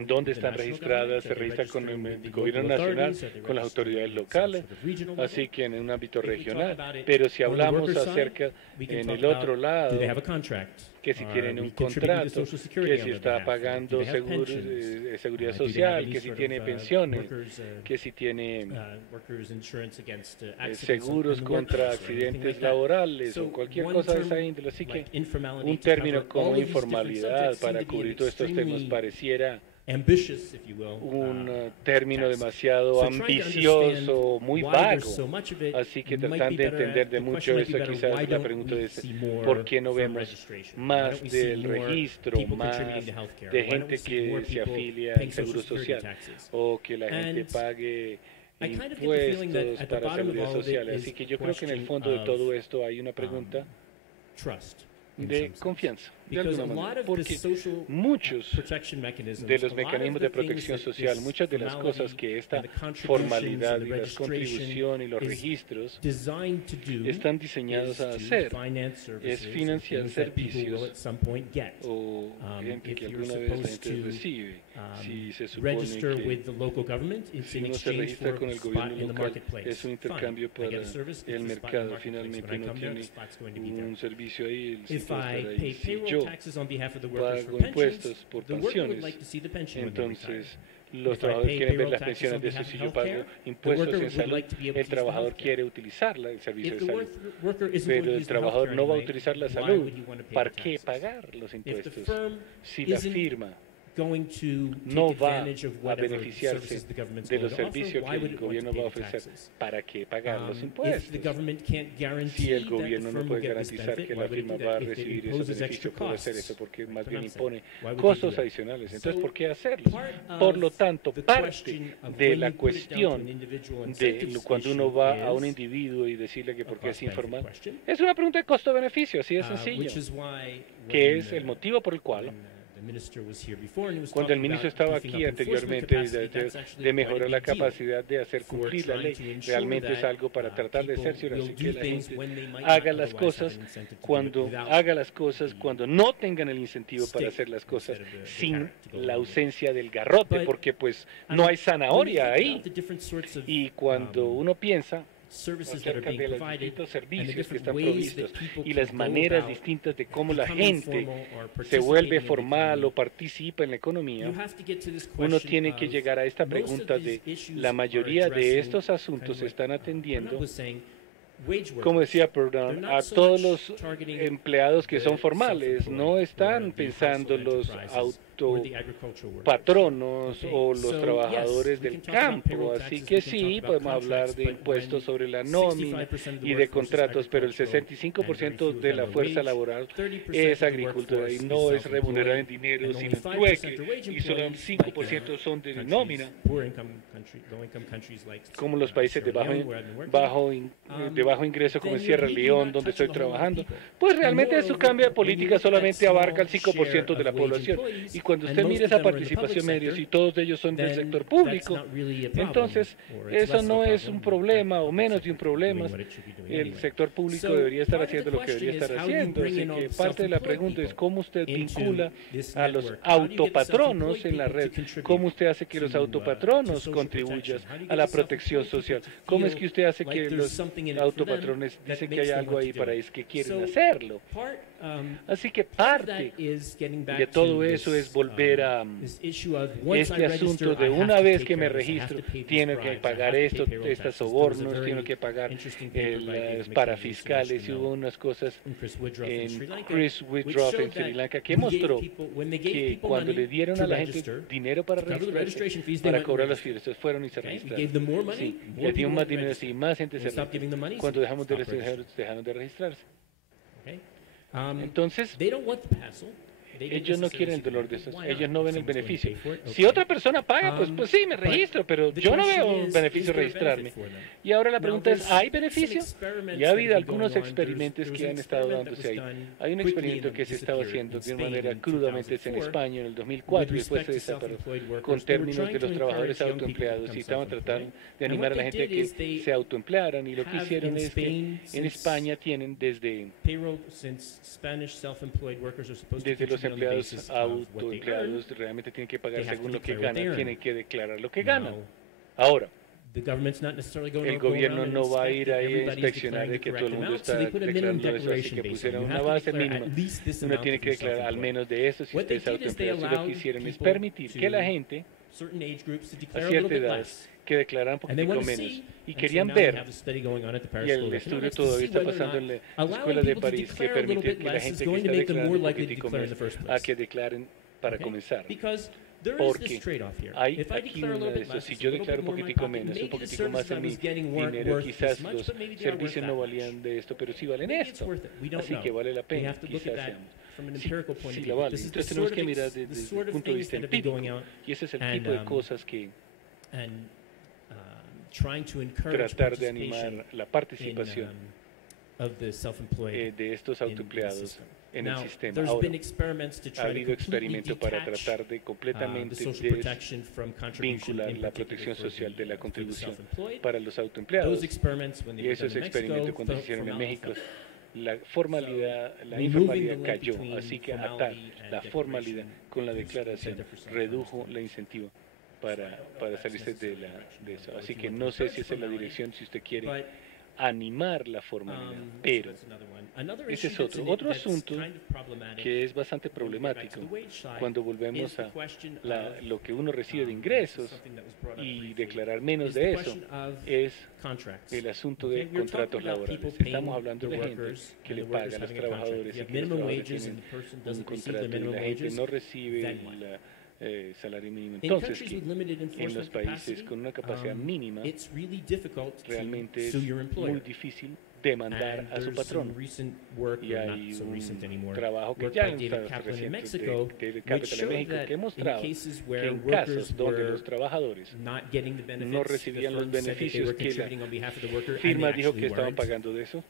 ¿dónde están registradas? Se registra con el gobierno nacional, con las autoridades locales, así que en un ámbito regional. Pero si hablamos acerca en el otro lado, que si tienen un contrato, que si está pagando seguridad social, que si tiene pensiones, que si tiene seguros contra accidentes laborales o cualquier cosa de esa índole. Así que un término como informalidad para cubrir todos estos temas pareciera un término demasiado ambicioso, muy vago. Así que tratando de entender de mucho eso, quizás la pregunta es ¿por qué no vemos más del registro, más de gente que se afilia al Seguro Social, o que la gente pague impuestos para seguridad social? Así que yo creo que en el fondo de todo esto hay una pregunta de confianza. de alguna manera, porque muchos de los mecanismos de protección social, muchas de las cosas que esta formalidad y la contribución y los registros están diseñados a hacer es financiar servicios o gente que alguna vez la gente recibe. Si se supone que si uno se registra con el gobierno local, es un intercambio para el mercado. Finalmente no tiene un servicio ahí, el sitio estar ahí. Si yo pago impuestos por pensiones, entonces los trabajadores quieren ver las pensiones de eso. Si yo pago impuestos en salud, el trabajador quiere utilizar el servicio de salud, pero el trabajador no va a utilizar la salud. ¿Para qué pagar los impuestos si la firma no va a beneficiarse de los servicios que el gobierno va a ofrecer? ¿Para qué pagar los impuestos? Si el gobierno no puede garantizar que la firma va a recibir esos beneficios por hacer eso, porque más bien impone costos adicionales. Entonces, ¿por qué hacerlo? Por lo tanto, parte de la cuestión de cuando uno va a un individuo y decirle que por qué es informal, es una pregunta de costo-beneficio, así de sencillo, que es el motivo por el cual cuando el ministro estaba aquí anteriormente de mejorar la capacidad de hacer cumplir la ley, realmente es algo para tratar de cerciorarse que la gente haga las cosas cuando no tengan el incentivo para hacer las cosas, sin la ausencia del garrote, porque pues no hay zanahoria ahí. Y cuando uno piensa acerca de los distintos servicios que están provistos y las maneras distintas de cómo la gente se vuelve formal o participa en la economía, uno tiene que llegar a esta pregunta de la mayoría de estos asuntos se están atendiendo, como decía Proudhon, a todos los empleados que son formales, no están pensando los autopatronos o los trabajadores del campo. Así que sí, podemos hablar de impuestos sobre la nómina y de contratos, pero el 65% de la fuerza laboral es agricultura y no es remunerada en dinero, sino en trueque, y solo el 5% son de nómina, como los países de bajo ingreso, como en Sierra León, donde estoy trabajando. Pues realmente su cambio de política solamente abarca el 5% de la población. Y cuando usted mire esa participación media, si todos ellos son del sector público, entonces eso no es un problema o menos de un problema. El sector público debería estar haciendo lo que debería estar haciendo. Así que parte de la pregunta es cómo usted vincula a los autopatronos en la red, cómo usted hace que los autopatronos contribuyan a la protección social, cómo es que usted hace que los autopatrones dicen que hay algo ahí para es que quieren hacerlo. Así que parte de todo eso es volver a este asunto de una vez que me registro, tiene que pagar estos sobornos, tiene que pagar los parafiscales, y hubo unas cosas en Chris Woodruff en Sri Lanka que mostró que cuando le dieron a la gente dinero para registrarse, para cobrar las fiestas, fueron y se registraron. Sí, les dio más dinero y más gente se registró. Cuando dejamos de registrar, dejaron de registrarse. Entonces, ellos no quieren el dolor de eso, ellos no ven el beneficio. Si otra persona paga, pues sí, me registro, pero yo no veo un beneficio registrarme. Y ahora la pregunta es, ¿hay beneficio? Ya ha habido algunos experimentos que han estado dándose ahí. Hay un experimento que se estaba haciendo de una manera crudamente en España en el 2004 y después se desapareció con términos de los trabajadores autoempleados, y estaban tratando de animar a la gente a que se autoemplearan, y lo que hicieron es que en España tienen desde los empleados autoempleados realmente tienen que pagar según lo que ganan, tienen que declarar lo que ganan. Ahora, el gobierno no va a ir ahí a inspeccionar de que todo el mundo está declarando eso, así que pusieron una base mínima. Uno tiene que declarar al menos de eso si usted es autoempleado. Si lo que hicieron es permitir que la gente a cierta edad que declararan un poquitico menos, y querían ver, y el estudio todavía está pasando en la escuela de París, que permite que la gente que está declarando un poquitico menos a que declaren para comenzar. Porque hay aquí uno de esos, si yo declaro un poquitico menos, un poquitico más en mi dinero, quizás los servicios no valían de esto, pero sí valen esto, así que vale la pena, quizás sí la vale. Entonces tenemos que mirar desde el punto de vista empírico, y ese es el tipo de cosas que tratar de animar la participación de estos autoempleados en el sistema. Ahora, ha habido experimentos para tratar de completamente vincular la protección social de la contribución para los autoempleados. Y esos experimentos cuando se hicieron en México, la informalidad cayó, así que atar la formalidad con la declaración redujo la incentiva para salirse de eso. Así que no sé si esa es la dirección, si usted quiere animar la formalidad, pero ese es otro asunto que es bastante problemático cuando volvemos a lo que uno recibe de ingresos y declarar menos de eso es el asunto de contratos laborales. Estamos hablando de gente que le paga a los trabajadores y que los trabajadores tienen un contrato y la gente no recibe salario mínimo. Entonces, en los países con una capacidad mínima, realmente es muy difícil demandar a su patrón. Y hay un trabajo que ya está reciente de Capital en México que mostraba que en casos donde los trabajadores no recibían los beneficios que la firma dijo que estaban pagando de eso,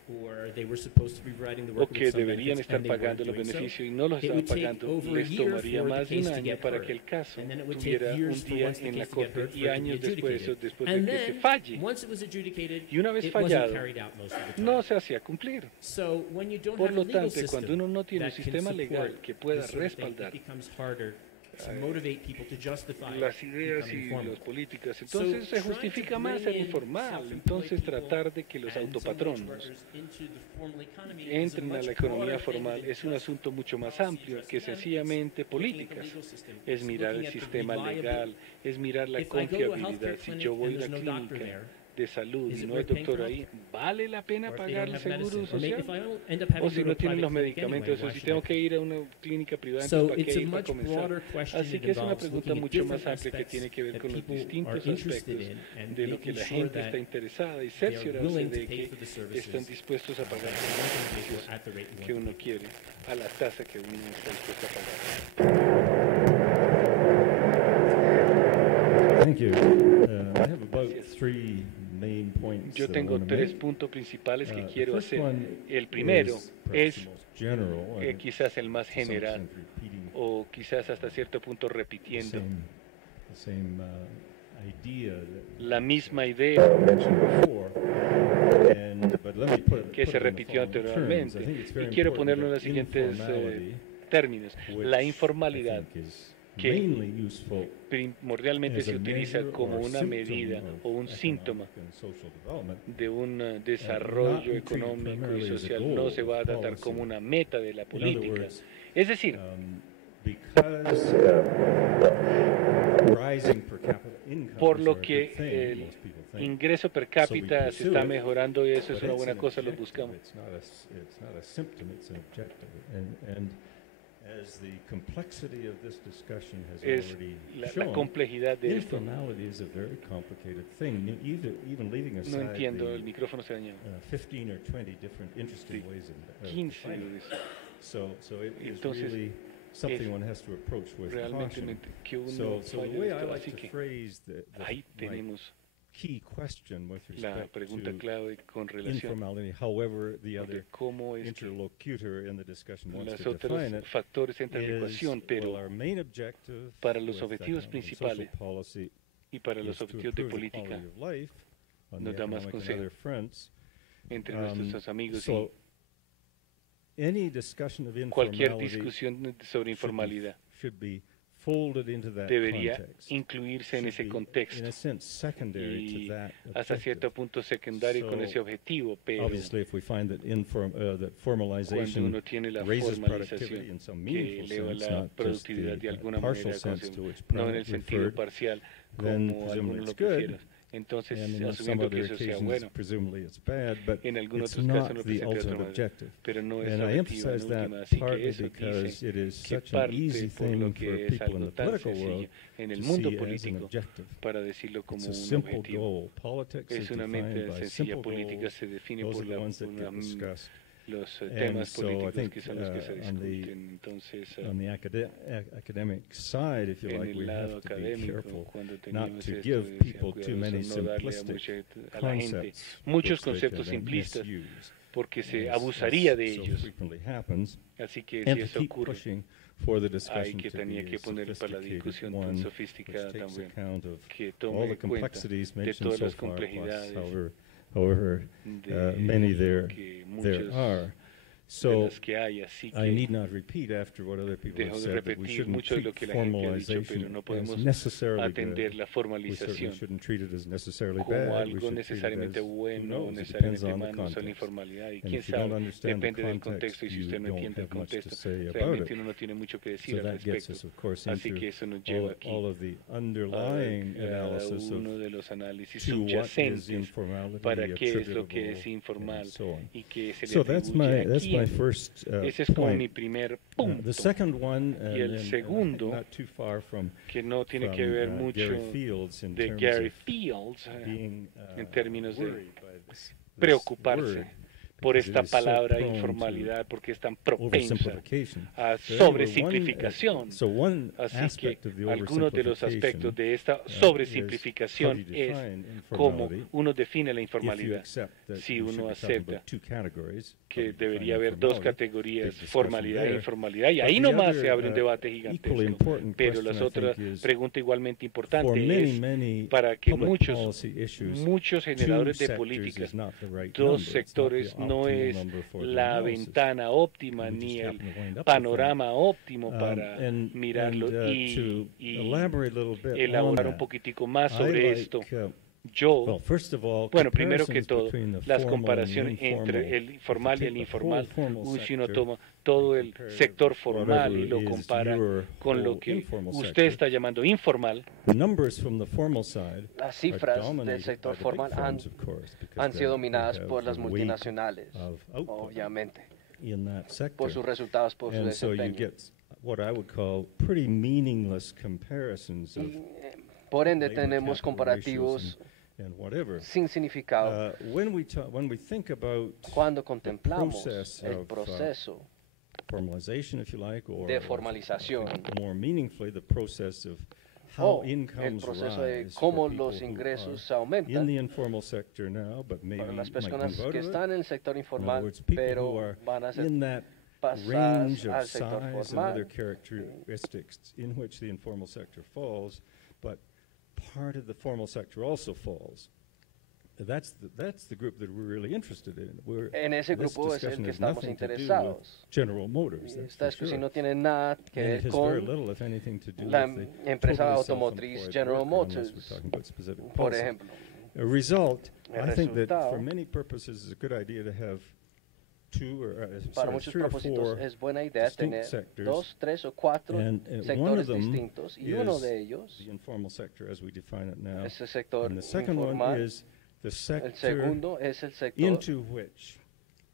o que deberían estar pagando los beneficios y no los estaban pagando, les tomaría más de un año para que el caso tuviera un día en la corte y años después de que se falle. Y una vez fallado, no se hacía cumplir. Por lo tanto, cuando uno no tiene un sistema legal que pueda respaldar las ideas y las políticas, entonces se justifica más ser informal. Entonces tratar de que los autopatronos entren a la economía formal es un asunto mucho más amplio que sencillamente políticas. Es mirar el sistema legal, es mirar la confiabilidad. Si yo voy a la clínica de salud y no hay doctor ahí, ¿vale la pena pagar el seguro social? O si no tienen los medicamentos, o si tengo que ir a una clínica privada, entonces ¿para qué ir para comenzar? Así que es una pregunta mucho más amplia que tiene que ver con los distintos aspectos de lo que la gente está interesada y cerciorarse de que están dispuestos a pagar los servicios que uno quiere a la tasa que uno está dispuesto a pagar. Thank you. I have about three main points. Yo tengo tres puntos principales que quiero hacer. El primero es quizás el más general o quizás hasta cierto punto repitiendo la misma idea que se repitió anteriormente. Y quiero ponerlo en los siguientes términos. La informalidad, que primordialmente se utiliza como una medida o un síntoma de un desarrollo económico y social, no se va a tratar como una meta de la política. Es decir, por lo que el ingreso per cápita se está mejorando y eso es una buena cosa, lo buscamos. Es la complejidad de esto. No entiendo, el micrófono se dañó. 15 de eso. Entonces, realmente que uno falla, así que ahí tenemos la pregunta clave con relación a cómo es que los otros factores entran en ecuación, pero para los objetivos principales y para los objetivos de política nos da más consejo entre nuestros amigos y cualquier discusión sobre informalidad debería incluirse en ese contexto y hasta cierto punto secundario con ese objetivo, pero cuando uno tiene la formalización que eleva la productividad de alguna manera, no en el sentido parcial como algunos lo prefieren. Entonces, asumiendo que eso sea bueno, en algunos otros casos no presenta otra manera, pero no es objetivo en última, así que eso dice que parte por lo que es algo tan sencillo en el mundo político, para decirlo como un objetivo. Es una mente sencilla, política se define por los temas políticos que son los que se discuten. Entonces, en el lado académico, cuando teníamos esto de no darle a la gente muchos conceptos simplistas porque se abusaría de ellos. Así que si eso ocurre, hay que tenía que poner para la discusión tan sofisticada también, que tome en cuenta de todas las complejidades de que muchos So que hay, así que I need not repeat after what other people have dejo de said that we repetir shouldn't mucho de lo treat que la gente ha dicho, pero formalization no as podemos necessarily atender good. la We formalización certainly shouldn't treat it as necessarily como bad. We algo should treat it necesariamente as, who bueno, knows, it necesariamente depends on the malo, solo context. informalidad. Y And quién if you don't sabe, understand the depende del context, contexto, y si you usted no don't entiende el have much to contexto, say about realmente it. uno no tiene mucho que decir So al that gets respecto. us, of course, Así into que eso nos lleva aquí all of the a underlying cada analysis uno of de los análisis to what is subyacentes informality, para qué es lo que es attributable, informal and so on. y qué se le So that's my atribuye a quién. first Ese es como mi point. primer punto. The second one, Y el segundo, not too far from que no tiene que ver mucho Gary Fields in de terms Gary of Fields, being, en términos de worried by this preocuparse word, por because esta it is so palabra prone to informalidad, porque es tan propensa oversimplification. a So anyway, sobresimplificación. so one Así que aspect of the algunos de los oversimplification, aspectos de esta is how sobresimplificación do you es define cómo informality uno define la if you informalidad. accept that Si we should uno be talking acepta about two categories, how que you define debería haber dos informality, categorías, big discussion formalidad e there. informalidad, y But ahí the nomás other, se abre un debate equally gigantesco. important Pero question, la I otra think, is pregunta igualmente for importante many es para que public muchos policy issues, generadores two de sectors política, is not the right dos number. It's not the sectores no optimal es number for the la analysis. ventana óptima We ni just el happen to wind up with that. panorama óptimo para And mirarlo to y elaborate a little bit elaborar on un that, poquitico más I sobre like, esto. well, first of all, Bueno, primero que comparisons todo, between the las formal and the comparaciones entre informal. el informal y If el you take the whole informal, formal si uno sector toma todo el sector formal y whatever lo is compara your con lo whole que informal usted sector, está llamando informal, the numbers from the formal side Las are cifras del dominated sector by the big formal firms, of course, because han sido dominadas they have por las the weight multinacionales, of output obviamente, in that sector. por sus resultados, por su And so you desempeño. get what I would call pretty meaningless comparisons of Por ende, labor tenemos capital comparativos ratios and whatever. sin significado. When we think about Cuando the contemplamos process el of, proceso formalization, if you like, or de formalización, more meaningfully, the process of how el incomes proceso de rise cómo for people los who ingresos are aumentan in the informal sector now, but maybe para las might personas move out que of it. están en el sector In informal, other words, people who pero are van a ser in that pasadas range al of sector size and other formal. characteristics in which the informal sector falls, but part of the formal sector also falls. That's the group that we're really interested in. En ese This grupo es el discussion que has estamos nothing to do with interesados. General Motors, that's Esta for discusión sure. no tiene nada que And it ver has very con little, if anything, to do la with the empresa totally automotriz self-employed General worker, unless Motors, we're talking about specific por policy. ejemplo. A result, El I think that resultado, for many purposes it's a good idea to have two or para muchos three or propósitos four es buena idea distinct tener sectors, dos, tres o cuatro and one sectores of them distintos, y uno is de ellos, the informal sector as we define it now. ese sector And the second informal, one is the el sector segundo es el sector into which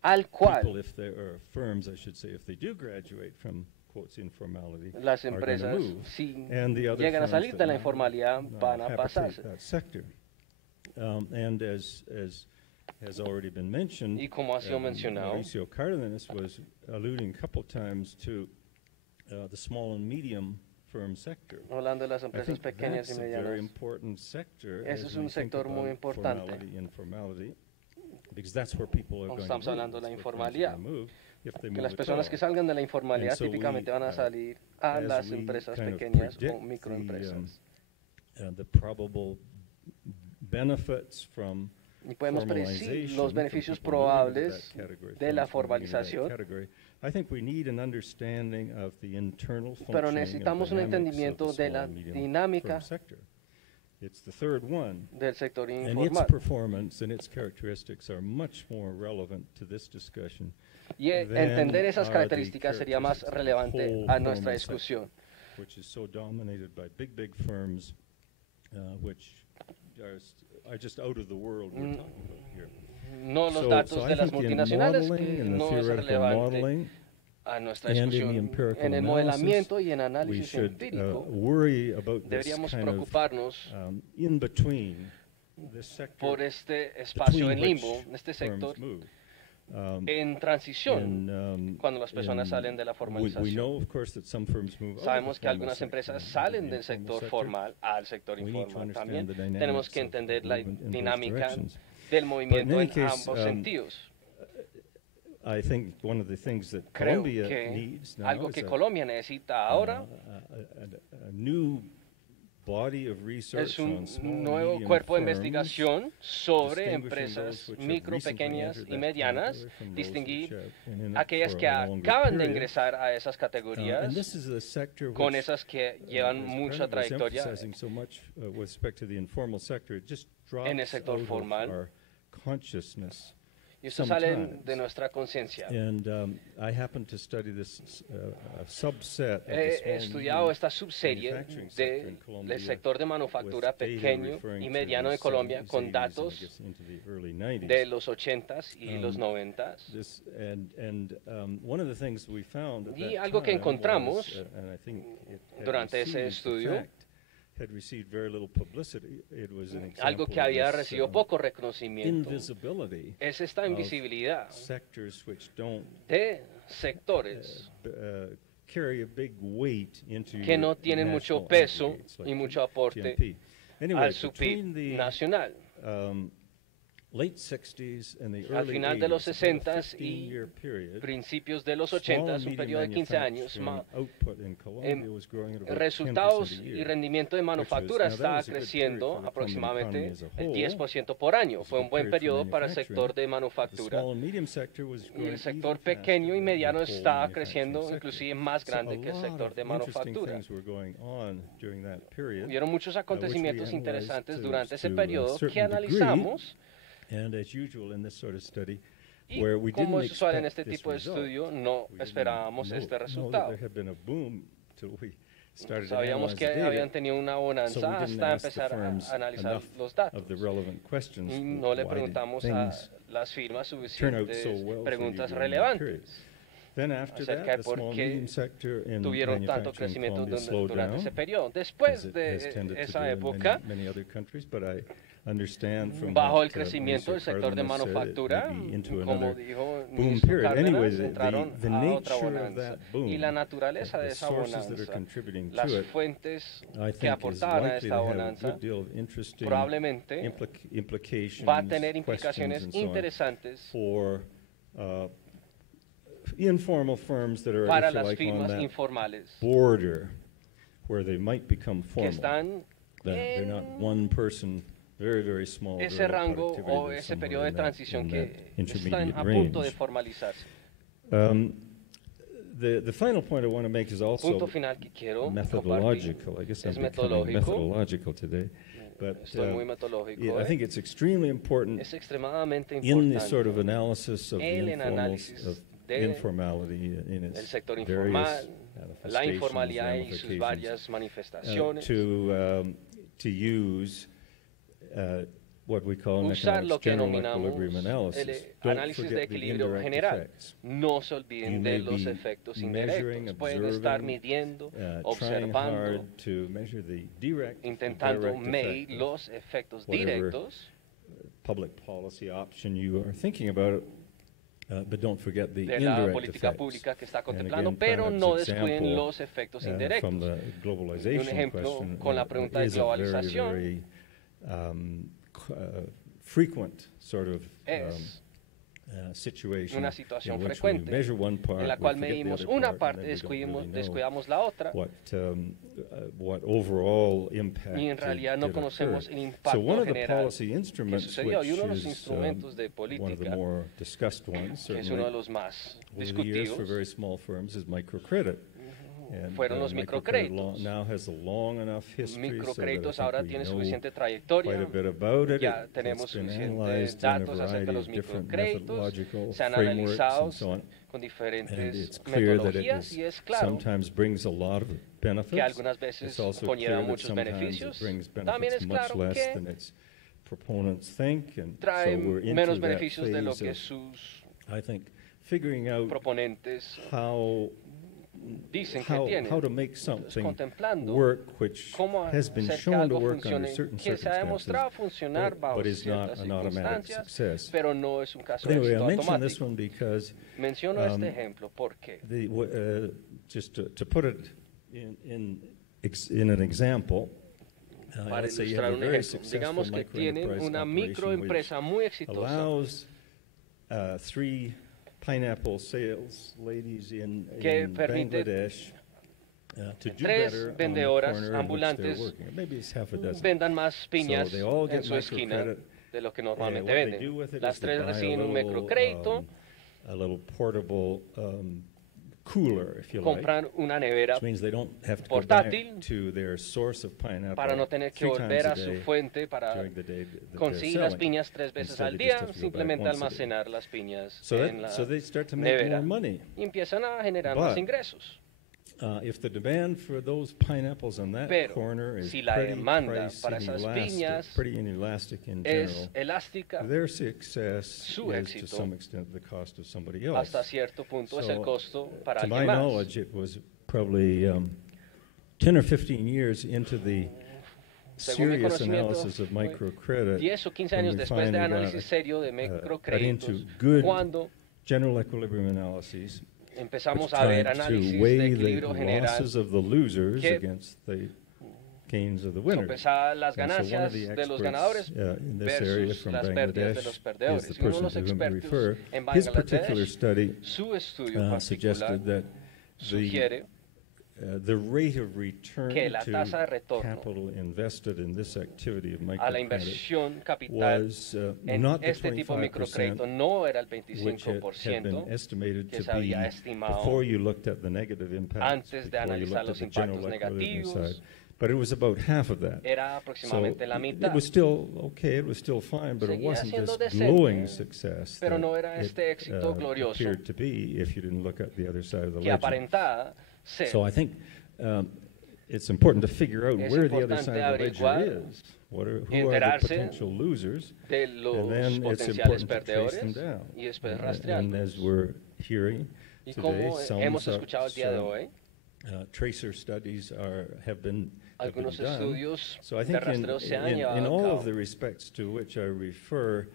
al cual people, if there are firms, I should say, if they do graduate from quotes informality, las are going to empresas, move, si and the other llegan a firms salir that de la now informalidad, van a habitate pasarse. that sector. And as has already been mentioned, Y como ha sido mencionado, Mauricio Cardenas was alluding a couple times to the small and medium firm sector. hablando de las I empresas think pequeñas y that's a very medianas, important sector ese as es we un think sector muy about importante. formality, informality, because that's where people are going to Estamos move. hablando de la That's where firms are informalidad, gonna move, if they que move las at personas all. que salgan de la informalidad And so típicamente van a salir a as las we empresas kind of pequeñas o predict microempresas. the probable benefits from Y podemos predecir formalization los for beneficios people moving into probables that category, de la firms moving into that formalización, category. I think we need an understanding of the internal pero functioning necesitamos and un dynamics entendimiento of the de small la and medium dinámica firm sector. It's the third one, del sector and its informal. performance and its characteristics are much more relevant to this discussion Y than entender esas are the características sería más characteristics of the relevante whole a nuestra formal discusión. sector, which is so dominated by big firms, which are just out of the world we're talking about here. No los So datos I de las think in multinacionales, modeling, que in the no es theoretical relevante modeling, a nuestra and in the discusión. empirical En el analysis, modelamiento y en we análisis should empírico, worry about this deberíamos kind preocuparnos of in between this sector por este espacio en between limbo, which este firms sector move. en transición, cuando las personas salen de la We formalización. know, of course, that some firms move out of the Sabemos que formal algunas sector empresas into salen the del informal sector sector. formal al sector We need to informal. understand También the tenemos dynamics que of entender la movement in both dinámica directions. del But in movimiento any en case, ambos sentidos. I think one of the things that Creo Colombia que needs now algo is que Colombia necesita ahora a new body of research es on un small, nuevo medium cuerpo de firms, investigación sobre distinguishing empresas those which have micro, recently pequeñas entered y that medianas, category from those distinguir which have been in it aquellas for que a longer acaban de period. ingresar a esas And categorías this is a sector con which, esas que llevan as mucha Brennan was trayectoria emphasizing so much with respect to the informal sector, it just drops en el sector out of formal. our consciousness. Y esto sale sometimes. de nuestra conciencia. And I happen to study this subset of the He small estudiado medium esta subserie manufacturing sector in Colombia del sector de manufactura with data pequeño referring y to mediano the de Colombia 70s, con 80s, and I datos guess into the early 90s. de los 80s y los 90s. One of the things we found at Y that algo que time encontramos was, and I think it had durante ese received, estudio, in fact, had received very little publicity. It was an algo example que había of this, recibido poco reconocimiento, invisibility es esta of invisibilidad sectors which don't de sectores carry a big weight into que no your tienen mucho national peso aggregates, like y mucho aporte TNP. Anyway, al su between PIB the, nacional. late 60s and the Al early final de los 80s, about a 60s y 15-year period, principios de los small 80s, and un medium periodo de 15 años, manufacturing output in Colombia was growing at about resultados 10% a y year, rendimiento de which was- manufactura now that estaba was a good period creciendo for the Colombian aproximadamente economy as a el whole. 10% por año. It was a Fue un good buen period for periodo para el sector de The manufactura. small and medium sector was Y growing el sector even faster pequeño y than mediano the whole estaba manufacturing creciendo sector. inclusive más So grande a que el lot sector of de interesting manufactura. things were going on during that period, Hubieron muchos which we acontecimientos analyzed interesantes durante ese to a periodo que certain degree, analizamos. and as usual in this sort of study, Y where we como didn't es usual en expect este this tipo de result. estudio, no We didn't esperábamos know este that resultado. there had been a boom till we started to Sabíamos analyze que the data. habían tenido una So we bonanza didn't hasta ask the empezar firms a analizar enough los datos. of the relevant questions. Y no le Why did preguntamos a things las firmas turn out so suficientes well for you preguntas during that period? relevantes Then after acerca that, de the por small qué medium sector in tuvieron tanto manufacturing crecimiento Colombia slowed durante down, ese periodo. as Después it de has tended to esa do in época, many other countries, but I understand from bajo what, el crecimiento del Mr. sector de Cardenas said, it manufactura, may be into como another dijo el boom ministro period. Anyway, Cárdenas, entraron the a otra nature of bonanza. that boom, Y la naturaleza de the esa sources that are bonanza, contributing las to it, fuentes I que think is aportaban a likely esta to have a bonanza, good deal of interesting probablemente implications, va a tener questions, implicaciones and so on interesantes for informal firms that are, para if you las like, on firmas that informales border where they might become que formal. están That they're not one person, very, very small, ese very low rango productivity, o they're ese somewhere periodo de in that- transición in que that están intermediate a punto de range. formalizarse. The final point I want to make is also Punto final que quiero methodological. I guess I'm es becoming metodológico. methodological today. But Estoy muy metodológico. yeah, I think it's extremely important Es extremadamente in the importante sort of analysis of the el análisis of de informality in its el sector various informal, la manifestations, informalidad y sus ramifications, varias manifestaciones. to use what we call an Usar lo economics que general denominamos equilibrium el analysis. Don't análisis de forget the equilibrio indirect general. effects. No se olviden You de may los be efectos measuring, indirectos. Pueden estar observing, midiendo, trying observando, hard to measure the direct, intentando direct medir effect of los efectos whatever directos public policy option you are thinking about, but don't forget the de la indirect política effects. pública que está And contemplando, again, pero Panab's no descuiden example, los efectos from indirectos. the Y un globalization ejemplo question, con la pregunta de is a very, globalización very frequent sort of es situation una situación in which we frecuente measure one part, en la we cual forget the medimos other una part, parte, and then we don't really know descuidamos la otra what overall impact y en realidad no did conocemos occur. el impacto So one of the general policy que instruments, sucedió. Y which uno de los is instrumentos de one of the política, more discussed ones, que es uno de certainly los más over the years for discutidos, very small firms, is microcredit. And, fueron los microcredit microcréditos. now has a long enough history Microcréditos so that I ahora think we tienen know suficiente quite trayectoria. a bit about it. Ya It's tenemos been suficientes analyzed in a datos acerca de variety los of different microcréditos, methodological se han frameworks analizado and so on. con And diferentes it's clear that it metodologías y es is, claro sometimes brings a lot of benefits. que algunas veces It's also conlleva clear that muchos sometimes beneficios. it brings También benefits es much claro less que than its proponents think, and trae so we're into menos that beneficios de lo phase que of, sus I think, figuring out proponentes how dicen que tienen, how to make something contemplando work which cómo has been hacer que shown to algo work under funcione, certain que se ha demostrado circumstances, funcionar bajo but is not ciertas an automatic circunstancias, success. pero no es un caso But de anyway, I éxito mention this automático. one because Menciono este ejemplo porque just to put it in an example, para let's say you have ilustrar a un very ejemplo, successful digamos que tienen microenterprise una operation microempresa muy which exitosa allows three pineapple sales ladies in que permite Bangladesh to do tres better vendedoras on the corner in which they're ambulantes working. Maybe it's half a dozen. vendan más piñas So they all en get su esquina microcredit. de lo que normalmente What they do venden. with it Las is they tres buy reciben un microcrédito, a little portable cooler, if you like, compran una nevera which means they don't have to portátil go back to their source of pineapple para no tener que 3 volver a times su day fuente para during the day that they're conseguir las selling. piñas 3 veces Instead, al they just día, have to go back simplemente once a day. almacenar las piñas So en la they start to make nevera more money. y empiezan a generar But, más ingresos. If the demand for those pineapples on that Pero corner is si la pretty demanda price para esas inelastic, piñas pretty inelastic in es general, elástica, their success su is to éxito some extent the cost of somebody else. hasta cierto punto es el costo para to alguien my más. knowledge, it was probably 10 or 15 years into the Según mi serious conocimiento, analysis of fue microcredit 10 o 15 when años we después de finally análisis serio de got into microcréditos, good cuando general equilibrium analyses, empezamos which a ver tried to análisis de weigh the equilibrio general losses of the losers que against the gains of the winners. sopesaba las And so one ganancias of the de los experts, ganadores in this area versus from las pérdidas de Bangladesh los is perdedores. the Y uno de person los to whom I expertos refer. en His particular Bangladesh, study su estudio suggested particular that sugiere the rate of return que la to tasa de retorno capital invested in this activity of a la microcredit inversión capital was en not the este tipo de 25% microcrédito no era el which had been 25% estimated que to se be había estimado before you looked at the negative impacts, antes de before you analizar looked los at the general impactos equilibrium negativos. side. But it was about half of that. Era aproximadamente la mitad. It was still okay, it was still fine, but it Seguía wasn't siendo this decente, glowing success pero that no era este it éxito glorioso appeared to be if you didn't look at the other side of the que ledger. aparentaba ser. So I think it's important to figure out Es where the other importante side of the ledger averiguar is. Who are the enterarse potential losers? de los And then it's potenciales important to trace them perdedores down. y después And rastrearlos. as we're hearing Y today, como hemos some escuchado el día de hoy, tracer studies have been algunos done. estudios So I de think rastreo se han in llevado a all cabo. of the respects to which I refer,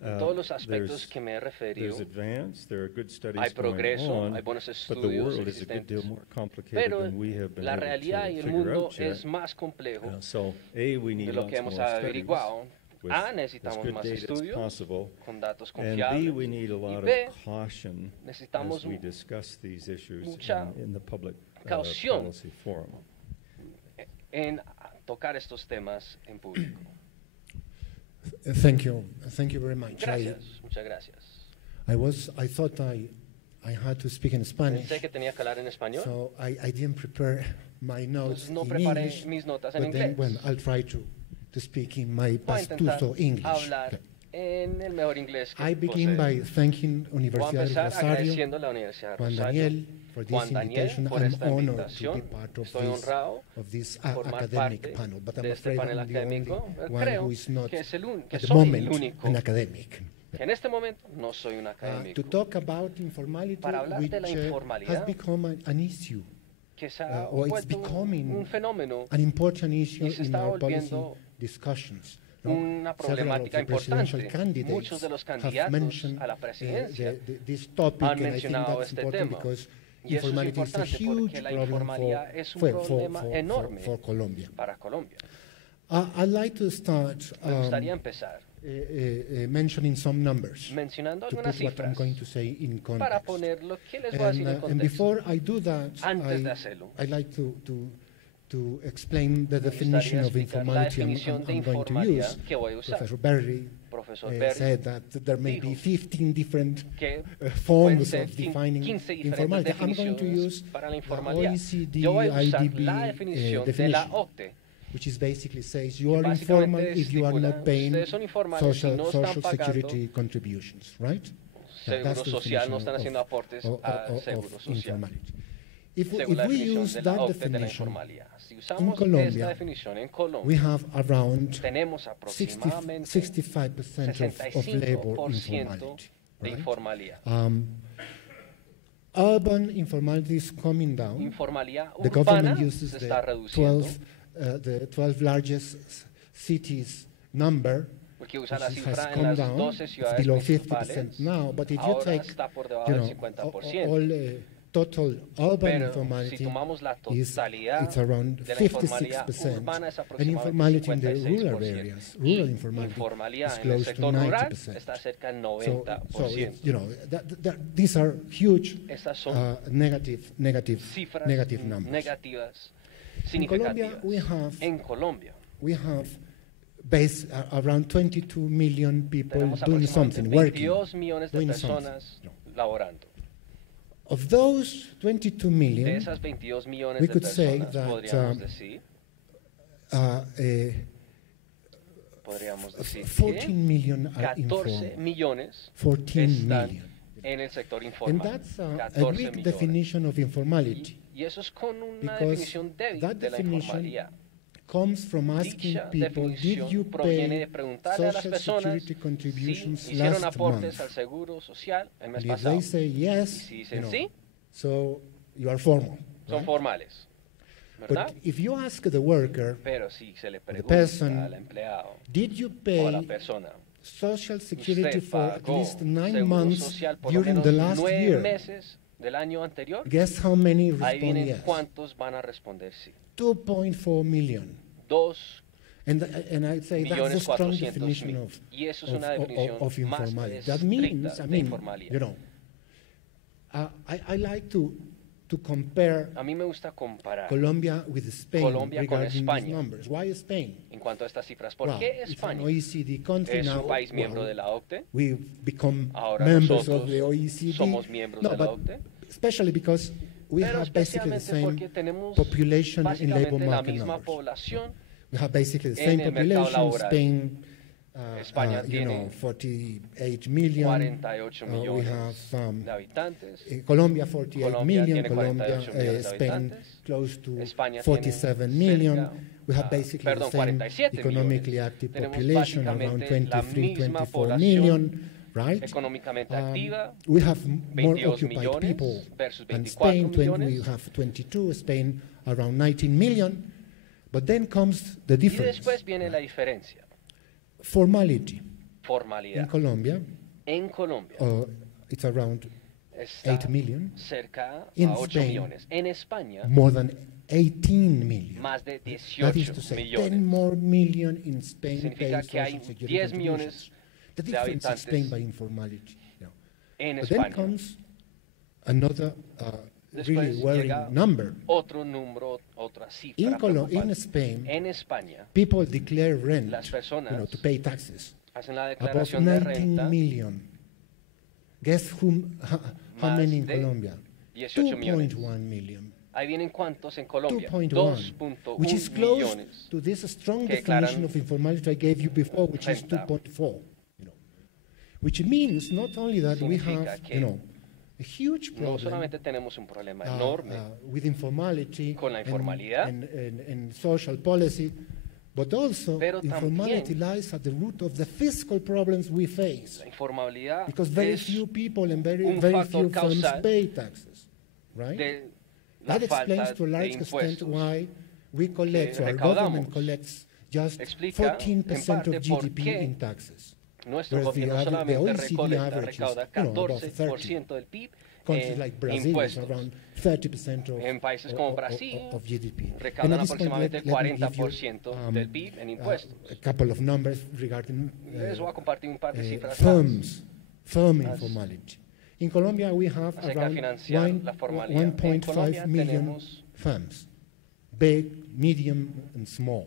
En todos los aspectos que me he referido, there's advance, there are good studies hay progreso, going on, hay buenos but the estudios world is a good deal existentes. more complicated Pero than we have been la able realidad to y el figure mundo out yet. es más complejo So, we need de lo lots que hemos more studies averiguado. with A, as necesitamos good más data as estudios possible, con datos and B, confiables. we need a lot Y B, of caution necesitamos as we discuss these issues mucha in the public caución policy forum. en tocar estos temas en público. Thank you very much. Gracias, muchas gracias. I thought I had to speak in Spanish. Pensé que tenía que hablar en español. So I didn't prepare my notes Entonces no in preparé English. mis notas en But then, inglés. well, I'll try to speak in my Voy a intentar pastuso English. hablar en el mejor inglés que I begin by thanking Voy a Universidad del empezar Rosario, agradeciendo a la Universidad de Juan Rosario, Daniel, for this Juan Daniel, invitation. por I'm esta honored to invitación. be part of Estoy honrado this formar academic parte panel, but I'm de este afraid panel I'm the only académico. one Creo who is not que, es el que at the soy moment el único an academic. que en este momento no soy un To académico. talk about informality, Para hablar which de la has informalidad, become an issue, que se ha or it's vuelto becoming un fenómeno an important issue y se in está our policy volviendo discussions. una problemática importante. Muchos de los candidatos a la presidencia this topic, han and I think mencionado that's este important tema. because Y eso es informality is a importante huge porque la problem informalidad es un problema enorme for Colombia. para Colombia. I'd like to start Me gustaría empezar mentioning some numbers mencionando to algunas put what I'm cifras going to say in para context. poner lo que les voy a decir en And contexto. before I do that, Antes de hacerlo, I'd like to explain the me definition gustaría of explicar la informality definición de I'm going to informalidad use. que voy a usar. Professor Berry Profesor Berry said that there may be 15 different que forms pueden of ser defining 15 informality. diferentes I'm going to use definiciones para la the informalidad. OECD Yo voy a usar IDB la definición de la definition, OCDE, which is basically says you are básicamente informal if you are estipula, not paying ustedes son informales si no están social pagando security contributions, right? seguro social, no están haciendo aportes al seguro social. Informality. If Según la we definición use de la that OCDE de la definition informalidad. Si in usamos esta Colombia, definición en Colombia, we have around tenemos aproximadamente 65% of labor 65% de informality. informalidad. Urban informality is coming down. Informalidad The urbana government uses se the está reduciendo. 12 largest cities number, Porque usa la which has cifra en come las down. 12 It's ciudades below principales. 50% now, but if you Ahora take está por debajo del 50%. all total urban Pero informality si tomamos la is totalidad it's around de la informalidad 56%, urbana es and aproximadamente informality in the rural 56%. areas, Y rural informality, is informalidad en el close to sector rural 90%. está cerca del So 90%. it's, these are huge Esas son negative cifras numbers. negativas In Colombia, significativas. En Colombia we have around 22 million people tenemos doing aproximadamente something, working, 22 millones de doing personas laborando. Of those 22 million, De esas 22 millones we de could say personas, that podríamos decir 14 que million are 14 informal. millones 14 están million. en el sector And informal. that's a 14 weak millones. definition of informality. Y eso es con una Because definición débil that de la definition informalidad. comes from asking Dicha people, did definición you proviene de pay preguntarle a las social personas security contributions si hicieron last aportes month? al seguro social el mes And if pasado. they say yes, Y si dicen sí, so you are formal. son right? formales. ¿Verdad? But if you ask the worker, Pero si se le the pregunta person, al empleado did you o a la pay persona, social security ¿usted for at pagó least 9 seguro months social por lo during menos the last 9 year? meses del año anterior? Guess how many Ahí respond vienen yes? cuántos van a responder sí. 2.4 million. 2 And I'd say that's a millones strong 400 definition mil. of, Y eso es una definición of más informality. That estricta means, I de mean, informalidad. you know, I like to compare A mí me gusta comparar Colombia with Spain Colombia con regarding these España. numbers. Why Spain? En cuanto a estas cifras, ¿por Well, qué it's España? an OECD country Es now. un país miembro Well, de la OCDE. We've become Ahora members of nosotros the OECD. somos miembros No, de la but OCDE. especially because we Pero have basically the especialmente same porque tenemos population in labor básicamente la market misma numbers. población. We have basically the en same el mercado population. laboral. Spain, España you tiene know, 48 million. 48 we millones have de habitantes. Colombia 48 Colombia million. tiene Colombia, 48 millones de Spain habitantes. close to España 47 tiene million. cerca, We have basically perdón, the same 47 economically millones. active Tenemos population, around básicamente la 23, misma 24 población million, right? económicamente activa. We have more 22 occupied millones people versus than 24 Spain. We millones. have 22, Spain around 19 million. But then comes the Y difference. después viene la diferencia. Formality. Formalidad. In Colombia, En Colombia it's around está 8 million. cerca In a 8 Spain, millones. En España, more than 18 million. más de That is 18 to say, 10 millones. more million in Spain Significa pay que hay social security 10 contributions. millones The de difference is habitantes explained by informality. en But then España. comes another really Después worrying llega number. otro número, otra cifra. In preocupante. Spain, En España, people declare rent, las personas to pay taxes. hacen la Above declaración de 19 renta. million. Guess how Más many in de Colombia? 18 millones. 2.1 million. Ahí vienen cuántos en Colombia. 2.1, which is 2.1 close millones. to this strong que definition declaran of informality I gave you before, which is renta. 2.4. Which means not only that we Significa have, que a huge no problem solamente tenemos un problema enorme with informality con la informalidad, and social policy, but also pero informality también lies at the root of the fiscal problems we face. la informalidad Because very es few people and very un few factor firms causal pay taxes, right? de la That explains falta to a de large extent impuestos why we collect, que or our recaudamos. government collects just Explica, en 14% parte, of por GDP qué in taxes. nuestro Whereas the gobierno the solamente OECD average is, recauda above 30. 14% del PIB Countries en like Brazil is impuestos. around 30% En países como Brasil of GDP. recaudan And at this point, aproximadamente let me give you, 40% del PIB en impuestos. a couple of numbers regarding Les voy a compartir un par de cifras firm Las- informality. In Colombia, we have acerca de around financiar la formalidad. En 1.5 Colombia million tenemos firms, big, medium, and small.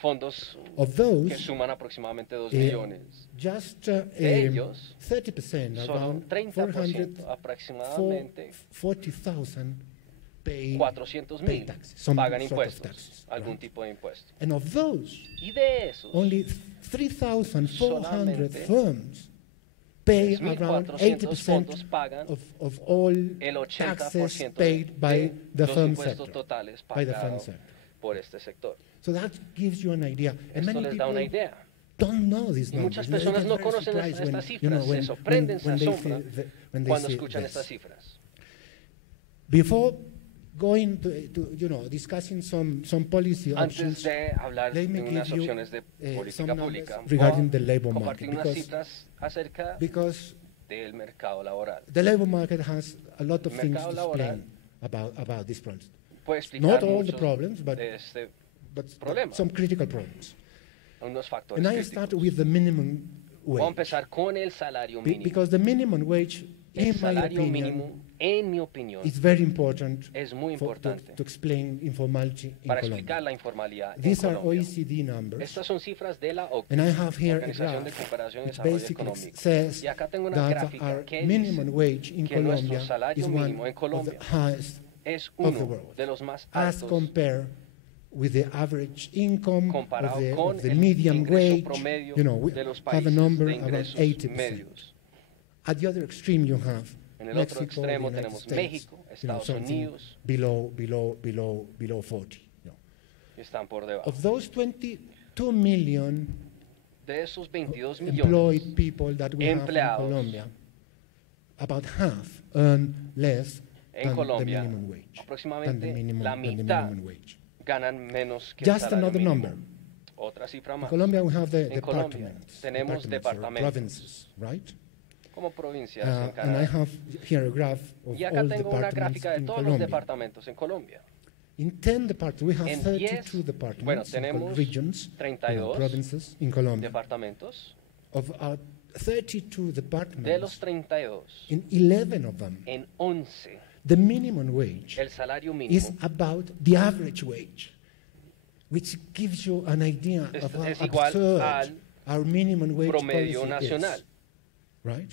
fondos Of those, que suman aproximadamente 2 millones. Just De ellos, 30%, solo around 30% aproximadamente 40,000 pay 400,000 taxes, some pagan sort of impuestos, taxes, algún right? tipo de impuesto. And of those, Y de esos, only 3,400 solamente firms pay around 3.400 fondos 80% pagan of all el taxes 80% paid by the los firm impuestos sector. totales By the firm pagados sector. por este sector. So that gives you an idea. And Esto many les da una people idea. don't know these Y muchas numbers. They personas get no very conocen surprised estas when, cifras, se sorprenden, se when they asombran when they cuando see escuchan this. estas cifras. Before going to discussing some policy Antes options, de hablar let de me unas give you, opciones de some política numbers pública, regarding voy the labor a market, compartir unas cifras acerca because del mercado laboral. The labor market has a lot of El things mercado to laboral explain about these problems. Puede explicar Not all the muchos problems, but de este but problema, some critical problems. unos factores And I críticos. start with the minimum Vamos a wage. empezar con el salario mínimo. Because the minimum wage, El in my salario opinion, mínimo, en mi opinión, is very important es muy importante to explain informality in para Colombia. explicar la informalidad en These are Colombia. OECD numbers. Estas son cifras de la OCDE, And I have here a Organización de graph Cooperación y which Desarrollo basically Económico. says Y acá tengo una that gráfica our que minimum dice wage in que nuestro Colombia salario is mínimo one en Colombia of the highest es of the uno world, de los más as altos compared with the average income comparado of con the el median ingreso wage. promedio You know, we de los have a países number de around ingresos 80%. medios. At the other extreme, you have En el Mexico, otro extremo the United tenemos States, México, Estados something Unidos, below 40. y están por debajo. Of those 22 million De esos 22 employed millones people that we have in empleados Colombia, about half earn less en than Colombia, the minimum wage. aproximadamente than la the mitad minimum wage. ganan menos que el Just salario another mínimo. number. Otra cifra In más. Colombia, we have the En Colombia departments, tenemos or departamentos provinces, right? como provincias And en I Canadá. have here a graph of Y acá all tengo una departments gráfica de in todos los Colombia. departamentos en Colombia. In 10 departments, we have En 32 10, departments, bueno, called tenemos regions, 32 provinces in Colombia. departamentos. Of our 32 De departments, los 32, in 11 of them, en 11, the minimum wage el salario is mínimo about the average wage, which gives you an idea of how es igual absurd al our minimum wage promedio policy nacional. is. Right?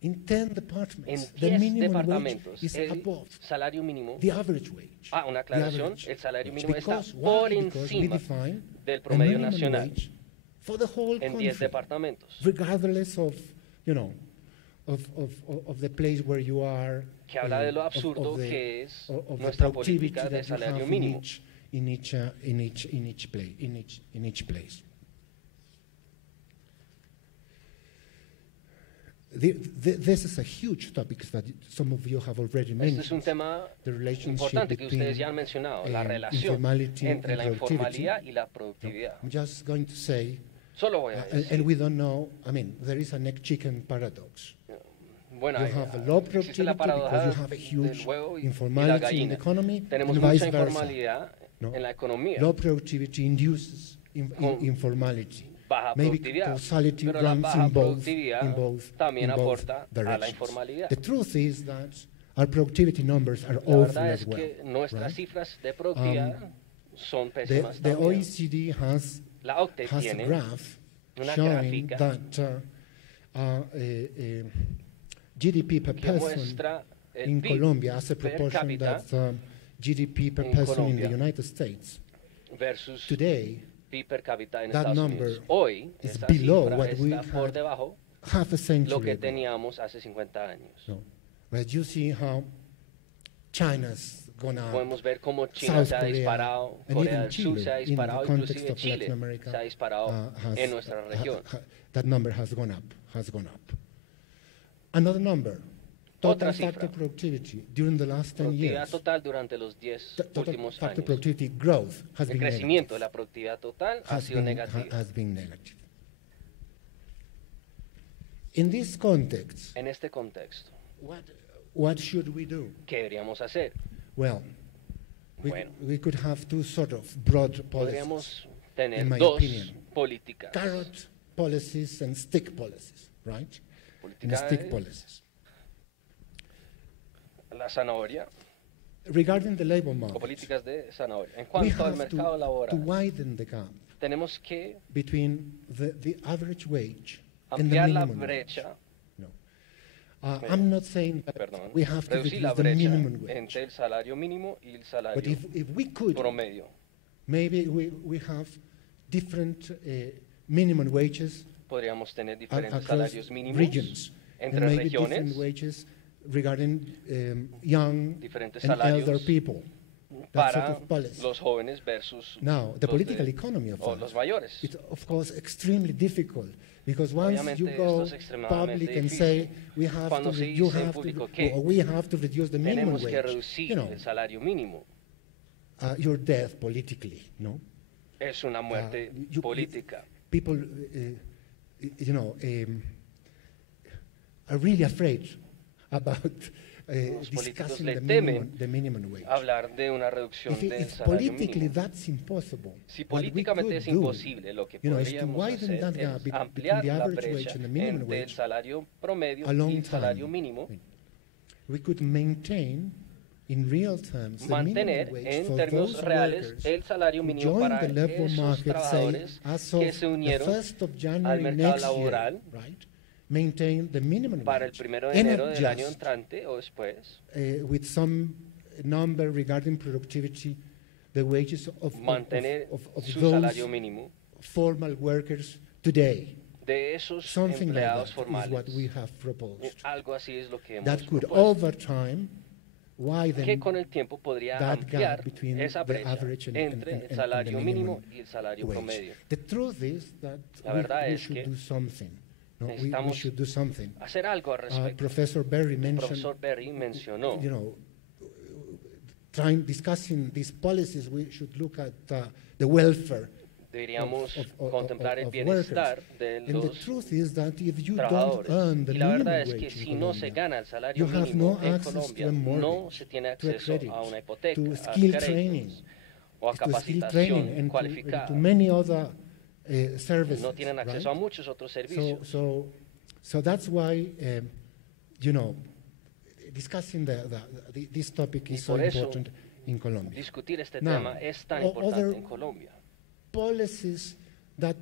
In 10 En departments, the 10 minimum wage departamentos, is el above salario mínimo, the average wage. una The aclaración, average el salario wage. mínimo está Because, por why? Because we encima define del a promedio minimum nacional wage for the whole en country, 10 departamentos. regardless of, you know, of the place where you are, Que habla de lo of absurdo the- que es of the nuestra productivity política de that you salario have mínimo. in each place. This is a huge topic that some of you have already Este es un mentioned. tema The relationship importante que ustedes ya han between, mencionado, la relación informality entre and la productivity. informalidad y la productividad. I'm just going to say, Solo voy a decir, and we don't know, I mean, there is an egg chicken paradox. bueno, You have a low existe la productivity paradoja because you have a del huge huevo y la informality in gallina. the economy, Tenemos and mucha vice versa. informalidad No? en la economía, Low productivity induces Con informality. baja Maybe productividad, causality pero la runs baja in both productividad también in both aporta a la directions. informalidad. The truth is that our productivity numbers are La awful verdad as es well. que nuestras right? cifras de productividad son pésimas The también. OECD has La OCDE a tiene graph una showing gráfica that GDP per que person muestra el in PIB Colombia as a per proportion cápita that GDP per en person in the Colombia United States. versus Today, PIB per cápita en that Estados number Unidos. Hoy, is esa below cifra what we está por had debajo half a century lo que ago. teníamos hace 50 años. No. But you see how China's gonna Podemos ver cómo China South se ha Korea, disparado, and Corea even del Sur Chile, se ha in the disparado, context inclusive of Chile Latin America, se ha disparado en nuestra región. That number has gone up. Another number, total Otra cifra. factor productivity during the last 10 Productividad years. total durante los 10 Total últimos factor años. productivity growth has El been crecimiento de la productividad total ha sido negativo. has been negative. In this context, En este contexto, what should we do? ¿qué deberíamos hacer? Well, Bueno. we could have two sort of broad policies, Podríamos tener in my dos opinion. políticas. Carrot policies and stick policies, right? And Política stick de- policies. La zanahoria Regarding the labor o market, políticas de zanahoria. En we cuanto al have mercado to laboral, widen the gap tenemos que between the average wage and the ampliar la minimum wage. brecha, I'm not saying that perdón, we have to reducir la reduce the brecha minimum wage. entre el salario mínimo y el salario But if we could, promedio. maybe we have different minimum wages Podríamos tener diferentes across salarios mínimos regions, and entre maybe regiones, different wages regarding young diferentes and elder salarios people. That sort para of policy. los jóvenes versus Now, the los political de- economy of o that, los mayores. it's of course extremely difficult because once you Obviamente, go esto es extremadamente public and difícil. say we have Cuando to, se you dice en have to, público que or we have to reduce the minimum Tenemos que wage, reducir you know, el salario mínimo. you're dead politically, no? Es una muerte you- política. People, you know, are really afraid about Los políticos discussing le the minimum wage. hablar de una reducción del If salario politically mínimo. that's impossible, Si what we políticamente could es do, imposible, lo que is to podríamos widen hacer that gap es between ampliar the la average brecha wage and the minimum entre el wage salario promedio a long y el salario time. mínimo. We could maintain in real terms the Mantener minimum wage en for términos those reales workers el salario who mínimo joined para the labor esos market, say, trabajadores as que of se the unieron 1st of al January mercado next laboral year, right? Maintain the minimum para el wage 1 de and enero del año adjust, entrante o después, with some number regarding productivity, the wages of mantener su those salario mínimo formal workers today. de esos Something like empleados that formales. is what we have proposed. Algo así es lo que hemos That could, propuesto, over time, widen que con el tiempo podría that ampliar gap between esa the brecha average entre el and salario the mínimo minimum y el salario wage. promedio. The truth is that La verdad we es should que do something. No, we necesitamos should do something. hacer algo al respecto. Professor Berry El mentioned, profesor Berry mencionó, discussing these policies, we should look at the welfare deberíamos of contemplar el workers. bienestar de And the los truth is that if you don't trabajadores. earn the Y la verdad minimum es que wage si in no se Colombia, gana el salario you have mínimo no en access Colombia, to a mortgage, no se tiene to a acceso credit, a una hipoteca, to a skill créditos training, o a to skill training, capacitación and cualificada. to many other services. No tienen acceso right? a muchos otros servicios. So that's why, discussing this topic Y is so por eso, important in Colombia. discutir este Now, tema es tan other importante en Colombia. Policies that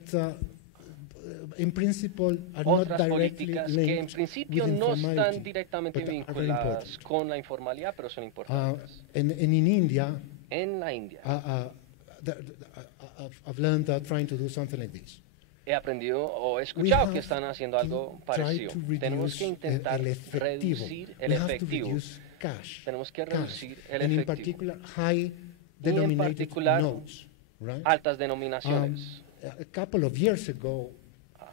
in principle are not Otras directly políticas que en linked principio with no informality, están directamente but are very vinculadas important. con la informalidad, pero son importantes. And in India, En la India I've learned that trying to do something like this. he aprendido o he We escuchado have que están haciendo algo Try parecido. to Tenemos que reduce intentar el efectivo. reducir el We have to efectivo. reduce cash. Tenemos que cash. reducir el And in efectivo. particular, high Y en denominated particular, notes. Right? altas denominaciones. A couple of years ago,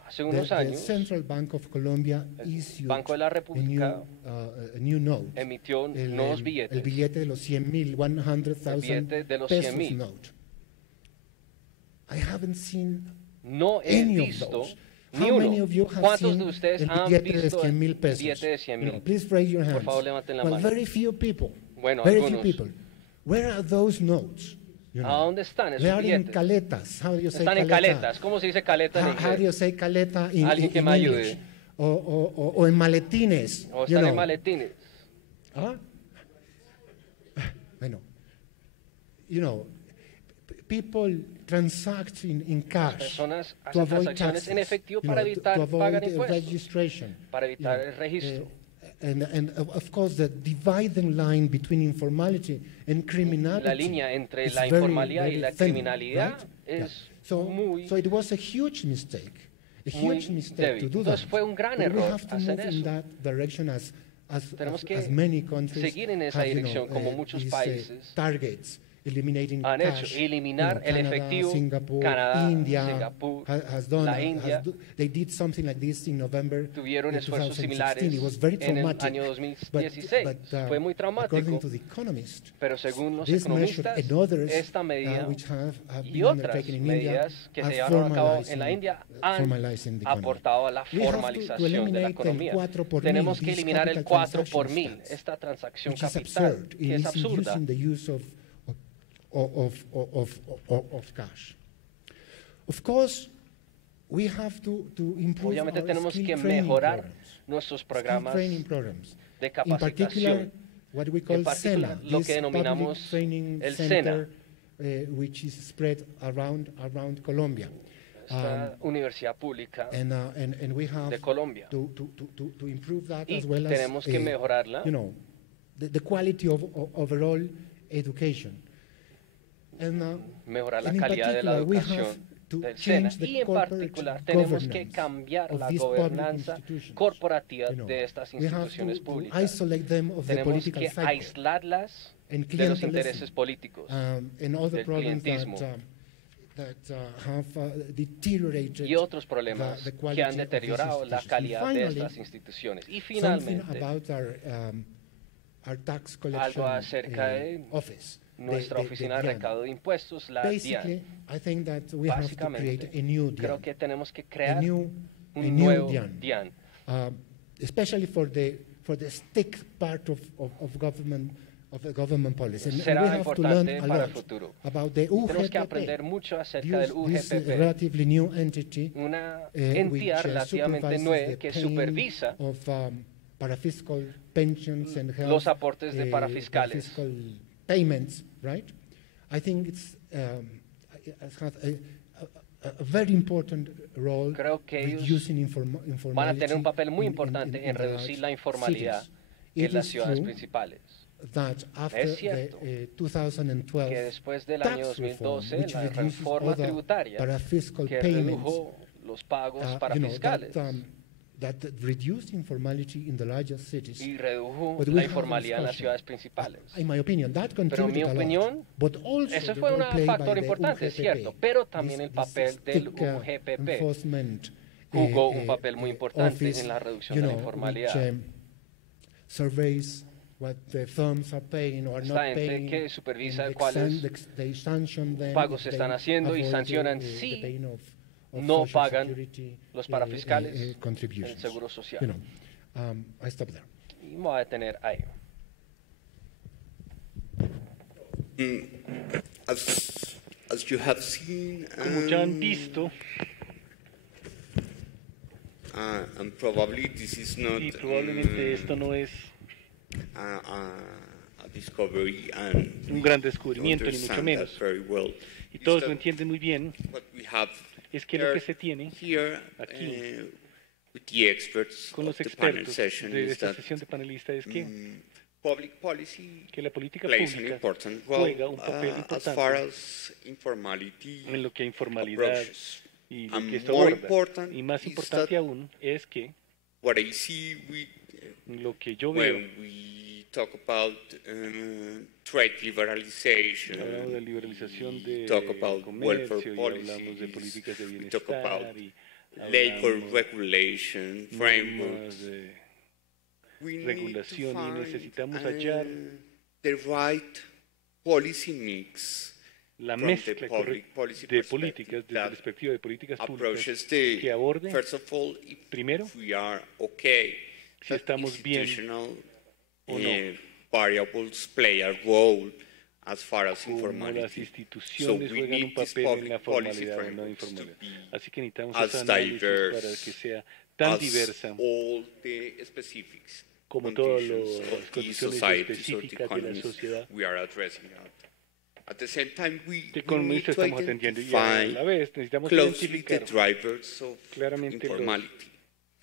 Hace unos the años, Central Bank of Colombia issued Banco de la República a new note. emitió nuevos billetes. El billete de los 100,000, El 100,000 billete de los pesos 100,000. note. I haven't seen No he any of visto those. ni How uno. many of you have ¿Cuántos seen de ustedes el han billete de visto 100,000 el pesos? billete de 100,000? Please raise your hands. Por favor, levanten la Well, mano. very few people. Bueno, Very algunos. few people. Where are those notes? ¿A dónde están esos They are in billetes? caletas. How do you say Están en caleta? caletas. ¿Cómo se dice caleta en How do inglés? you say caleta in, Alguien que in me English? ayude. O en maletines. O you están know. en maletines. ¿Ah? Bueno, people transact in cash Personas to hacen avoid transacciones taxes, en efectivo to para evitar avoid pagar impuestos, registration, para evitar el registro. and of course the dividing line between informality and criminality. La línea entre is la very, informalidad y very la thin, criminalidad right? es So it was a huge mistake. A muy huge mistake débil. to do Entonces that. fue un gran But we error have to hacer move in eso. that direction as Tenemos que many countries seguir en esa have, dirección, como muchos these, países targets, eliminating han hecho, cash. eliminar el Canada, efectivo. Singapore, Canadá, India Singapur, has done, la India they did something like this in November tuvieron in esfuerzos 2016. similares It was very en el traumatic. año 2016. Fue muy traumático, according to the Economist, pero según los this measure economistas, and others, esta medida which have y been otras undertaken in medidas que India se are llevaron a cabo en la formalizing- India han formalizing the economy. aportado a la We have to formalización de la eliminate el economía. 4 por Tenemos mil, que this eliminar el capital 4 por transaction 1000, tax, esta transacción which is capital, absurd. que es It is absurda. inducing the use of cash. Of course, we have to improve Obviamente our tenemos skill que training mejorar programs. nuestros Skill programas training programs. de In particular, capacitación. what we call En particular, SENA, lo this que denominamos public training el center, which is spread around Colombia. Esta universidad pública And we have de Colombia. to improve that, Y as well tenemos as que mejorarla. The quality of overall education. And, mejorar la and in calidad de la particular, we educación have to del SENA. change the Y en corporate particular tenemos que governance cambiar of la these public gobernanza institutions. corporativa de estas We have instituciones to públicas. isolate them of the Tenemos political que cycle aislarlas and de los clientelism, intereses políticos, and other del problems clientismo that have deteriorated y otros problemas the que quality han of these deteriorado la institutions. calidad And de finally, estas instituciones. Y something finalmente, about our tax collection algo acerca de office, nuestra oficina de DIAN. recaudo de impuestos, la Basically, DIAN. I think that we have to create Básicamente, a new creo DIAN. que tenemos que A crear new un nuevo DIAN. DIAN. especially for the stick part of government. Of the government policy. And we Será have to learn importante a para el lot futuro. about the Tenemos que aprender UGPP, mucho acerca del this UGPP, relatively new entity, una which entidad relativamente supervises nueva the que paying supervisa of parafiscal pensions and health, los aportes de parafiscales. parafiscal payments, right? I think it's it has a very important role. Creo que ellos reducing van a tener un papel muy in importante en the reducir large la informalidad cities. en It las is ciudades true principales. That after Es cierto the 2012 que después del año tax reform, 2012, which la reduces reforma other tributaria parafiscal que payments, redujo los pagos you know, parafiscales that reduced informality in the largest cities. y redujo But we la have informalidad en las discussion. ciudades principales. In my opinion, that Pero en mi contributed a lot. opinión, But also eso the fue role un played factor by the importante, es UGPP, cierto, pero también el this papel del stick, UGPP enforcement, jugó un papel muy importante office, en la reducción you de la know, informalidad. which, surveys what the firms are paying or Esta not gente paying, que supervisa and cuáles they sanction them pagos if se they están haciendo y avoid sancionan the si paying of no Social pagan Security, los parafiscales, el contributions. seguro social. You know, I stop there. Y me voy a detener ahí. As you have seen, Como ya han visto, and probably this is not y probablemente esto no es a discovery, and un gran descubrimiento, ni mucho menos. very well. Y todos lo entienden muy bien. What we have Es que lo que se tiene here, aquí with the experts con los of the panel expertos session de is esta that sesión de panelistas es que public policy que la política plays an pública important role juega un papel as far importante as informality en lo que a informalidad approaches. y lo And que esto more aborda. important Y más is importante that aún es que what I see lo que yo veo when we talk about trade liberalization, hablamos de liberalización de talk about comercio welfare y hablamos de policies, políticas de we talk about bienestar y labor hablamos regulation normas frameworks. de We need regulación to y find, necesitamos hallar the right policy mix la from mezcla the public policy de perspective políticas desde la that perspectiva de políticas públicas approaches the, que aborde first of all, if primero we are okay, si estamos bien institutional o no, variables play a role as far as como informality. las instituciones we juegan need un this papel en public la policy formalidad o no frameworks to informalidad. be Así que necesitamos as ese análisis diverse para que sea tan as diversa all the specifics como todas conditions las of the condiciones societies or the específicas de la economies sociedad we are addressing. At the same time, we con need esto to estamos atendiendo y a identify la vez necesitamos closely the identificar drivers of claramente los informality.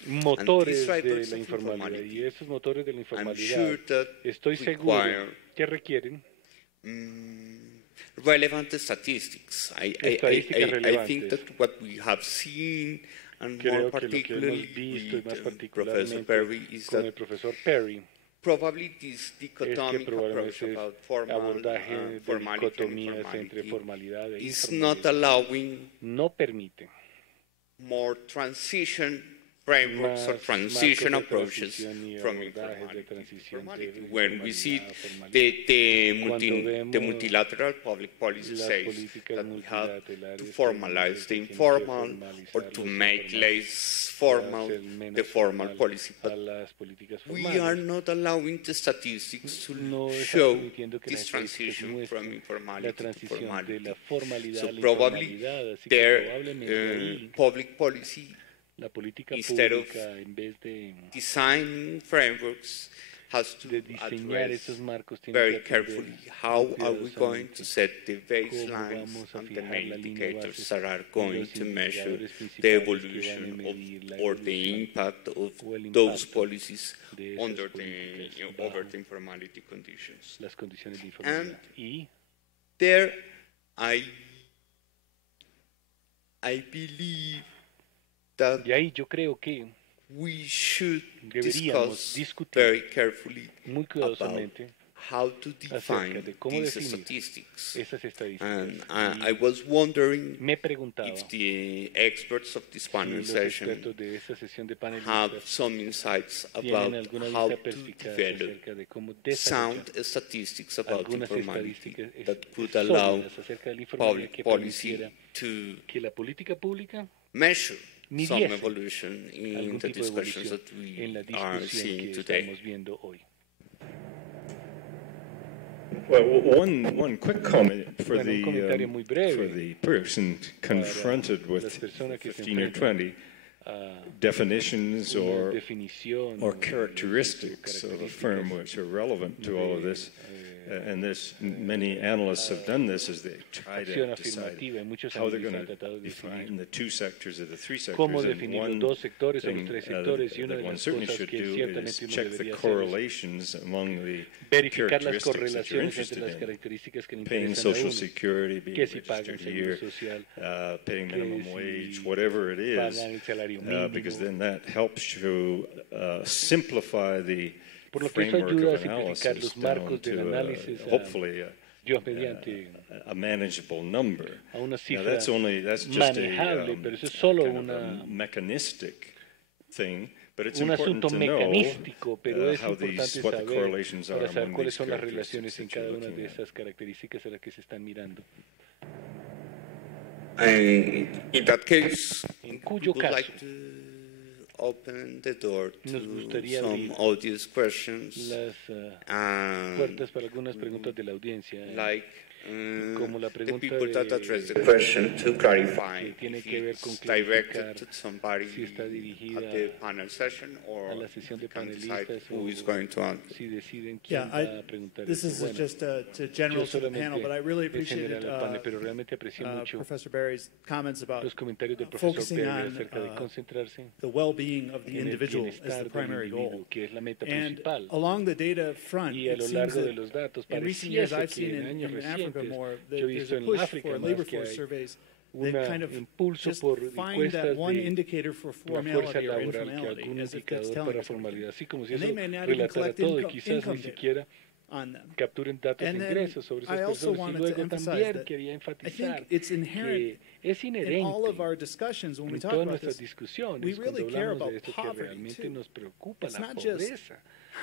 motores And these de drivers la of informalidad informality, y esos motores de la I'm informalidad sure that estoy seguro require que requieren relevant statistics. I Estadísticas think relevantes. that what we have seen, and Creo more que lo que particularly hemos visto y with más Professor particularmente Perry, is con that el profesor Perry probably this es que dichotomic approach probablemente es about formal, abordaje de formality and dicotomías entre informality formalidad e is informalidad not allowing no permite more transition frameworks or más transition marcos de approaches transición y from abordajes de informality to transición formality. de When we see informalidad a formalidad. the Cuando multilateral public policy las says políticas that we have to multilaterales formalize the tienen que informal or formalizar to lo make informal, less formal hacer menos the formal formal policy. a But las políticas we formales. are not allowing the statistics to No estamos show permitiendo que this las estadísticas transition muestren from la informality to transición de formality. la formalidad So a la probably informalidad, así que their probablemente ahí public policy, la política instead of pública en vez de design frameworks, has to diseñar address esos marcos tiene very que atender carefully how are we going cuidadosamente to set the cómo baselines vamos a and the fijar main la línea indicators base that are y going los to measure indicadores the principales que van a evolution medir la or the evolución impact of o el those impacto policies de esas under políticas the bajo over the informality conditions. las condiciones de And informalidad. Y there I believe that de ahí yo creo que we should deberíamos discuss discutir very carefully muy about cuidadosamente how to acerca define de cómo these definir statistics. esas estadísticas. And Y I was wondering me preguntaba if the experts of this si panel los session expertos de esta sesión de have panelistas some insights tienen about alguna how vista to perspicaz develop acerca de cómo sound desarrollar statistics about algunas informality estadísticas that could allow sólidas acerca de la informalidad public que policy permitiera to que la política pública measure some evolution in the discussions that we are seeing today. Well, one quick comment for the person confronted with 15 or 20 definitions or characteristics of a firm which are relevant to all of this. And many analysts have done this as they try to decide how they're going to define the two sectors or the three sectors. And one thing that one certainly should do is check the correlations among the characteristics that you're interested in. Paying Social Security, being registered here, paying minimum wage, whatever it is, because then that helps you simplify the porque eso ayuda a simplificar los marcos del análisis a manageable number. A una cifra that's just manejable, pero eso es solo mechanistic thing, but it's un important asunto to know mecanístico, pero es what importante the correlations are para saber among cuáles these son las characteristics relaciones en cada una de esas características a las que se están mirando. In that case, en cuyo we would caso, like to open the door to some audience questions. Las puertas para algunas preguntas de la audiencia. Como la pregunta the people that address the question to clarify que tiene que ver con directed to somebody si está dirigida at the panel session or a la sesión de can decide panelistas who is going to answer. Si deciden quién va a preguntar. This is just a general to the panel, but I really appreciated pero realmente aprecié mucho Professor Barry's comments about los comentarios del profesor focusing Berry on acerca de concentrarse the well-being of the en el individual as bienestar the primary del goal. individuo, que es la meta And principal. along the data front, Y a it lo seems largo de that los datos, in recent years pareciese I've seen que en años in Africa recientes, more that yo he there's visto a en push África for más labor que force hay surveys un that kind of impulso just por find that encuestas one de indicator for la fuerza formality or laboral, que informality, algún as if that's indicador telling para us something. formalidad, así como si And eso they may not even relatara collect todo y quizás income ni data siquiera on them. capturen datos de And then ingresos sobre esas I also personas. Y wanted to luego emphasize también that quería I enfatizar think it's inherent que es in inherente all of our discussions when we en talk todas about nuestras this. discusiones We cuando really care hablamos about de esto que poverty realmente too. nos preocupa It's la not just pobreza.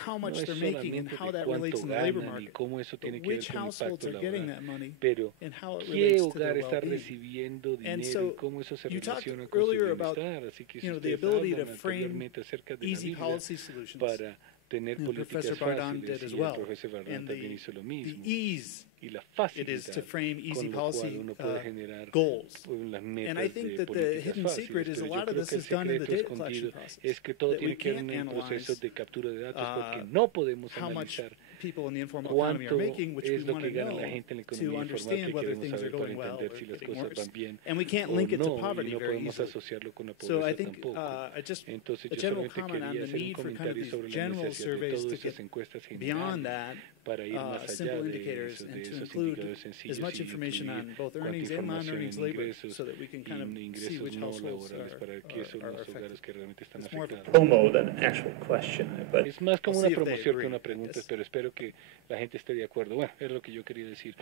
how much No es they're making and solamente how de that cuánto relates in the labor ganan y market, cómo eso tiene but que ver which con el households impacto are getting laboral, that money pero and how it qué relates to hogar their está well-being. recibiendo And dinero so y cómo eso se you talked relaciona con su earlier about bienestar. Así que si the ustedes ability to hablan frame anteriormente acerca de la easy Biblia policy solutions, para tener and políticas Professor Bardon fáciles did as y well, el profesor Bardon and también hizo lo the mismo ease y la it facilidad is to frame easy con lo cual policy uno puede generar goals. las And metas I think de that the políticas hidden fáciles, secret is a pero yo lot of creo this que el is done in the secreto data collection escondido process. es que todo That we tiene que ver can't en el analyze proceso de captura de datos porque no podemos how much analizar people in the informal economy are cuánto making, which we es lo want que to gana know la gente en la to economía informal understand que whether queremos things are saber para going well entender or si las getting cosas worse. van bien And we can't o link it to no, y poverty no very podemos easily. asociarlo con la So pobreza I think tampoco. just Entonces a yo general solamente comment on quería the hacer un need for kind of comentario these sobre la general necesidad de surveys todas to esas get encuestas beyond generales that para ir más allá simple de indicators eso, and de to esos include indicadores as sencillos much y information incluir on both cuánta earnings and información non-earnings en labor ingresos so that we can kind of y see ingresos which no households laborales para que esos are los hogares affected. que realmente están It's more of a afectados. promo than an actual question, but Es más como we'll una see if they promoción que agree, una pregunta, yes. pero espero que la gente esté de acuerdo. Bueno, es lo que yo quería decir.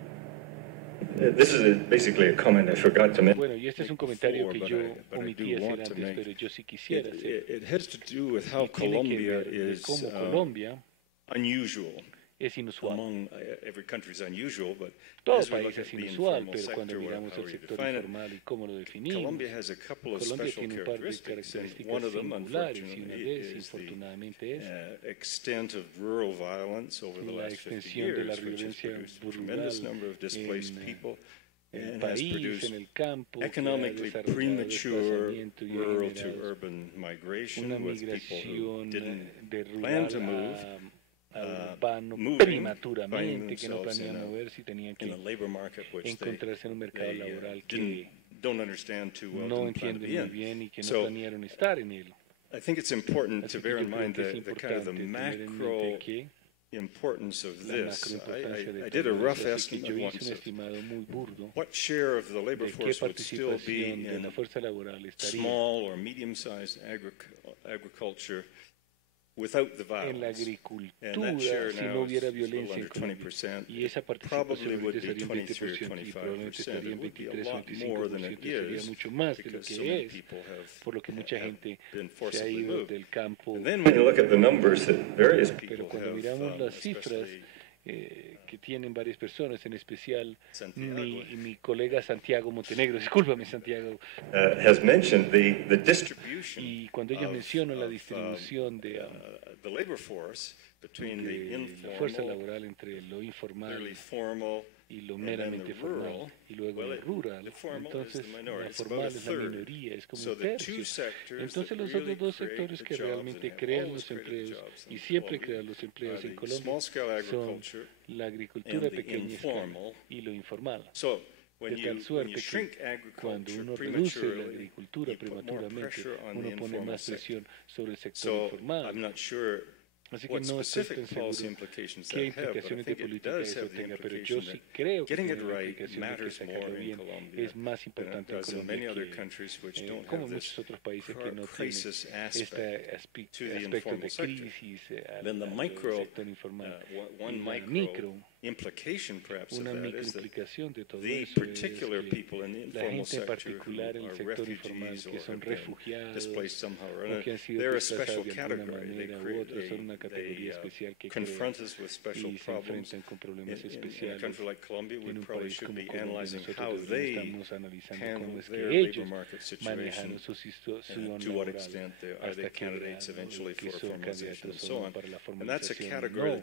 This is basically a comment I forgot to make. Bueno, y este es un comentario que yo omití hacer antes, pero yo sí quisiera hacer. It has to do with how Y tiene que Colombia ver de is cómo Colombia unusual. es inusual. Among every country is unusual, but Todo as we país look es at the inusual, informal pero cuando sector, miramos how el we sector define it, informal y cómo lo definimos, Colombia has a couple of Colombia special tiene un par de characteristics, and one of them, singulares y una unfortunately, de ellas, is the infortunadamente, es extent of rural violence over the la last 50 extensión de la years, which has violencia produced a tremendous rural number of displaced en people el and has país, produced en el campo, que ha economically desarrollado premature desplazamiento y ha rural to generado urban migration una with people who migración didn't de plan rural to move. a urbano Moving, prematuramente, que no finding planean themselves moverse y tenían que in a labor market which encontrarse en un mercado they laboral que don't understand too well, no didn't plan to entienden be muy in. bien y que no So, planearon estar en él. I think it's important Así to que bear yo in creo mind que es the kind of the importante tener en macro mente que importance of la this. macroimportancia de I did a todo rough eso, así que estimate yo hice once un of estimado muy burdo what share of the labor de qué force would still be participación de la in fuerza laboral estaría small or medium-sized agriculture without the en la violence. And that agricultura share si no now hubiera is a little violencia en under Colombia. 20%. Y esa It probably participación would ahorita be estaría en 23 or 20% y probablemente 25%. estaría It en would be a 23 o lot more than 25%, it sería is mucho más de lo because so many que es, people por lo que mucha have gente been se ha forcibly ido moved. del campo. And then when you look at the numbers that various people Pero cuando have, miramos las cifras, especially que tienen varias personas, en especial mi colega Santiago Montenegro. Discúlpame, Santiago. Has mentioned the distribution y cuando ellos mencionan la distribución de the labor force between la fuerza laboral entre lo informal y lo meramente formal, y luego lo rural, entonces la formal es la minoría, es como un tercio. Entonces los otros dos sectores que realmente crean los empleos y siempre crean los empleos en Colombia son la agricultura a pequeña escala y lo informal. De tal suerte que cuando uno reduce la agricultura prematuramente, uno pone más presión sobre el sector informal. Así que no estoy tan seguro qué implicaciones de política eso tenga, pero yo sí creo que tiene la implicación de que sacarlo bien es más importante en Colombia que como en muchos otros países que no tienen este aspecto de crisis al sector informal. Y la micro una microimplicación de todo eso es que la gente en particular en el sector informal que son refugiados o que han sido desplazados de alguna manera u otra son una categoría especial que creo y se enfrentan con problemas especiales. En un país como Colombia nosotros estamos analizando cómo es que ellos manejan su situación laboral hasta qué grado que son candidatos o no para la formalización no.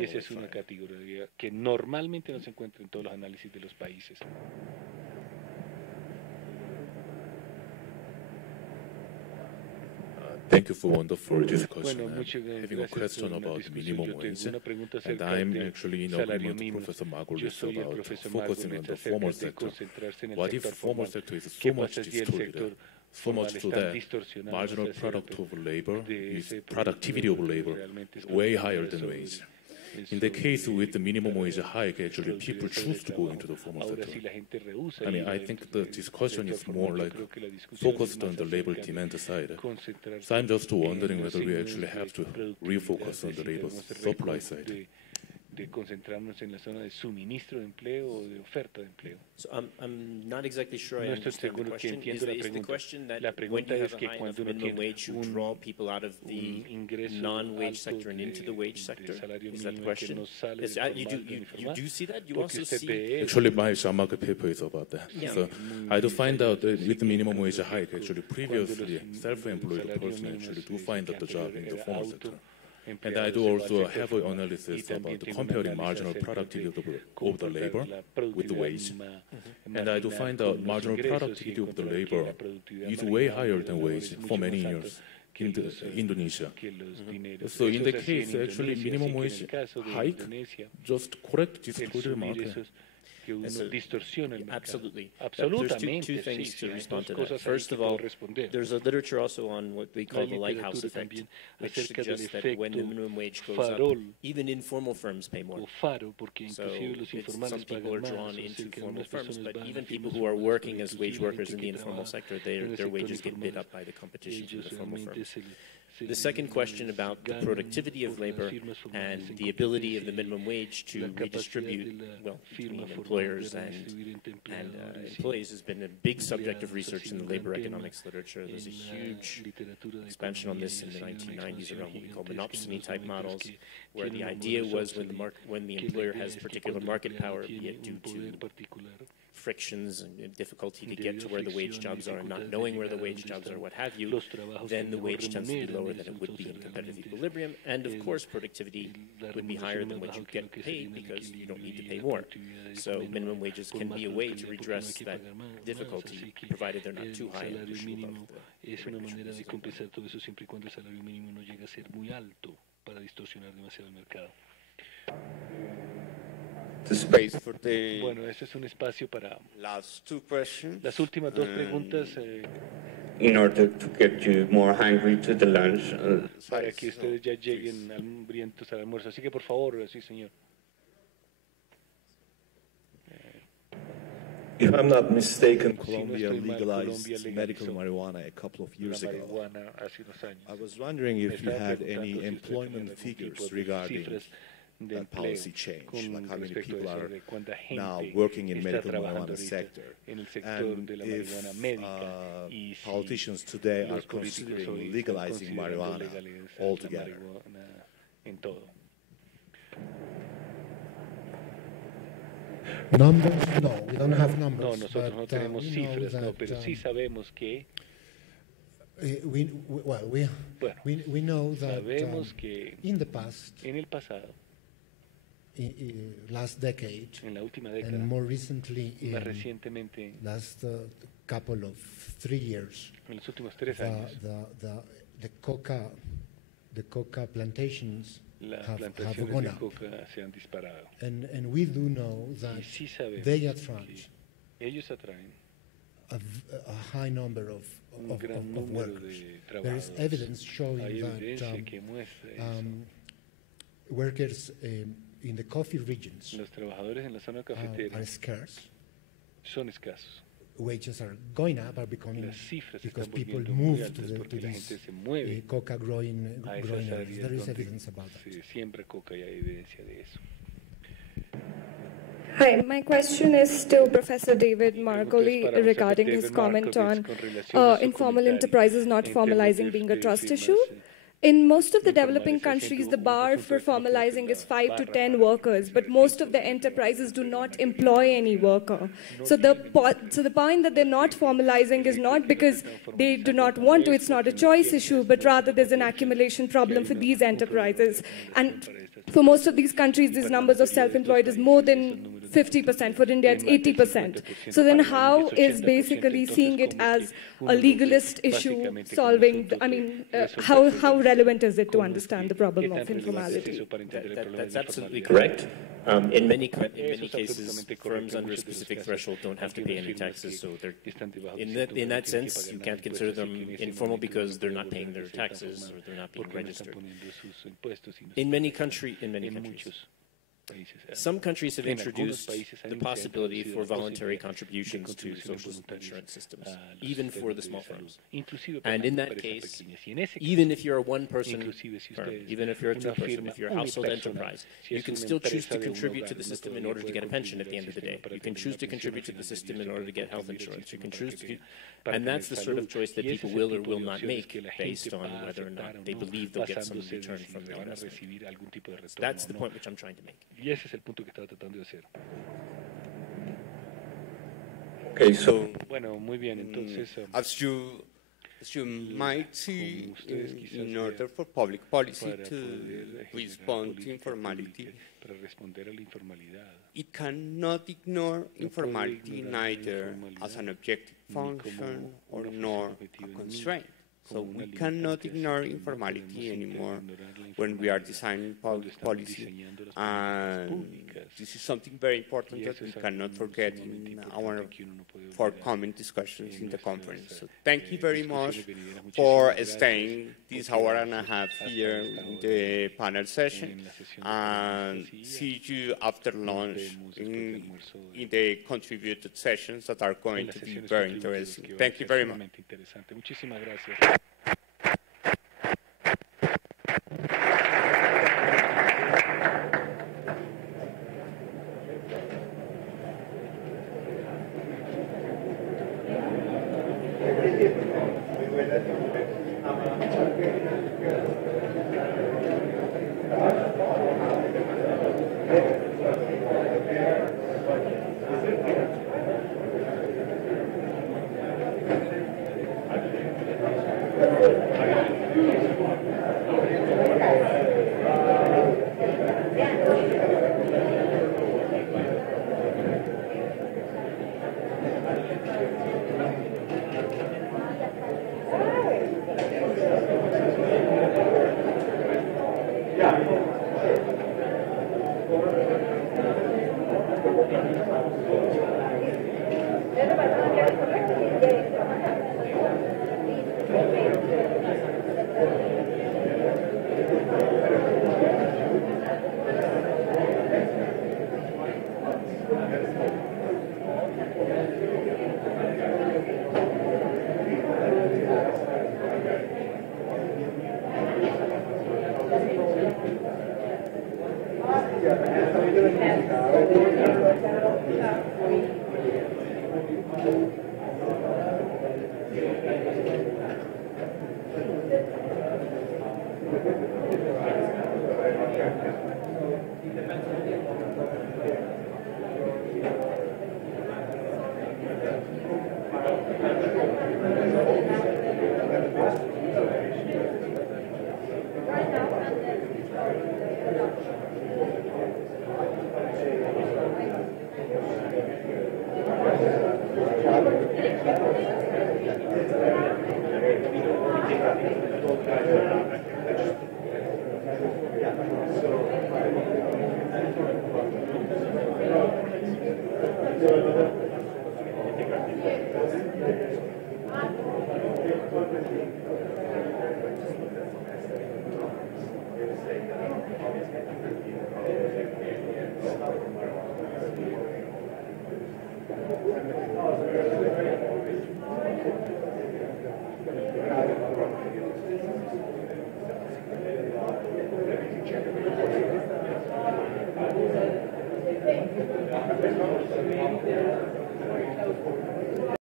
Y esa es una categoría que normalmente no se encuentra en todos los análisis de los países. Thank you for wonderful discussion. I'm having a question about minimum wage, and I'm actually in agreement with Professor Margulis about focusing on the formal sector. What if the formal sector is so much distorted, so much so that marginal product of labor is productivity of labor way higher than wage? In the case with the minimum wage hike, actually people choose to go into the formal sector. I mean, I think the discussion is more like focused on the labor demand side. So I'm just wondering whether we actually have to refocus on the labor supply side. De concentrarnos en la zona de suministro de empleo o de oferta de empleo. So I'm not exactly sure I no estoy seguro que entiendo la pregunta. La pregunta es que cuando uno tiene draw people out of the non-wage sector and into the wage sector. Is that the question? You do see that? You also see... Actually, my job market paper is about that. Yeah. So I do find out that with the minimum wage hike, actually previously self-employed person actually do find out the job in the formal sector. And I do also have an analysis about comparing marginal productivity of the labor with the wage. And I do find out marginal productivity of the labor is way higher than wage for many years in Indonesia. So in the case, actually, minimum wage hike just correct this distorted market. Que uno distorsiona el mercado. Absolutely. Absolutamente. There's two things to respond to that. First of all, there's a literature also on what we call the lighthouse effect, which suggests that when the minimum wage goes up, even informal firms pay more. So some people are drawn into formal firms, but even people who are working as wage workers in the informal sector, their wages get bid up by the competition from the formal firms. The second question about the productivity of labor and the ability of the minimum wage to redistribute, well, between employers and employees has been a big subject of research in the labor economics literature. There's a huge expansion on this in the 1990s around what we call monopsony-type models, where the idea was when the employer has particular market power, be it due to frictions and difficulty to get to where the wage jobs are and not knowing where the wage jobs are, what have you, then the wage tends to be lower than it would be in competitive equilibrium. And of course, productivity would be higher than what you get paid because you don't need to pay more. So minimum wages can be a way to redress that difficulty, provided they're not too high and push above the es una manera de compensar todo eso siempre y cuando el salario mínimo no llegue a ser muy alto para distorsionar demasiado el mercado. Bueno, este es un espacio para las últimas dos preguntas. In order to get you more hungry to the lunch. Para que ustedes ya lleguen hambrientos al almuerzo. Así que por favor, sí, señor. If I'm not mistaken, Colombia legalized medical marijuana a couple of years ago. I was wondering if you had any employment figures regarding that policy change, like how many people are now working in medical marijuana sector, and if politicians today are considering legalizing marijuana altogether. Numbers? No, we don't have numbers. No, nosotros no tenemos cifras, no, pero sí sabemos que we know that sabemos que in the past, en el pasado, last decade, en la última década, and more recently, más recientemente, last couple of 3 years, en los últimos 3 años, the coca plantations las have plantaciones gone de up. coca se han disparado. And we do know that Sí sabemos they attract ellos atraen a high number of workers. There is evidence showing that workers in the coffee regions los trabajadores en la zona cafetera are scarce. Son escasos. Wages are going up, are becoming, Las cifras because están people volviendo move muy to altas these porque la gente se mueve coca growing a esas areas. áreas There is donde evidence about that. se siembra coca y hay evidencia de eso. Hi, my question is to Professor David Marcoli regarding his comment on informal enterprises not formalizing being a trust issue. In most of the developing countries, the bar for formalizing is 5 to 10 workers, but most of the enterprises do not employ any worker. So the point that they're not formalizing is not because they do not want to, it's not a choice issue, but rather there's an accumulation problem for these enterprises. And for most of these countries, these numbers of self-employed is more than 50%. For India, it's 80%. So then how is basically seeing it as a legalist issue solving, how relevant is it to understand the problem of informality? That's absolutely correct. In many cases, firms under a specific threshold don't have to pay any taxes, so in that sense, you can't consider them informal because they're not paying their taxes or they're not being registered. In many countries, some countries have introduced the possibility for voluntary contributions to social insurance systems, even for the small firms. And in that case, even if you're a one-person firm, even if you're a two-person, if you're a household enterprise, you can still choose to contribute to the system in order to get a pension at the end of the day. You can choose to contribute to the system in order to get health insurance. You can choose to, and that's the sort of choice that people will or will not make based on whether or not they believe they'll get some return from their investment. That's the point which I'm trying to make. Y ese es el punto que estaba tratando de hacer. Okay, so bueno, muy bien, entonces as you might see, in order for public policy to respond to informality, para responder a la informalidad, it cannot ignore informality neither as an objective function or nor a constraint. So we cannot ignore informality anymore when we are designing public policy, and this is something very important that we cannot forget in our forthcoming discussions in the conference. So thank you very much for staying this hour and a half here in the panel session, and see you after lunch in the contributed sessions that are going to be very interesting. Thank you very much. Muchísimas gracias.